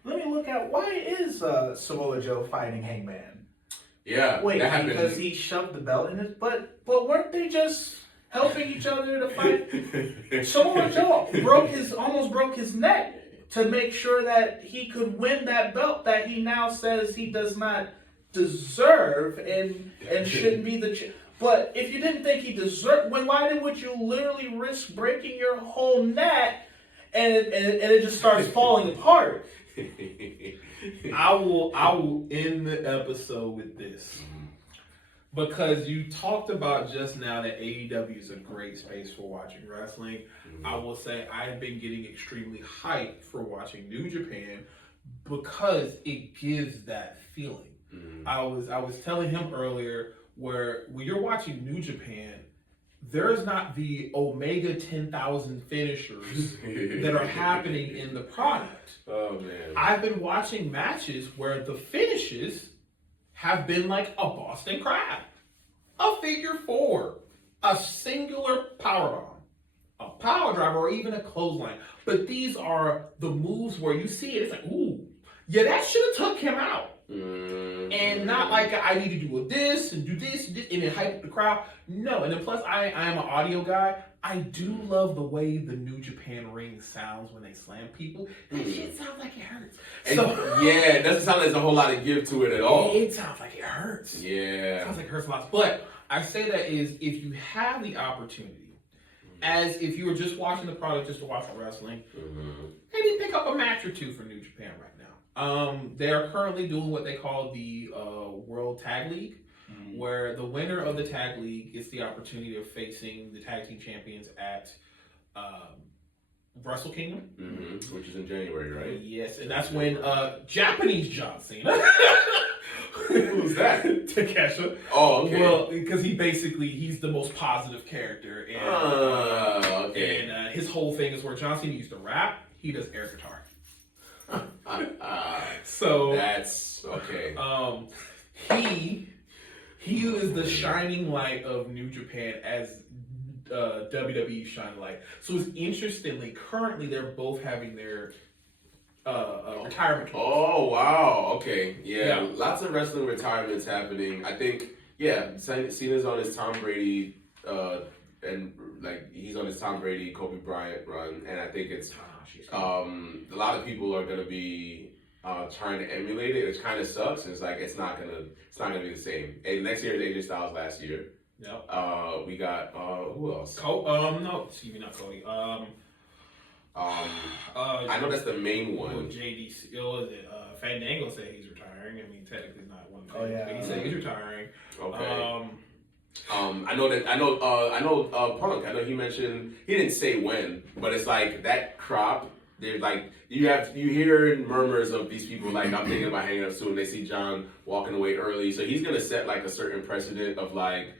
let me look at why is Samoa Joe fighting Hangman? Yeah, wait, because he shoved the belt in his butt. But weren't they just helping each other to fight? Samoa Joe almost broke his neck to make sure that he could win that belt that he now says he does not deserve and shouldn't be the. But if you didn't think he deserved, why would you literally risk breaking your whole neck and it just starts falling apart? I will end the episode with this. Because you talked about just now that AEW is a great space for watching wrestling. I will say I have been getting extremely hyped for watching New Japan because it gives that feeling. I was telling him earlier where when you're watching New Japan, there's not the Omega 10,000 finishers that are happening in the product. Oh man! I've been watching matches where the finishes have been like a Boston Crab, a figure four, a singular powerbomb, a power driver, or even a clothesline. But these are the moves where you see it, it's like, ooh, yeah, that should have took him out. And not like I need to do this and do this and then hype up the crowd. No, and then plus I am an audio guy. I do love the way the New Japan ring sounds when they slam people. That shit sounds like it hurts. And yeah, it doesn't sound like there's a whole lot of give to it at all. It sounds like it hurts. Yeah. It sounds like it hurts lots. But I say that is if you have the opportunity, as if you were just watching the product just to watch wrestling, maybe pick up a match or two for New Japan right now. They are currently doing what they call the World Tag League, where the winner of the Tag League gets the opportunity of facing the Tag Team Champions at Wrestle Kingdom. Which is in January, right? Yes, and that's when Japanese John Cena. Who's that? Takesha. Oh, okay. Well, because he's the most positive character. And, okay. And his whole thing is where John Cena used to rap, he does air guitar. So that's okay. He is the shining light of New Japan as WWE shining light. So it's interestingly, currently they're both having their retirement tours. Oh wow, okay, yeah, lots of wrestling retirements happening. I think Cena's on his Tom Brady and like he's on his Tom Brady, Kobe Bryant run, and I think it's a lot of people are gonna be trying to emulate it. It kind of sucks. It's like it's not gonna be the same. And next year is AJ Styles last year. Yep. We got who else? No, excuse me, not Cody. I know that's the main one. JD, was it? Fandango said he's retiring. I mean, technically he's not one. Yeah. He said he's retiring. Okay. I know Punk. I know he mentioned, he didn't say when, but it's like that crop. They're like you hear murmurs of these people like I'm thinking about hanging up soon. They see John walking away early, so he's gonna set like a certain precedent of like,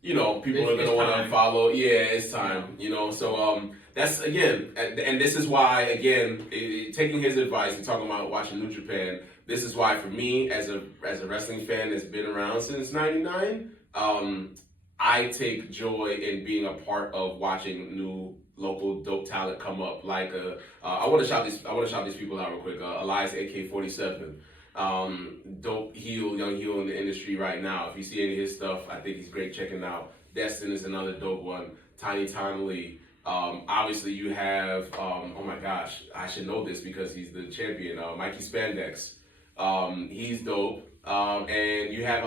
you know, people are gonna want to follow. Yeah, it's time. You know, so that's again, and this is why again, taking his advice and talking about watching New Japan. This is why for me as a wrestling fan that's been around since '99. I take joy in being a part of watching new local dope talent come up. Like I want to shout these people out real quick. Elias AK-47, dope young heel in the industry right now. If you see any of his stuff, I think he's great checking out. Destin is another dope one. Tiny Tonley. Obviously you have oh my gosh, I should know this because he's the champion. Mikey Spandex. He's dope. And you have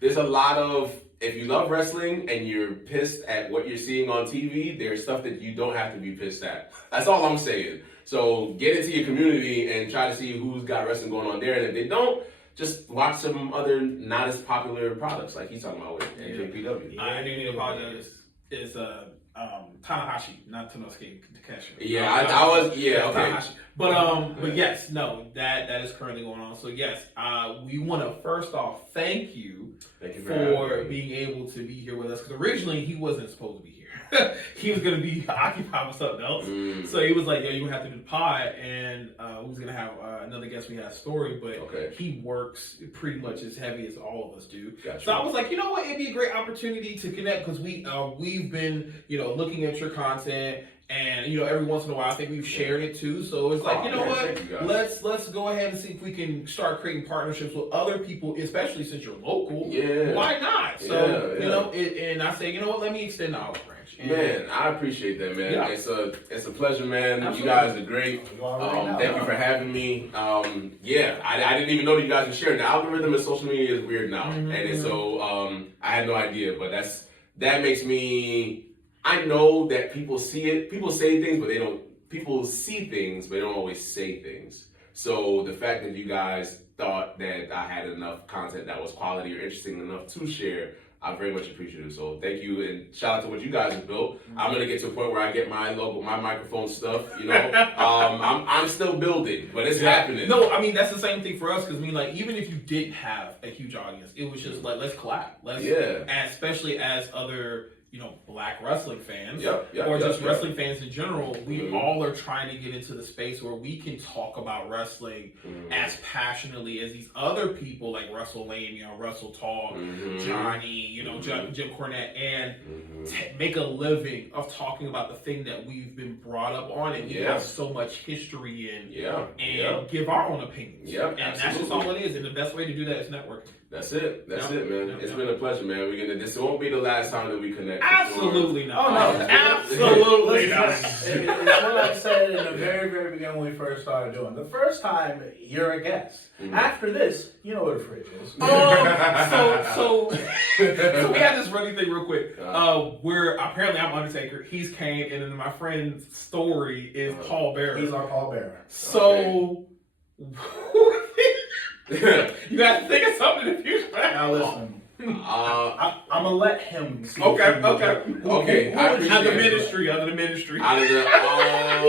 there's a lot of, if you love wrestling and you're pissed at what you're seeing on TV, there's stuff that you don't have to be pissed at. That's all I'm saying. So get into your community and try to see who's got wrestling going on there. And if they don't, just watch some other not as popular products like he's talking about with NJPW. I do need to apologize. It's Tanahashi, not Tanosuke Takeshita. Yeah, I was okay. Tanahashi. But yes, no, that is currently going on. So yes, we want to first off thank you for being able to be here with us, because originally he wasn't supposed to be here. He was going to be occupied with something else. So he was like, yo, you have to do the pod, and we was going to have another guest. We had a story, but he works pretty much as heavy as all of us do. Gotcha. So I was like, you know what, it'd be a great opportunity to connect, because we've been looking at your content, and every once in a while I think we've shared it too. So it's like, let's go ahead and see if we can start creating partnerships with other people, especially since you're local. Yeah, why not? So and I say, you know what, let me extend the olive branch. Man, I appreciate that, man. Yeah. It's a pleasure, man. Absolutely. You guys are great. Thank you for having me. I didn't even know that you guys were sharing. The algorithm of social media is weird now, and so I had no idea. But that makes me. I know that people see it. People say things, but they don't. People see things, but they don't always say things. So the fact that you guys thought that I had enough content that was quality or interesting enough to share, I'm very much appreciative. So thank you, and shout out to what you guys have built. I'm gonna get to a point where I get my logo, my microphone stuff. I'm still building, but it's happening. No, I mean that's the same thing for us, because even if you didn't have a huge audience, it was just like let's collab, and especially as other black wrestling fans, or just wrestling fans in general, we all are trying to get into the space where we can talk about wrestling as passionately as these other people like WrestleMania, Wrestle Talk, Johnny, Jim Cornette, and make a living of talking about the thing that we've been brought up on and we have so much history in, and give our own opinions. And that's just all it is. And the best way to do that is networking. That's it. That's it, man. It's been a pleasure, man. This won't be the last time that we connect. Absolutely not. Oh, no. Absolutely not. It's what I said in the very, very beginning when we first started doing. The first time, you're a guest. After this, you know where the fridge is. So we had this running thing real quick. Where apparently I'm Undertaker. He's Kane, and then my friend's story is Paul Bearer. He's our Paul Bearer. So... you guys think of something in the future. Now listen, I'm gonna let him see. Okay. I appreciate Under the ministry. Out of the I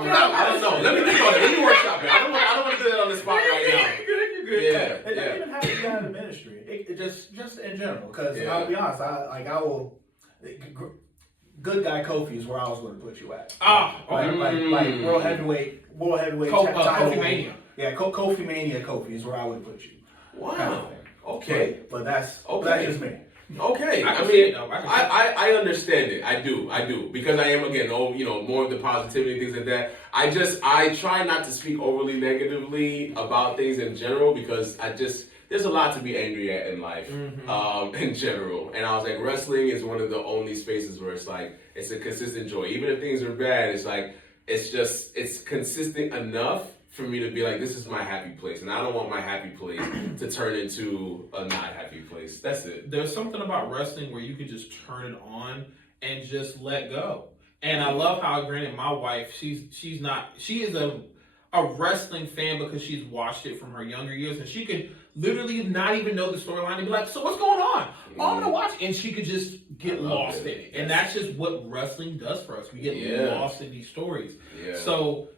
don't know. Let me think on it. Let me workshop it. I don't want to do that on the spot right now. You're good. Yeah. It doesn't even have to be out of the ministry. It just in general. Because I'll be honest, I will. Good guy Kofi is where I was going to put you at. Like world heavyweight Kofi Mania. Yeah, Kofi Mania Kofi is where I would put you. Wow. Kind of thing. Okay. But that's just me. Okay. I understand it. I do. Because I am, again, more of the positivity, things like that. I try not to speak overly negatively about things in general because there's a lot to be angry at in life, in general. And I was like, wrestling is one of the only spaces where it's like, it's a consistent joy. Even if things are bad, it's like, it's consistent enough for me to be like, this is my happy place. And I don't want my happy place to turn into a not happy place. That's it. There's something about wrestling where you can just turn it on and just let go. And I love how, granted, my wife, she is a wrestling fan because she's watched it from her younger years, and she can literally not even know the storyline and be like, so what's going on? Oh, I'm gonna watch, and she could just get lost in it. And that's just what wrestling does for us. We get lost in these stories. So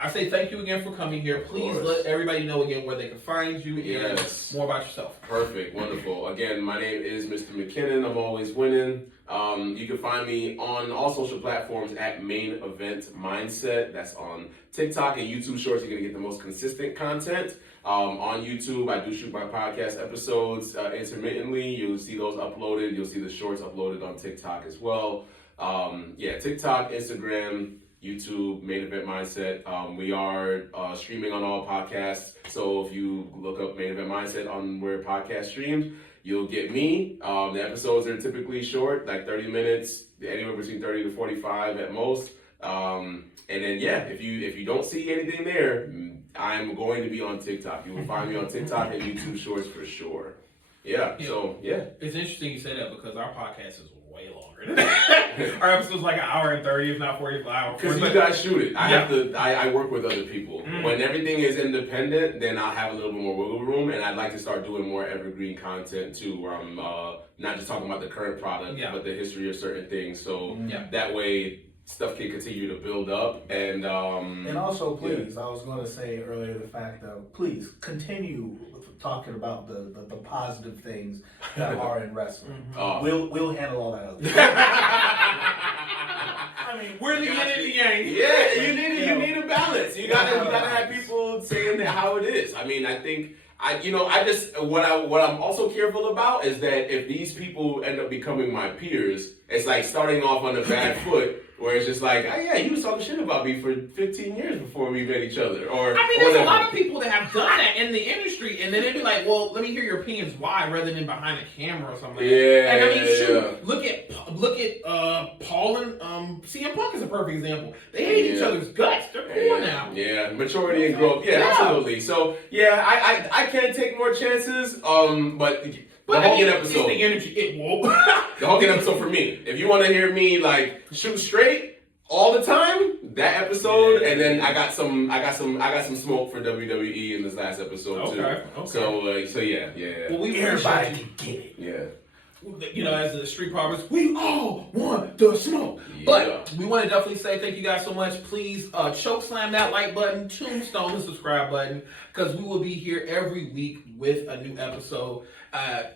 I say thank you again for coming here. Please let everybody know again where they can find you and more about yourself. Perfect. Wonderful. Again, my name is Mr. McKinnon. I'm always winning. You can find me on all social platforms at Main Event Mindset. That's on TikTok and YouTube Shorts. You're going to get the most consistent content. On YouTube, I do shoot my podcast episodes intermittently. You'll see those uploaded. You'll see the shorts uploaded on TikTok as well. TikTok, Instagram, YouTube, Main Event Mindset. We are streaming on all podcasts. So if you look up Main Event Mindset on where podcast streams, you'll get me. The episodes are typically short, like 30 minutes, anywhere between 30 to 45 at most. And then if you don't see anything there, I'm going to be on TikTok. You will find me on TikTok and YouTube Shorts for sure. It's interesting you say that because our podcast is way longer. Our episode's like an hour and 30, if not 45. Because you guys shoot it. I work with other people. When everything is independent, then I'll have a little bit more wiggle room, and I'd like to start doing more evergreen content too, where I'm not just talking about the current product, but the history of certain things. So that way, stuff can continue to build up. And also, please, I was going to say earlier the fact that please continue talking about the positive things that are in wrestling. We'll handle all that other stuff. We're the yin and the yang. Yeah, you need a balance. You gotta have people saying that how it is. I mean, I think what I'm also careful about is that if these people end up becoming my peers, it's like starting off on a bad foot. Where it's just like, you was talking shit about me for 15 years before we met each other. There's a lot of people that have done that in the industry, and then they'd be like, well, let me hear your opinions why, rather than behind a camera or something. Look at Paul and CM Punk is a perfect example. They hate each other's guts. They're cool now. Yeah, maturity and growth. Yeah, absolutely. So, I can't take more chances, but the Hogan episode. The energy, it won't. The Hogan episode for me. If you want to hear me like shoot straight all the time, that episode, and then I got some smoke for WWE in this last episode too. Okay. So yeah. Well, everybody can get it. Yeah. As the street prophets, we all want the smoke. Yeah. But we want to definitely say thank you guys so much. Please choke slam that like button, tombstone the subscribe button, because we will be here every week with a new episode.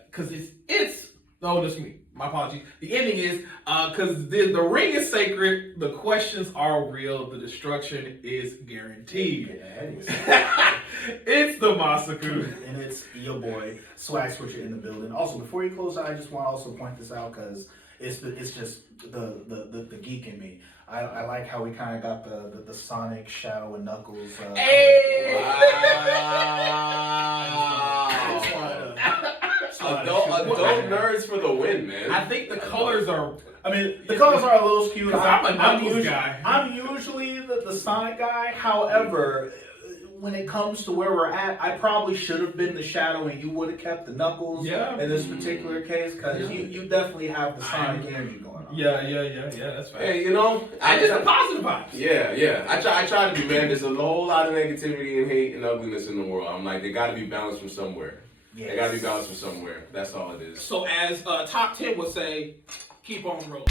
Because it's No, just me. My apologies. The ending is because the ring is sacred, the questions are real, the destruction is guaranteed. It's the Masaku. And it's your boy, Swag Switcher in the building. Also, before you close out, I just want to also point this out because it's just the geek in me. I like how we kind of got the Sonic, Shadow, and Knuckles. Hey! Adult nerds for the win, man. I think the colors are. I mean, the colors are a little skewed. I'm a Knuckles guy. I'm usually the Sonic guy. However, when it comes to where we're at, I probably should have been the Shadow and you would have kept the Knuckles in this particular case because you definitely have the Sonic energy going on. Yeah, that's right. Hey, you know, I just the positive vibes. Yeah. I try to be, man. There's a whole lot of negativity and hate and ugliness in the world. I'm like, they got to be balanced from somewhere. Yes. They got to be balanced from somewhere. That's all it is. So as Top 10 would say, keep on rolling.